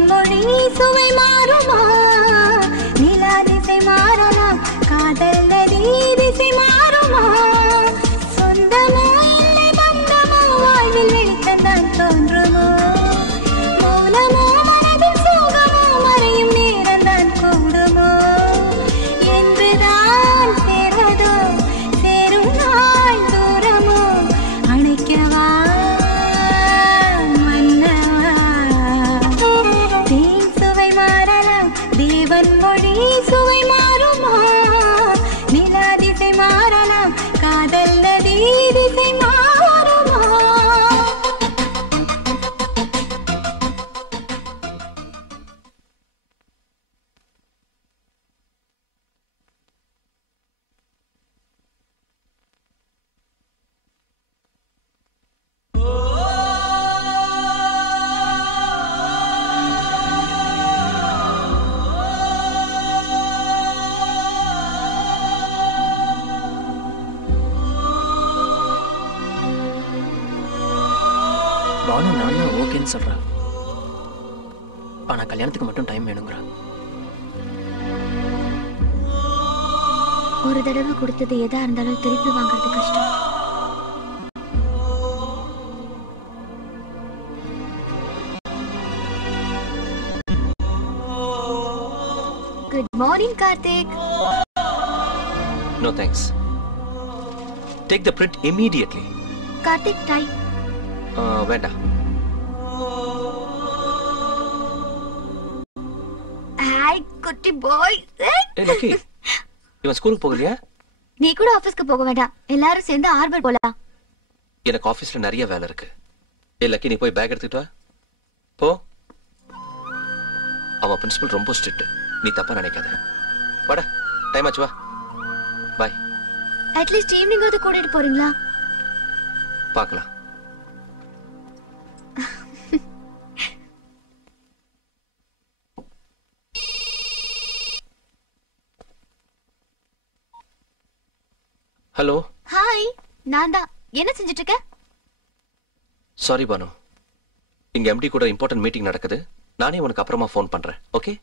மொழி சுவை மாறுமா, நிலா திசை மாறலாம், காதல் நதி திசை மாறுமா, சொந்தமோ இல்லை பந்தமோ வாழ்வில் வெளிச்சந்தான் தோன்றுமோ, மௌனமோ மனதில் சோகமோ மறையும் நேரம்தான் கூடுமோ, என்றுதான் சேர்வதோ சேரும் நாள் தூரமோ, அணைக்கவா மொழி சுவை மாறுமா, நிலா திசை மாறலாம், காதல் நதி திசை மாறுமா. பானு நான் ஓகேன்னு சொல்றா, ஆனா கல்யாணத்துக்கு மட்டும் டைம் வேணுங்கிறா. ஒரு தடவை கொடுத்தது எதா இருந்தாலும் திருப்பி வாங்குறது கஷ்டம். Good morning Karthik. No thanks. Take the print immediately. Karthik tie. வேண்டாம். ஹாய் குட்டி பாய். ஏய் லக்கி, இவன் ஸ்கூலுக்கு போகலையா? நீ கூட ஆபீஸ்க்கு போக வேண்டாம், எல்லாரும் சேர்ந்து ஆர்பர் போலாம். எனக்கு ஆபீஸ்ல நிறைய வேலை இருக்கு. ஏய் லக்கி, நீ போய் பேக் எடுத்துட்டு வா. போ. அவன் பிரின்சிபல் ரொம்ப ஸ்ட்ரிக்ட், நீ தப்பா நினைக்காத. வாடா, டைம் ஆச்சு, வா. பை. அட்லீஸ்ட் ஈவினிங்காவது கூட்டிட்டு போறீங்களா? பார்க்கலாம். ஹலோ. ஹாய், நான் தான். என்ன செஞ்சிட்டு இருக்க? சாரி பானு, இங்க எம்டி கூட இம்பார்ட்டன்ட் மீட்டிங் நடக்குது. நானே உனக்கு அப்புறமா ஃபோன் பண்றேன். ஓகே?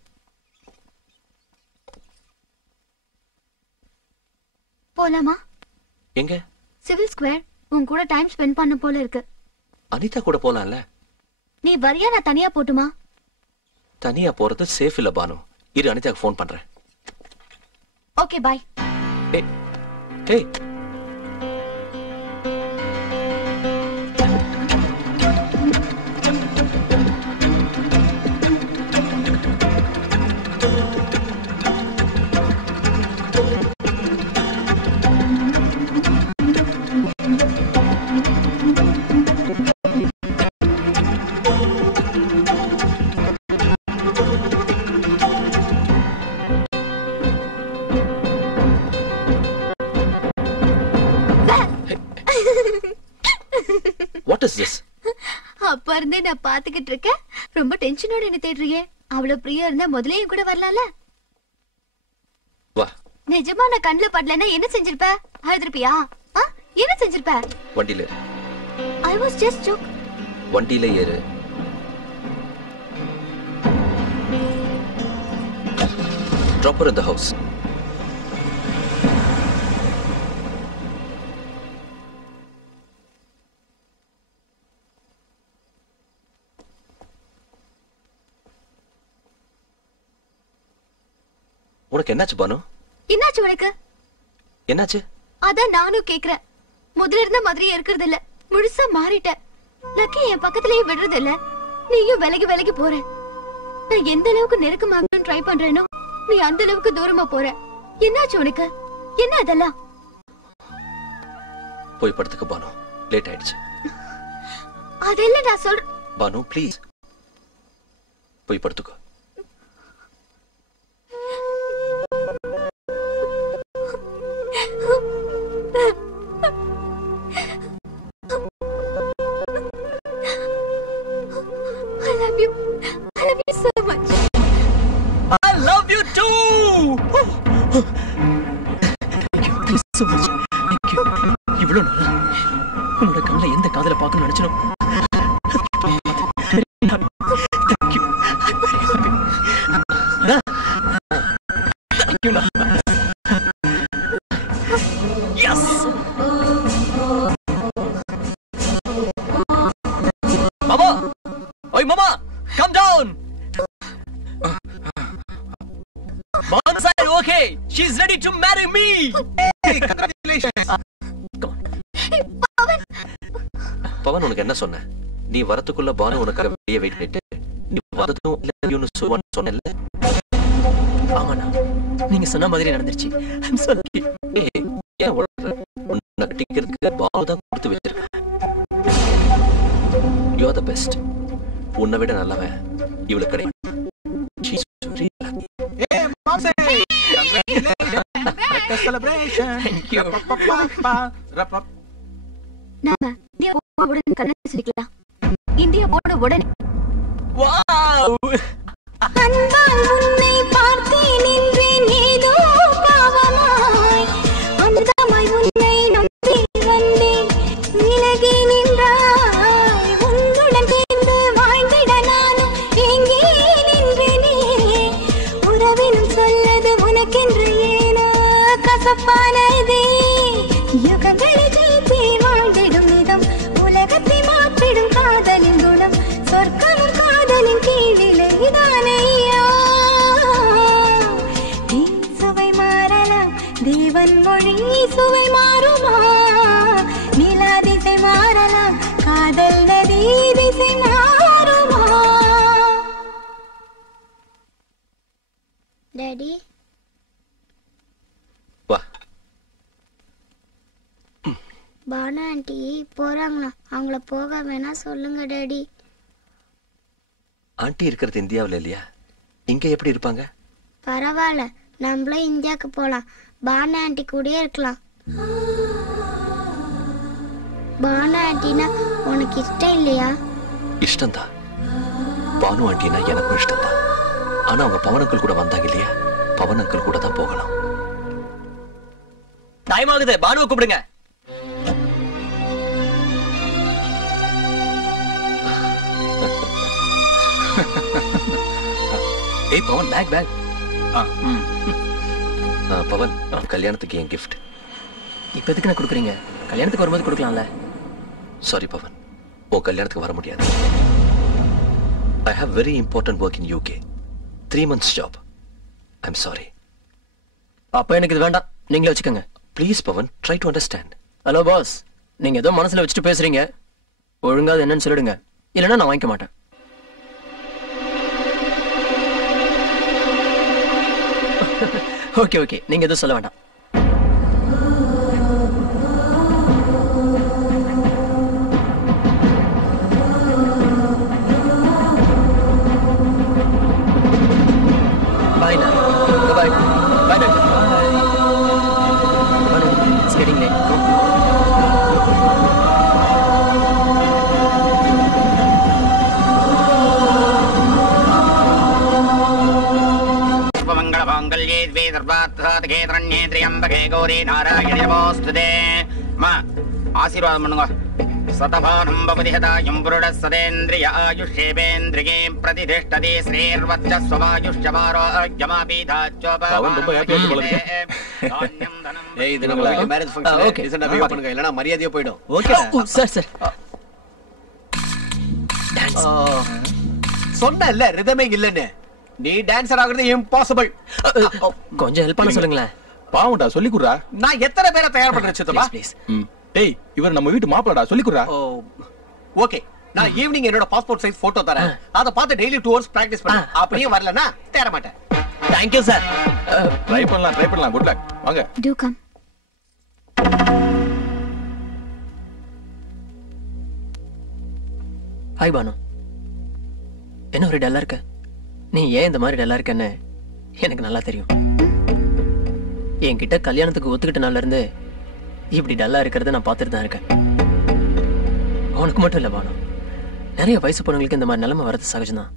போலாமா? எங்க? Civil square. உன் கூட டைம் ஸ்பெண்ட் பண்ண போல இருக்கு. அனிதா கூட போலாம்ல? நீ வரியா? நான் தனியா போட்டுமா? தனியா போறது சேஃப் இல்ல பானு. இரு, அனிதாக்கு ஃபோன் பண்றேன். Okay bye. ஏய் ஏய், what is this? அப்ப இருந்தே நான் பாத்துக்கிட்டு இருக்கேன். ரொம்ப டென்ஷனோட என்ன தேடுறியே? அவ்வளவு பிரியா இருந்தா முதல்ல என் கூட வரலாம்ல? வா. நிஜமா நான் கண்ணுல படலன்னா என்ன செஞ்சிருப்ப? அழுதுருப்பியா? என்ன செஞ்சிருப்ப? வண்டியில ஏறு. I was just joke. வண்டியில ஏறு. Drop her in the house. உனக்கு என்னாச்சு பானு? என்னாச்சு உனக்கு? என்னாச்சு? அதான் நானும் கேக்குறேன். முதல்ல இருந்த மாதிரியே இருக்கிறது இல்ல, முழுசா மாறிட்ட. லக்கி என் பக்கத்துலயே விடுறது இல்ல. நீயும் விலகி விலகி போற. நான் எந்த அளவுக்கு நெருக்கமாகணும்னு ட்ரை பண்றேனோ நீ அந்த அளவுக்கு தூரமா போற. என்னாச்சு உனக்கு? என்ன அதெல்லாம்? போய் படுத்துக்க பானு, லேட் ஆயிடுச்சு. அதெல்லாம் நான் சொல்ற. பானு ப்ளீஸ் போய் படுத்துக்கோ. I love you. I love you so much. I love you too. Thank you so much. Thank you. இவ்வளவு நாளா உன்னோட கண்ணுல எந்த காதல பார்க்கணும்னு நினைச்சனோ. Thank you. I'm very happy. Thank you. Yes. Mama. Oi, Mama. Come down. Mom's side, okay. She's ready to marry me. Hey, congratulations. Pawan, உனக்கு என்ன சொன்ன? நீ வரதுக்குள்ள பானு உனக்காக வெளியே வெயிட் பண்ணிட்டு நீ வரதும் இல்ல சொன்னல. ஆமாண்ணா, நீங்க சொன்ன மாதிரி நடந்துருச்சு. I'm sorry. ஏன் உன்னை கட்டிக்கிறதுக்கு பானு தான் கொடுத்து வச்சிருக்கேன். You are the best. உன்னை விட நல்லவன் இவளுக்கு கிடையாது. She's really lucky. Hey, Momsy! Congratulations! Breakfast celebration! Thank you. நாம இந்தியா உடனே கல்யாணம் செஞ்சுக்கலாம். இந்தியா உடனே. Wow! அன்பால் உன்னை பார்த்தேன் நின்றேன் ஏதோ பாவமாய். அமிர்தமாய் உன்னை நம்பி வந்தேன் விலகி நின்றாய். உன்னுடன் சேர்ந்து வாழ்ந்திட நானும் எங்கே நின்றேனே. உறவினும் சொல்லது உனக்கென்று ஏனோ கசப்பானதே. யுகங்களை ஜெயித்தே வாழ்ந்திடும் விதம் உலகத்தை மாற்றிடும் காதலின் குணம். சொர்க்கமும் காதலின் கீழிலே இதானையா. சுவை மாறலாம், தேவன் மொழி சுவை மாறுமா? நிலா திசை மாறலாம், காதல் நதி திசை மாறுமா? டாடி, வா. பானு ஆண்டி போறாங்களா? அவங்கள போக வேணா சொல்லுங்க டாடி. ஆண்டி இருக்கிறது இந்தியாவில் இல்லையா? இங்க எப்படி இருப்பாங்க? பரவாயில்ல, நம்மளும் இந்தியாவுக்கு போலாம். பானு ஆண்டி கூடயே இருக்கலாம். பானு ஆண்டினா உனக்கு இஷ்டம் இல்லையா? இஷ்டம்தான். பானு ஆண்டினா எனக்கும் இஷ்டம்தான். ஆனா அவங்க பவனங்கள் கூட வந்தாங்க இல்லையா? பவனங்கள் கூட தான் போகலாம். டைம் ஆகுது, பானுவை கூப்பிடுங்க. ஏய் பவன், பேக். பவன், கல்யாணத்துக்கு என் கிஃப்ட். இப்ப எதுக்கு நான் கொடுக்குறீங்க? கல்யாணத்துக்கு வரும்போது கொடுக்கலாம்ல. சாரி பவன், உன் கல்யாணத்துக்கு வர முடியாது. I have very important work in UK. 3 months job. I'm sorry. அப்ப எனக்கு இது வேண்டாம், நீங்களே வச்சுக்கோங்க. Please Pavan, try to understand. Hello boss, நீங்க ஏதோ மனசுல வச்சுட்டு பேசுறீங்க. ஒழுங்கா அது என்னன்னு சொல்லிடுங்க, இல்லைன்னா நான் வாங்கிக்க மாட்டேன். ஓகே, நீங்க எதுவும் சொல்ல வேண்டாம். Bye now. Goodbye. Bye, doctor. Bye. It's getting late. Come. मंगलमांगल्ये द्वे सर्वार्थसाधके शरण्ये त्र्यंबके गौरी नारायणे नमोस्तुते मा आशीर्वाद பண்ணுங்க सतभानं भवति हतायं पुरुषः सदेन्द्रिय आयुष्येवेन्द्रिये प्रतिष्ठति அவன் ரொம்ப ஹாப்பியா இருக்கு போல இருக்கு. ஏய் இது நம்ம வீட்ல மேரேஜ் ஃபங்க்ஷன் ஓகே ரீசன்ட்டா பிஹேவ் பண்ணுங்க இல்லனா மரியாதையே போய்டும். ஓகே சார் டான்ஸ் சொன்னேன்ல ரிதமே இல்லன்னு. நீ டான்சர் ஆகுறது இம்பாசிபிள். கொஞ்சம் ஹெல்ப் பண்ண சொல்லுங்களேன். பாவுடா சொல்லி குடுறா. நான் எத்தனை பேரை தயார் பண்றேன் சித்தப்பா? ப்ளீஸ். டேய் இவர் நம்ம வீட்டு மாப்பிளடா சொல்லி குடுறா. ஓகே நான் ஈவினிங் என்னோட பாஸ்போர்ட் சைஸ் போட்டோ தரேன். அத பார்த்து டெய்லி 2 hours பிராக்டிஸ் பண்ணு. அப்படியே வரலனா தேற மாட்டேன். Thank you sir. ட்ரை பண்ணலாம். Good luck. வாங்க. Do come. ஹாய் பானு. என்ன ஒரு டல்லா இருக்க? நீ ஏன் இந்த மாதிரி டல்லா இருக்கன்னு எனக்கு நல்லா தெரியும். என்கிட்ட கல்யாணத்துக்கு ஒத்துக்கிட்ட நாள்ல இருந்து இப்படி டல்லா இருக்கிறத நான் பார்த்துட்டு தான் இருக்கேன். உனக்கு மட்டும் இல்ல பானு, நிறைய வயசு பொண்ணுங்களுக்கு இந்த மாதிரி நிலைமை வரது சகஜம்தான்.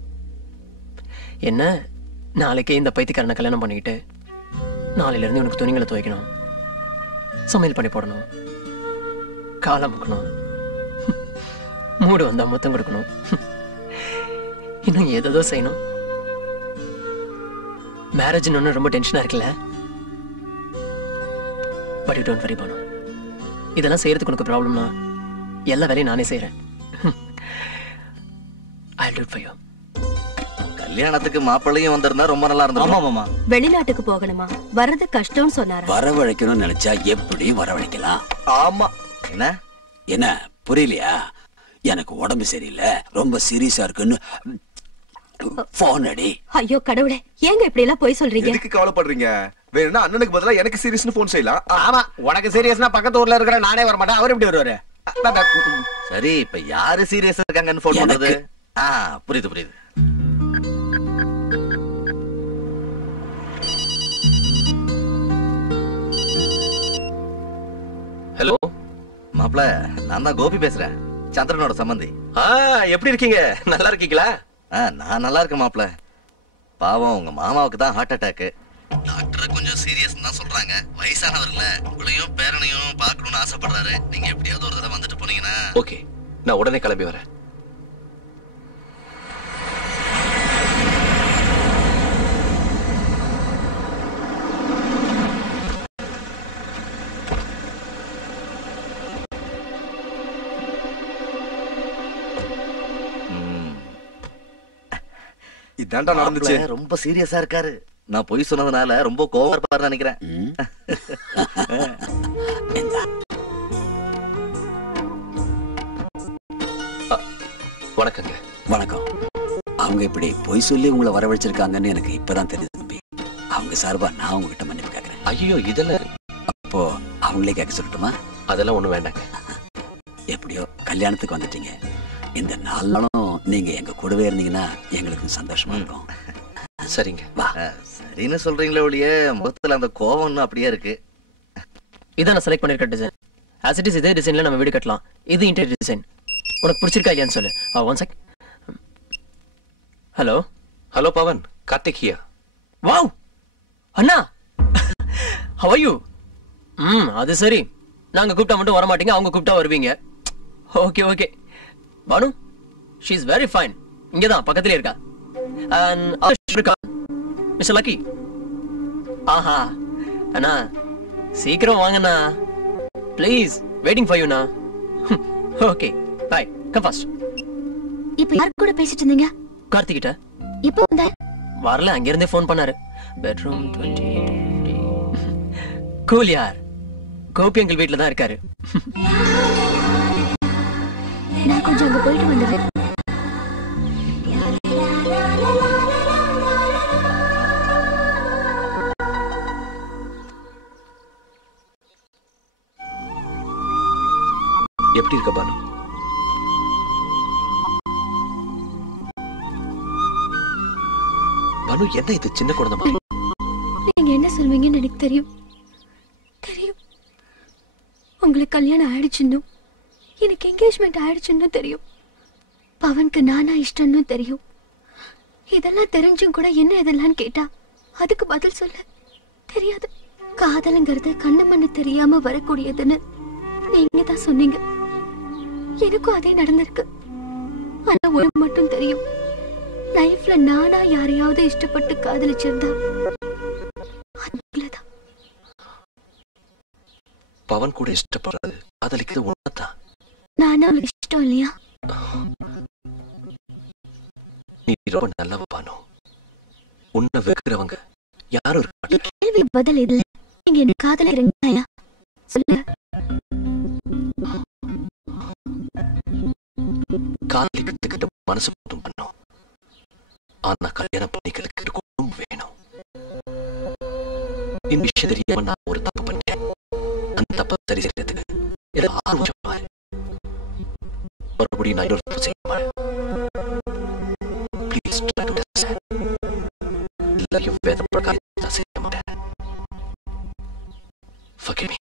என்ன நாளைக்கே இந்த பைத்தியக்காரனை கல்யாணம் பண்ணிக்கிட்டு நாளையில இருந்து உனக்கு துணிகளை துவைக்கணும், சமையல் பண்ணி போடணும், காலை முக்கணும், மூடு வந்தா மொத்தம் கொடுக்கணும், இன்னும் ஏதோ செய்யணும். மேரேஜ் ஒன்னும் ரொம்ப டென்ஷனா இருக்குல்ல? But you don't worry Banu, இதெல்லாம் செய்யறதுக்கு உனக்கு ப்ராப்ளம்னா எல்லா வேலையும் நானே செய்யறேன். I'll do it for you. கல்யாணத்துக்கு மாப்பிள்ளையும் வந்திருந்தா ரொம்ப நல்லா இருந்தது. ஆமா. வெளிநாட்டுக்கு போகணுமா? வர்றது கஷ்டம்னு சொன்னாரு. வரவழைக்கணும்னு நினைச்சா எப்படி வரவழைக்கலாம்? ஆமா. என்ன புரியலையா? எனக்கு உடம்பு சரியில்லை, ரொம்ப சீரியஸா இருக்குன்னு போன் அடி. ஐயோ கடவுளே, ஏங்க இப்படி எல்லாம் போய் சொல்றீங்க? எதுக்கு கவலைப்படுறீங்க? வேணும்னா அண்ணனுக்கு பதிலா எனக்கு சீரியஸ்னு போன் செய்யலாம். ஆமா, உனக்கு சீரியஸ்னா பக்கத்து ஊர்ல இருக்கிற நானே வர மாட்டேன். அவர் எப்படி வருவாரு? சரி, இப்ப யாரு சீரியஸா இருக்காங்கன்னு போன் பண்றது? புரியுது. ஹலோ மாப்ள, நான் தான் கோபி பேசுறேன், சந்திரனோட சம்பந்தி. எப்படி இருக்கீங்க? நல்லா இருக்கீங்களா? நான் நல்லா இருக்கேன் மாப்ள. பாவம் உங்க மாமாவுக்கு தான் ஹார்ட் அட்டாக். டாக்டர் கொஞ்சம் சீரியஸ் தான் சொல்றாங்க. வயசானவர்ல உங்களையும் பேரனையும் பார்க்கணும்னு ஆசைப்படுறாரு. நீங்க எப்படியாவது ஒரு தடவை வந்துட்டு போனீங்கன்னா. ஓகே, நான் உடனே கிளம்பி வரேன். இதாண்டா நடந்துச்சு. ரொம்ப சீரியஸா இருக்காரு. நான் பொய் சொன்னதுனால ரொம்ப கோவம் இருப்பாருன்னு நினைக்கிறேன். வணக்கங்க. வணக்கம். அவங்க இப்படி பொய் சொல்லி உங்களை வரவழைச்சிருக்காங்கன்னு எனக்கு இப்பதான் தெரியுது தம்பி. அவங்க சார்பா நான் உங்ககிட்ட மன்னிப்பு கேட்கிறேன். ஐயோ, இதெல்லாம் அப்போ அவங்களே கேட்க சொல்லட்டுமா? அதெல்லாம் ஒண்ணும் வேண்டாங்க. எப்படியோ கல்யாணத்துக்கு வந்துட்டீங்க. இந்த 4 நாளும் நீங்க எங்க கூடவே இருந்தீங்கன்னா எங்களுக்கு சந்தோஷமா இருக்கும். சரிங்க. வா. சரின்னு சொல்றீங்களே ஒழிய முகத்துல அந்த கோவம் அப்படியே இருக்கு. இதான் நான் செலக்ட் பண்ணிருக்க டிசைன். ஆஸ் இட் இஸ் இதே டிசைன்ல நம்ம வீடு கட்டலாம். இது இன்டீரியர் டிசைன். உனக்கு பிடிச்சிருக்கா இல்லையான்னு சொல்லு. One sec. Hello Pavan, Karthik here. Wow அண்ணா, how are you? அது சரி, நாங்க கூப்பிட்டா மட்டும் வர மாட்டீங்க, அவங்க கூப்பிட்டா வருவீங்க. Okay. Banu, she is very fine. இங்கதான் பக்கத்திலே இருக்கா. And mister Lucky. ஆஹா அண்ணா, சீக்கிரம் வாங்கண்ணா ப்ளீஸ். வெயிட்டிங் ஃபார் யூ ண்ணா. Okay bye, come fast. இப்போ யார் கூட பேசிட்டு இருந்தீங்க? கார்த்திக் கிட்ட. இப்போ வந்த வரல, அங்க இருந்தே ஃபோன் பண்ணாரு. பெட்ரூம் 20. கூல் யார், கோபி எங்கள் வீட்ல தான் இருக்காரு. நான் கொஞ்சம் அங்க போயிட்டு வந்துடுறேன். எப்படி இருக்க பானு? பானு, என்ன இது சின்ன குழந்தை மாதிரி? நீங்க என்ன சொல்வீங்கன்னு எனக்கு தெரியும். உங்களுக்கு கல்யாணம் ஆயிடுச்சுன்னு, எனக்கு என்கேஜ்மெண்ட் ஆயிடுச்சுன்னு தெரியும். பவனுக்கு நானா இஷ்டம்னு தெரியும். இதெல்லாம் தெரிஞ்சும் கூட என்ன இதெல்லாம் கேட்டா அதுக்கு பதில் சொல்ல தெரியாது. காதலுங்கிறது கண்ணு மண்ணு தெரியாம வரக்கூடியதுன்னு நீங்க தான் சொன்னீங்க. எனக்கும் அதே நடந்திருக்கு. ஆனா ஒரு மட்டும் தெரியும், லைஃப்ல நானா யாரையாவது இஷ்டப்பட்டு காதலிச்சிருந்தா அதுதான். பவன் கூட இஷ்டப்படுறது காதலிக்கிறது உண்மைதான். நானா உங்களுக்கு இஷ்டம் இல்லையா? நீ ரொம்ப நல்லவ பானு. உன்னை வெறுக்கிறவங்க யாரும் இருக்க மாட்டாங்க. கேள்வி பதில் இல்ல. நீங்க என்ன காதலிக்கிறீங்களா? சொல்லுங்க. காதலிக்கிறதுக்கிட்ட மனசு போதும் பண்ணும். ஆனா கல்யாணம் பண்ணிக்கிறதுக்கு குடும்பம் வேணும். இந்த விஷயம் தெரியாம நான் ஒரு தப்பு பண்ணிட்டேன். அந்த தப்பை சரி செய்யறதுக்கு எனக்கு 6 வருஷம் ஆகுது. மறுபடியும் நான் இன்னொரு தப்பு செய்ய மாட்டேன். Please try to understand. எல்லாரையும் வேத பிரகாரம் நான் செய்ய மாட்டேன். Forgive me.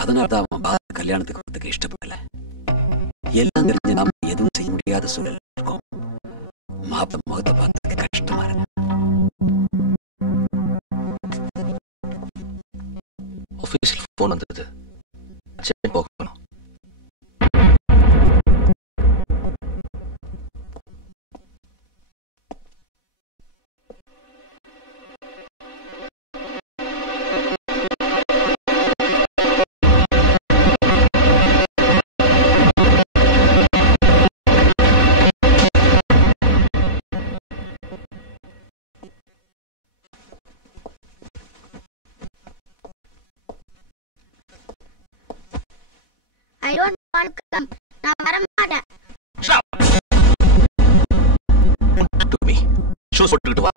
அதனாலதான் அவன் பாரத கல்யாணத்துக்கு வரதுக்கு இஷ்டப்படல. எல்லாம் தெரிஞ்சு நாம எதுவும் செய்ய முடியாத சூழல் இருக்கும். மாப்பிள்ளை முகத்தை பார்த்துக்க கஷ்டமா இருக்கு. ஆபீஸ்ல போன் வந்தது. போகணும். I don't want to come. நான் வர மாட்டேன். To me. ஷூஸ் போட்டுக்கிட்டு வா.